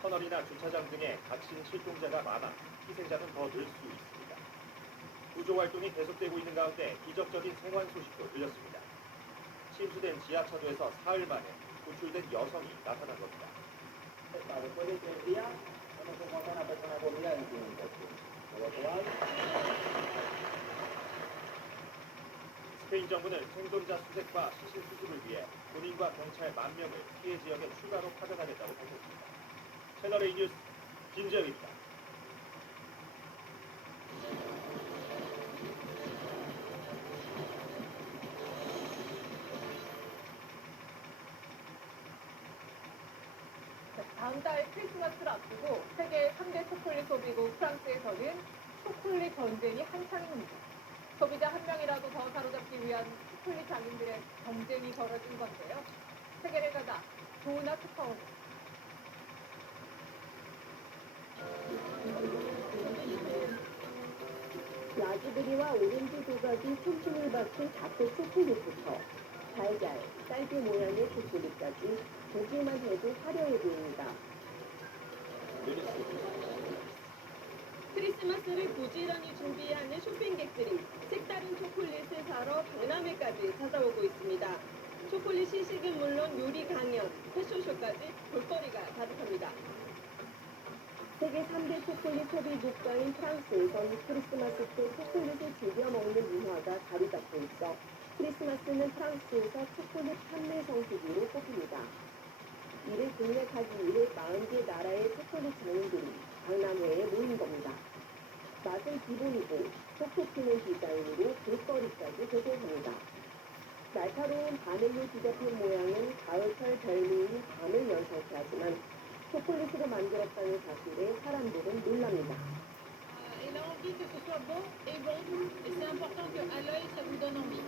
터널이나 주차장 등에 갇힌 실종자가 많아 희생자는 더 늘 수 있습니다. 구조활동이 계속되고 있는 가운데 기적적인 생還소식도 들렸습니다. 침수된 지하차도에서 사흘 만에 구출된 여성이 나타난 겁니다. 스페인 정부는 생존자 수색과 시신 수습을 위해 군인과 경찰 10,000명을 피해 지역에 추가로 파견하겠다고 밝혔습니다. 채널A 뉴스 김재혁입니다. 다음 달 크리스마스를 앞두고 세계 3대 초콜릿 소비국 프랑스에서는 초콜릿 전쟁이 한창입니다. 소비자 한 명이라도 더 사로잡기 위한 초콜릿 장인들의 경쟁이 벌어진 건데요. 세계를 가다 조나 특파원. 라즈베리와 오렌지 조각이 춤춤을 박힌 다크 초콜릿부터 달걀, 딸기 모양의 초콜릿까지 보기만 해도 화려해 보입니다. 크리스마스를 부지런히 준비하는 쇼핑객들이 색다른 초콜릿을 사러 박람회까지 찾아오고 있습니다. 초콜릿 시식은 물론 요리 강연, 패션쇼까지 볼거리가 가득합니다. 세계 3대 초콜릿 소비 국가인 프랑스에선 크리스마스 때 초콜릿을 즐겨 먹는 문화가 자리 잡고 있어 크리스마스는 프랑스에서 초콜릿 판매 성수기로 꼽힙니다. 이를 공략하기 위해 40개 나라의 초콜릿 장인들이 박람회에 모인 겁니다. 맛은 기본이고 톡톡 튀는 디자인으로 볼거리까지 제공합니다. 날카로운 바늘로 뒤덮인 모양은 가을철 별미인 밤을 연상케 하지만 초콜릿으로 만들었다는 사실에 사람들은 놀랍니다. Elle a envie que ce soit bon et bon, et c'est important qu'à l'œil, ça vous donne envie.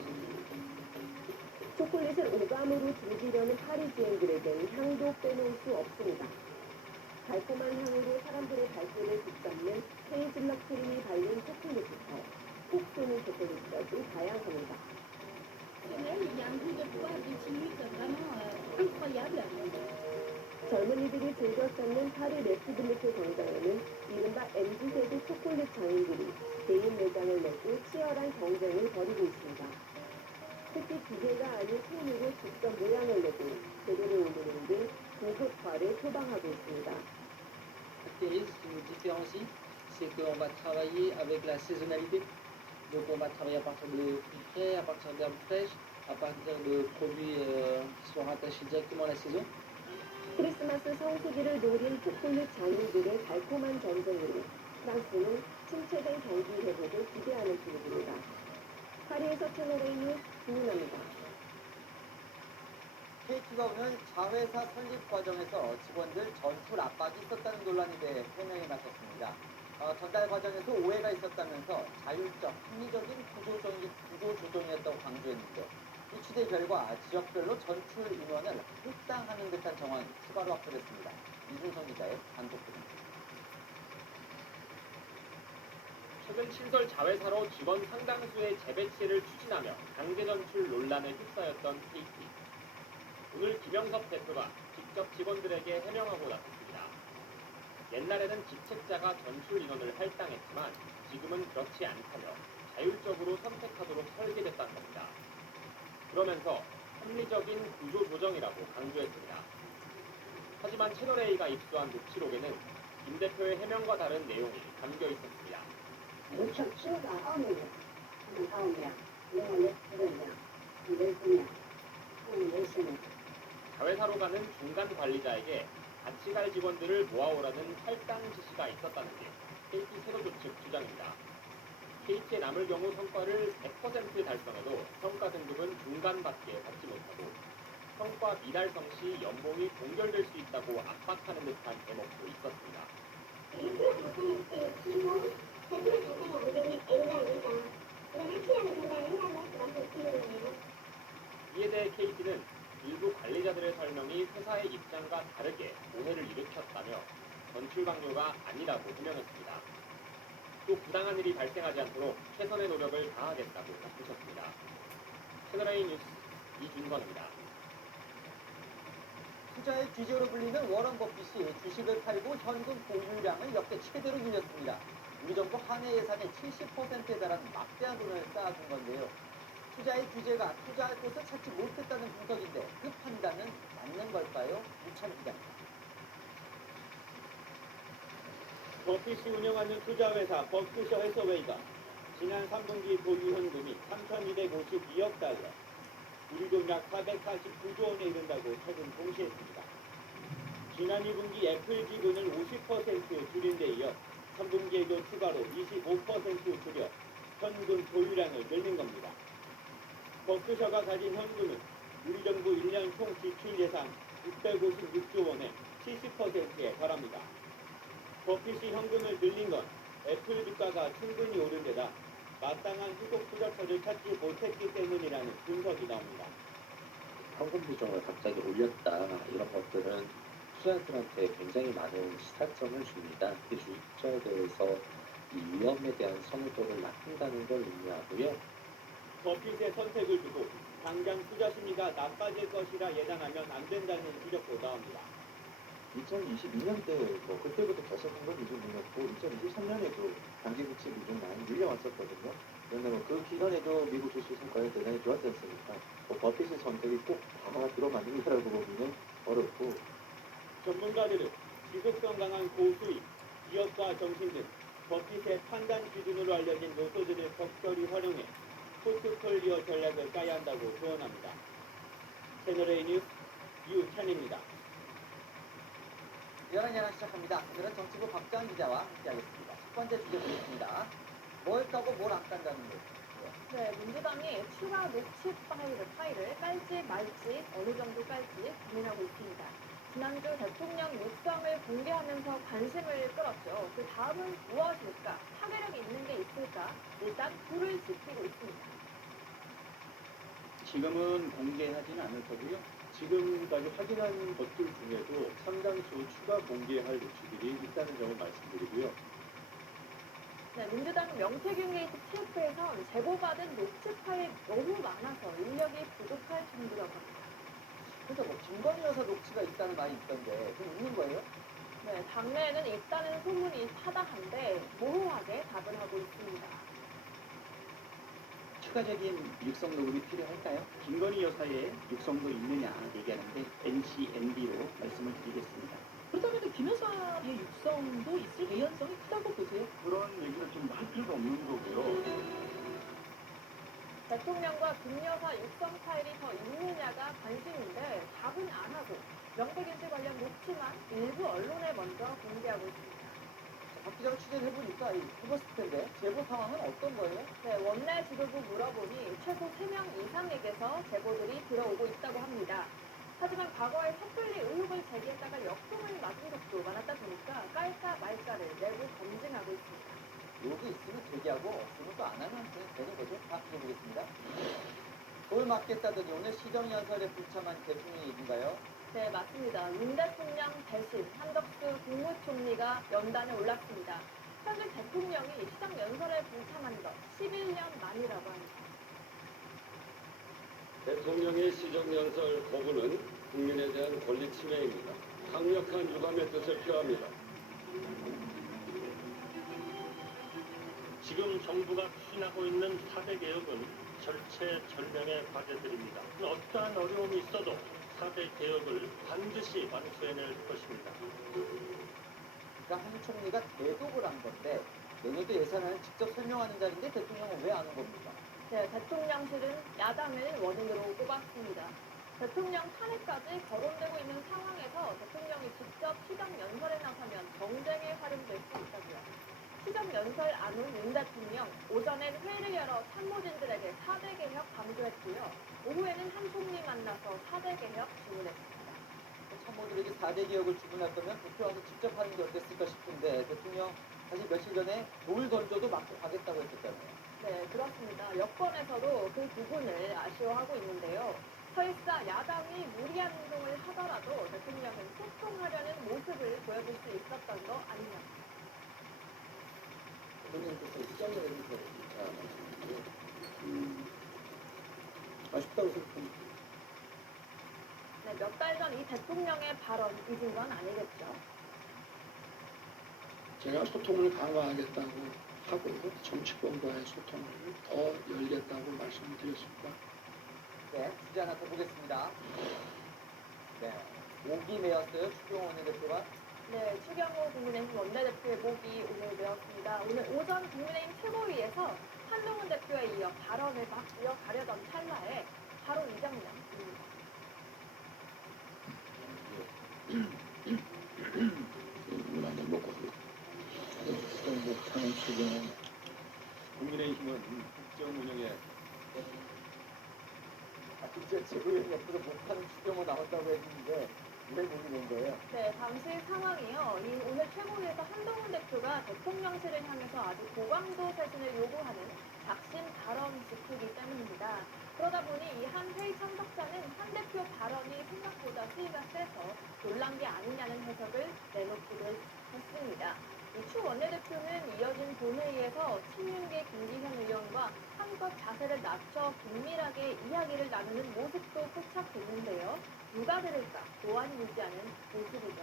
초콜릿을 오감으로 즐기려는 파리지앵들에겐 향도 빼놓을 수 없습니다. 달콤한 향으로 사람들의 발길을 붙잡는 헤이즐넛 크림이 발린 초콜릿부터 톡 쏘는 초콜릿까지 다양합니다. 젊은이들이 즐겨 찾는 파리 레프블리크 광장에는 이른바 MZ세대 초콜릿 장인들이 개인 매장을 내고 치열한 경쟁을 벌이고 있습니다. 특히 기계가 아닌 손으로 직접 모양을 내고 재료를 오르는 게 고급화를 표방하고 있습니다. Actéris, ce qui nous différencie, c'est qu'on va travailler avec la saisonnalité. Donc on va travailler à partir de fruits frais, à partir d'herbes fraîches, à partir de produits qui sont rattachés directement à la saison. 크리스마스 성수기를 노린 초콜릿 장인들의 달콤한 전쟁으로 프랑스는 침체된 경기 회복을 기대하는 분위기입니다. 파리에서 채널A 뉴스 김윤아입니다. KT가 오늘 자회사 설립 과정에서 직원들 전출 압박이 있었다는 논란에 대해 해명에 나섰습니다. 전달 과정에서 오해가 있었다면서 자율적, 합리적인 구조 조정이었다고 강조했는데 이 취재 결과 지역별로 전출 인원을 할당하는 듯한 정황이 추가로 확보됐습니다. 이준성 기자의 단독 보도입니다. 최근 신설 자회사로 직원 상당수의 재배치를 추진하며 강제 전출 논란에 휩싸였던 KT. 오늘 김영섭 대표가 직접 직원들에게 해명하고 나섰습니다. 옛날에는 직책자가 전출 인원을 할당했지만 지금은 그렇지 않다며 자율적으로 선택하도록 설계됐다는 겁니다. 그러면서 합리적인 구조 조정이라고 강조했습니다. 하지만 채널A가 입수한 녹취록에는 김 대표의 해명과 다른 내용이 담겨 있었습니다. 자회사로 가는 중간 관리자에게 같이 갈 직원들을 모아오라는 할당 지시가 있었다는 게 KT 세도조 측 주장입니다. KT에 남을 경우 성과를 100% 달성해도 성과 등급은 중간밖에 받지 못하고 성과 미달성 시 연봉이 동결될 수 있다고 압박하는 듯한 대목도 있었습니다. 이에 대해 KT는 일부 관리자들의 설명이 회사의 입장과 다르게 오해를 일으켰다며 전출 강요가 아니라고 해명했습니다. 또 부당한 일이 발생하지 않도록 최선의 노력을 다하겠다고 덧붙였습니다. 채널A 뉴스 이준건입니다. 투자의 귀재로 불리는 워런 버핏이 주식을 팔고 현금 보유량을 역대 최대로 늘렸습니다. 우리 정부 한 해 예산의 70%에 달하는 막대한 돈을 쌓아둔 건데요. 투자의 규제가 투자할 곳을 찾지 못했다는 분석인데 그 판단은 맞는 걸까요? 유찬 기자입니다. 버핏이 운영하는 투자회사 버크셔 해서웨이가 지난 3분기 보유 현금이 3,252억 달러, 우리 돈 약 449조 원에 이른다고 최근 공시했습니다. 지난 2분기 애플 지분을 50% 줄인 데 이어 3분기에도 추가로 25% 줄여 현금 보유량을 늘린 겁니다. 버크셔가 가진 현금은 우리 정부 1년 총 지출 예산 656조 원의 70%에 달합니다. 버핏이 현금을 늘린 건 애플 주가가 충분히 오른 데다 마땅한 후속 투자처를 찾지 못했기 때문이라는 분석이 나옵니다. 현금 비중을 갑자기 올렸다, 이런 것들은 투자자들한테 굉장히 많은 시사점을 줍니다. 주식투자에 대해서 이 위험에 대한 선호도를 낮춘다는 걸 의미하고요. 버핏의 선택을 두고 당장 투자 심리가 나빠질 것이라 예단하면 안 된다는 지적도 나옵니다. 2022년 때 그때부터 계속한 건 미국이었고 2023년에도 단기 부채 비중 많이 늘려왔었거든요. 그런데 그 기간에도 미국 주식 성과가 대단히 좋았지 않습니까? 버핏의 선택이 꼭 다 들어맞는다라고 보기는 어렵고, 전문가들은 지속성 강한 고수익, 기업과 정신 등 버핏의 판단 기준으로 알려진 요소들을 적절히 활용해 포트폴리오 전략을 짜야 한다고 조언합니다. 채널A 뉴스 유찬입니다. 열한 시작합니다. 오늘은 정치부 박장 기자와 함께하겠습니다. 첫 번째 주제 보겠습니다. 뭘 까고 뭘 안 깐다는 거예요. 네, 민주당이 추가 녹취 파일을 깔지 말지 어느 정도 깔지 고민하고 있습니다. 지난주 대통령 육성을 공개하면서 관심을 끌었죠. 그 다음은 무엇일까? 파괴력이 있는 게 있을까? 일단 불을 지피고 있습니다. 지금은 공개하지는 않을 거고요. 지금까지 확인한 것들 중에도 상당수 추가 공개할 노출들이 있다는 점을 말씀드리고요. 네, 민주당 명태균 게이트 TF에선 제보받은 녹취 파일이 너무 많아서 인력이 부족할 정도라고 합니다. 그래서 뭐 김건희 여사 녹취가 있다는 말이 있던데 그럼 있는 거예요? 네, 당내에는 있다는 소문이 타당한데 모호하게 답을 하고 있습니다. 추가적인 육성 녹음이 필요할까요? 김건희 여사의 육성도 있느냐 얘기하는데 NCNB로 말씀을 드리겠습니다. 그렇다면 김 여사의 육성도 있을 개연성이 크다고 보세요? 그런 얘기를 좀 할 필요가 없는 거고요. 대통령과 김 여사 육성 파일이 더 있느냐가 관심인데 답은 안 하고 명태균 씨 관련 녹취만 일부 언론에 먼저 공개하고 있습니다. 박 기자가 취재를 해보니까 해봤을 텐데 제보 상황은 어떤 거예요? 네, 원내 지도부 물어보니 최소 3명 이상에게서 제보들이 들어오고 있다고 합니다. 하지만 과거에 섣불리 의혹을 제기했다가 역풍을 맞은 적도 많았다 보니까 깔까 말까를 내부 검증하고 있습니다. 여기 있으면 대기하고 없으면 또 안 하면 그냥 되는 거죠. 다 비춰보겠습니다. 돌 맞겠다더니 오늘 시정연설에 불참한 대통령 얘기인가요? 네, 맞습니다. 윤 대통령 대신 한덕수 국무총리가 연단에 올랐습니다. 현재 대통령이 시정연설에 불참한 것 11년 만이라고 합니다. 대통령의 시정연설 거부는 국민에 대한 권리 침해입니다. 강력한 유감의 뜻을 표합니다. 지금 정부가 추진하고 있는 4대 개혁은 절체절명의 과제들입니다. 어떠한 어려움이 있어도 4대 개혁을 반드시 완수해낼 것입니다. 그러니까 한 총리가 대독을 한 건데 내년도 예산안을 직접 설명하는 자리인데 대통령은 왜 안 온 겁니까? 네, 대통령실은 야당을 원인으로 꼽았습니다. 대통령 탄핵까지 거론되고 있는 상황에서 대통령이 직접 시정연설에 나서면 정쟁에 활용될 수 있다고요. 시정연설 안은 윤 대통령, 오전엔 회의를 열어 참모진들에게 4대 개혁 강조했고요. 오후에는 한 총리 만나서 4대 개혁 주문했습니다. 참모들에게 4대 개혁을 주문할 거면 국회 와서 직접 하는 게 어땠을까 싶은데 대통령 사실 며칠 전에 돌 던져도 맞고 가겠다고 했었잖아요. 네, 그렇습니다. 여권에서도 그 부분을 아쉬워하고 있는데요. 설사 야당이 무리한 행동을 하더라도 대통령은 소통하려는 모습을 보여줄 수 있었던 거 아니냐. 대통령께서 시정을 해주셔서 아쉽다고 생각합니다. 네, 몇 달 전 이 대통령의 발언 잊은 건 아니겠죠. 제가 소통을 강화하겠다고 하고 정치권과의 소통을 더 열겠다고 말씀을 드렸습니다. 네, 주제 하나 더 보겠습니다. 네, 목이 메었어요. 추경호 원내대표가. 네, 추경호 국민의힘 원내대표의 목이 오늘 메었습니다. 오늘 오전 국민의힘 최고위에서 한동훈 대표에 이어 발언을 막 이어가려던 찰나에 바로 이 장면입니다. 많이 먹고 못하는 수준은 국민의힘은 국정 운영에 진짜 최고위원 옆에서 못하는 추경호 나온다고 했는데 왜 목이 낸 거예요? 네, 당시 상황이요. 오늘 최고위에서 한동훈 대표가 대통령실을 향해서 아주 고강도 쇄신을 요구하는 작심 발언 지키기 때문입니다. 그러다 보니 이 한 회의 참석자는 한 대표 발언이 생각보다 수위가 세서 놀란 게 아니냐는 해석을 내놓기도 했습니다. 추 원내대표는 이어진 본회의에서 친윤계 김기현 의원과 한껏 자세를 낮춰 긴밀하게 이야기를 나누는 모습도 포착됐는데요. 누가 들을까 보안이 유지하는 모습이죠.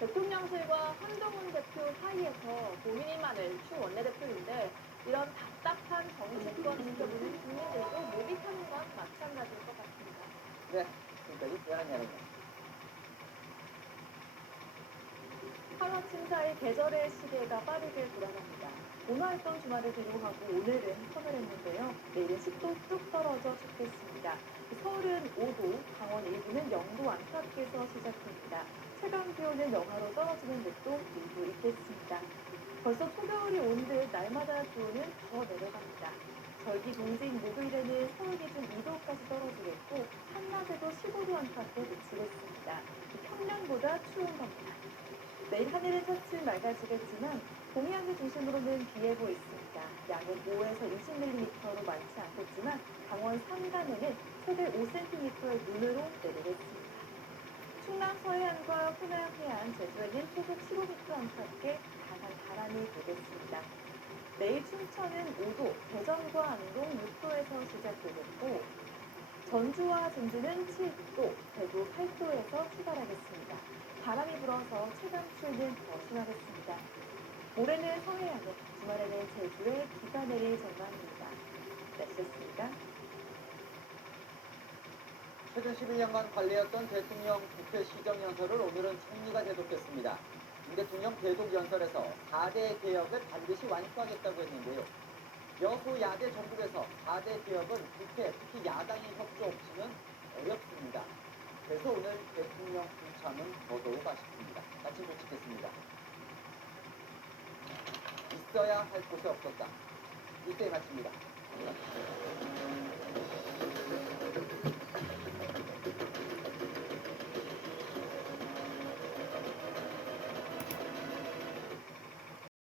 대통령실과 한동훈 대표 사이에서 고민이 많을 추 원내대표인데 이런 답답한 정치권 지켜보는 국민들도 목이 타는 건 마찬가지일 것 같습니다. 네, 지금까지 대한이 아닙니다. 8월 침사의 계절의 시계가 빠르게 돌아갑니다. 온화했던 주말을 기록하고 오늘은 서늘했는데요. 내일은 습도 뚝 떨어져 춥겠습니다. 서울은 5도, 강원 일부는 0도 안팎에서 시작됩니다. 체감 기온은 영하로 떨어지는 곳도 일부 있겠습니다. 벌써 초겨울이 온 듯 날마다 기온은 더 내려갑니다. 절기 동지인 목요일에는 서울 기준 2도까지 떨어지겠고 한낮에도 15도 안팎에 그치겠습니다. 평년보다 추운 겁니다. 내일 하늘은 차츰 맑아지겠지만 동해안을 중심으로는 비 예보 있습니다. 양은 5에 10에서 20mm로 많지 않겠지만 강원 산간에는 최대 5cm의 눈으로 내리겠습니다. 충남 서해안과 호남 해안, 제주에는 초속 15m 안팎의 강한 바람이 불겠습니다. 내일 춘천은 5도, 대전과 안동 6도에서 시작되겠고 전주와 진주는 7도, 대구 8도에서 출발하겠습니다. 바람이 불어서 체감 추위는 더 심하겠습니다. 올해는 서해안에, 주말에는 제주에 비가 내릴 전망입니다. 날씨였습니다. 최근 11년간 관리했던 대통령 국회 시정연설을 오늘은 총리가 대독했습니다. 윤 대통령 대독연설에서 4대 개혁을 반드시 완수하겠다고 했는데요. 여소야대 정국에서 4대 개혁은 국회, 특히 야당의 협조 없이는 어렵습니다. 그래서 오늘 대통령 불참은 더더욱 아쉽습니다. 마침 도착했습니다. 있어야 할 곳이 없었다. 이때 마칩니다.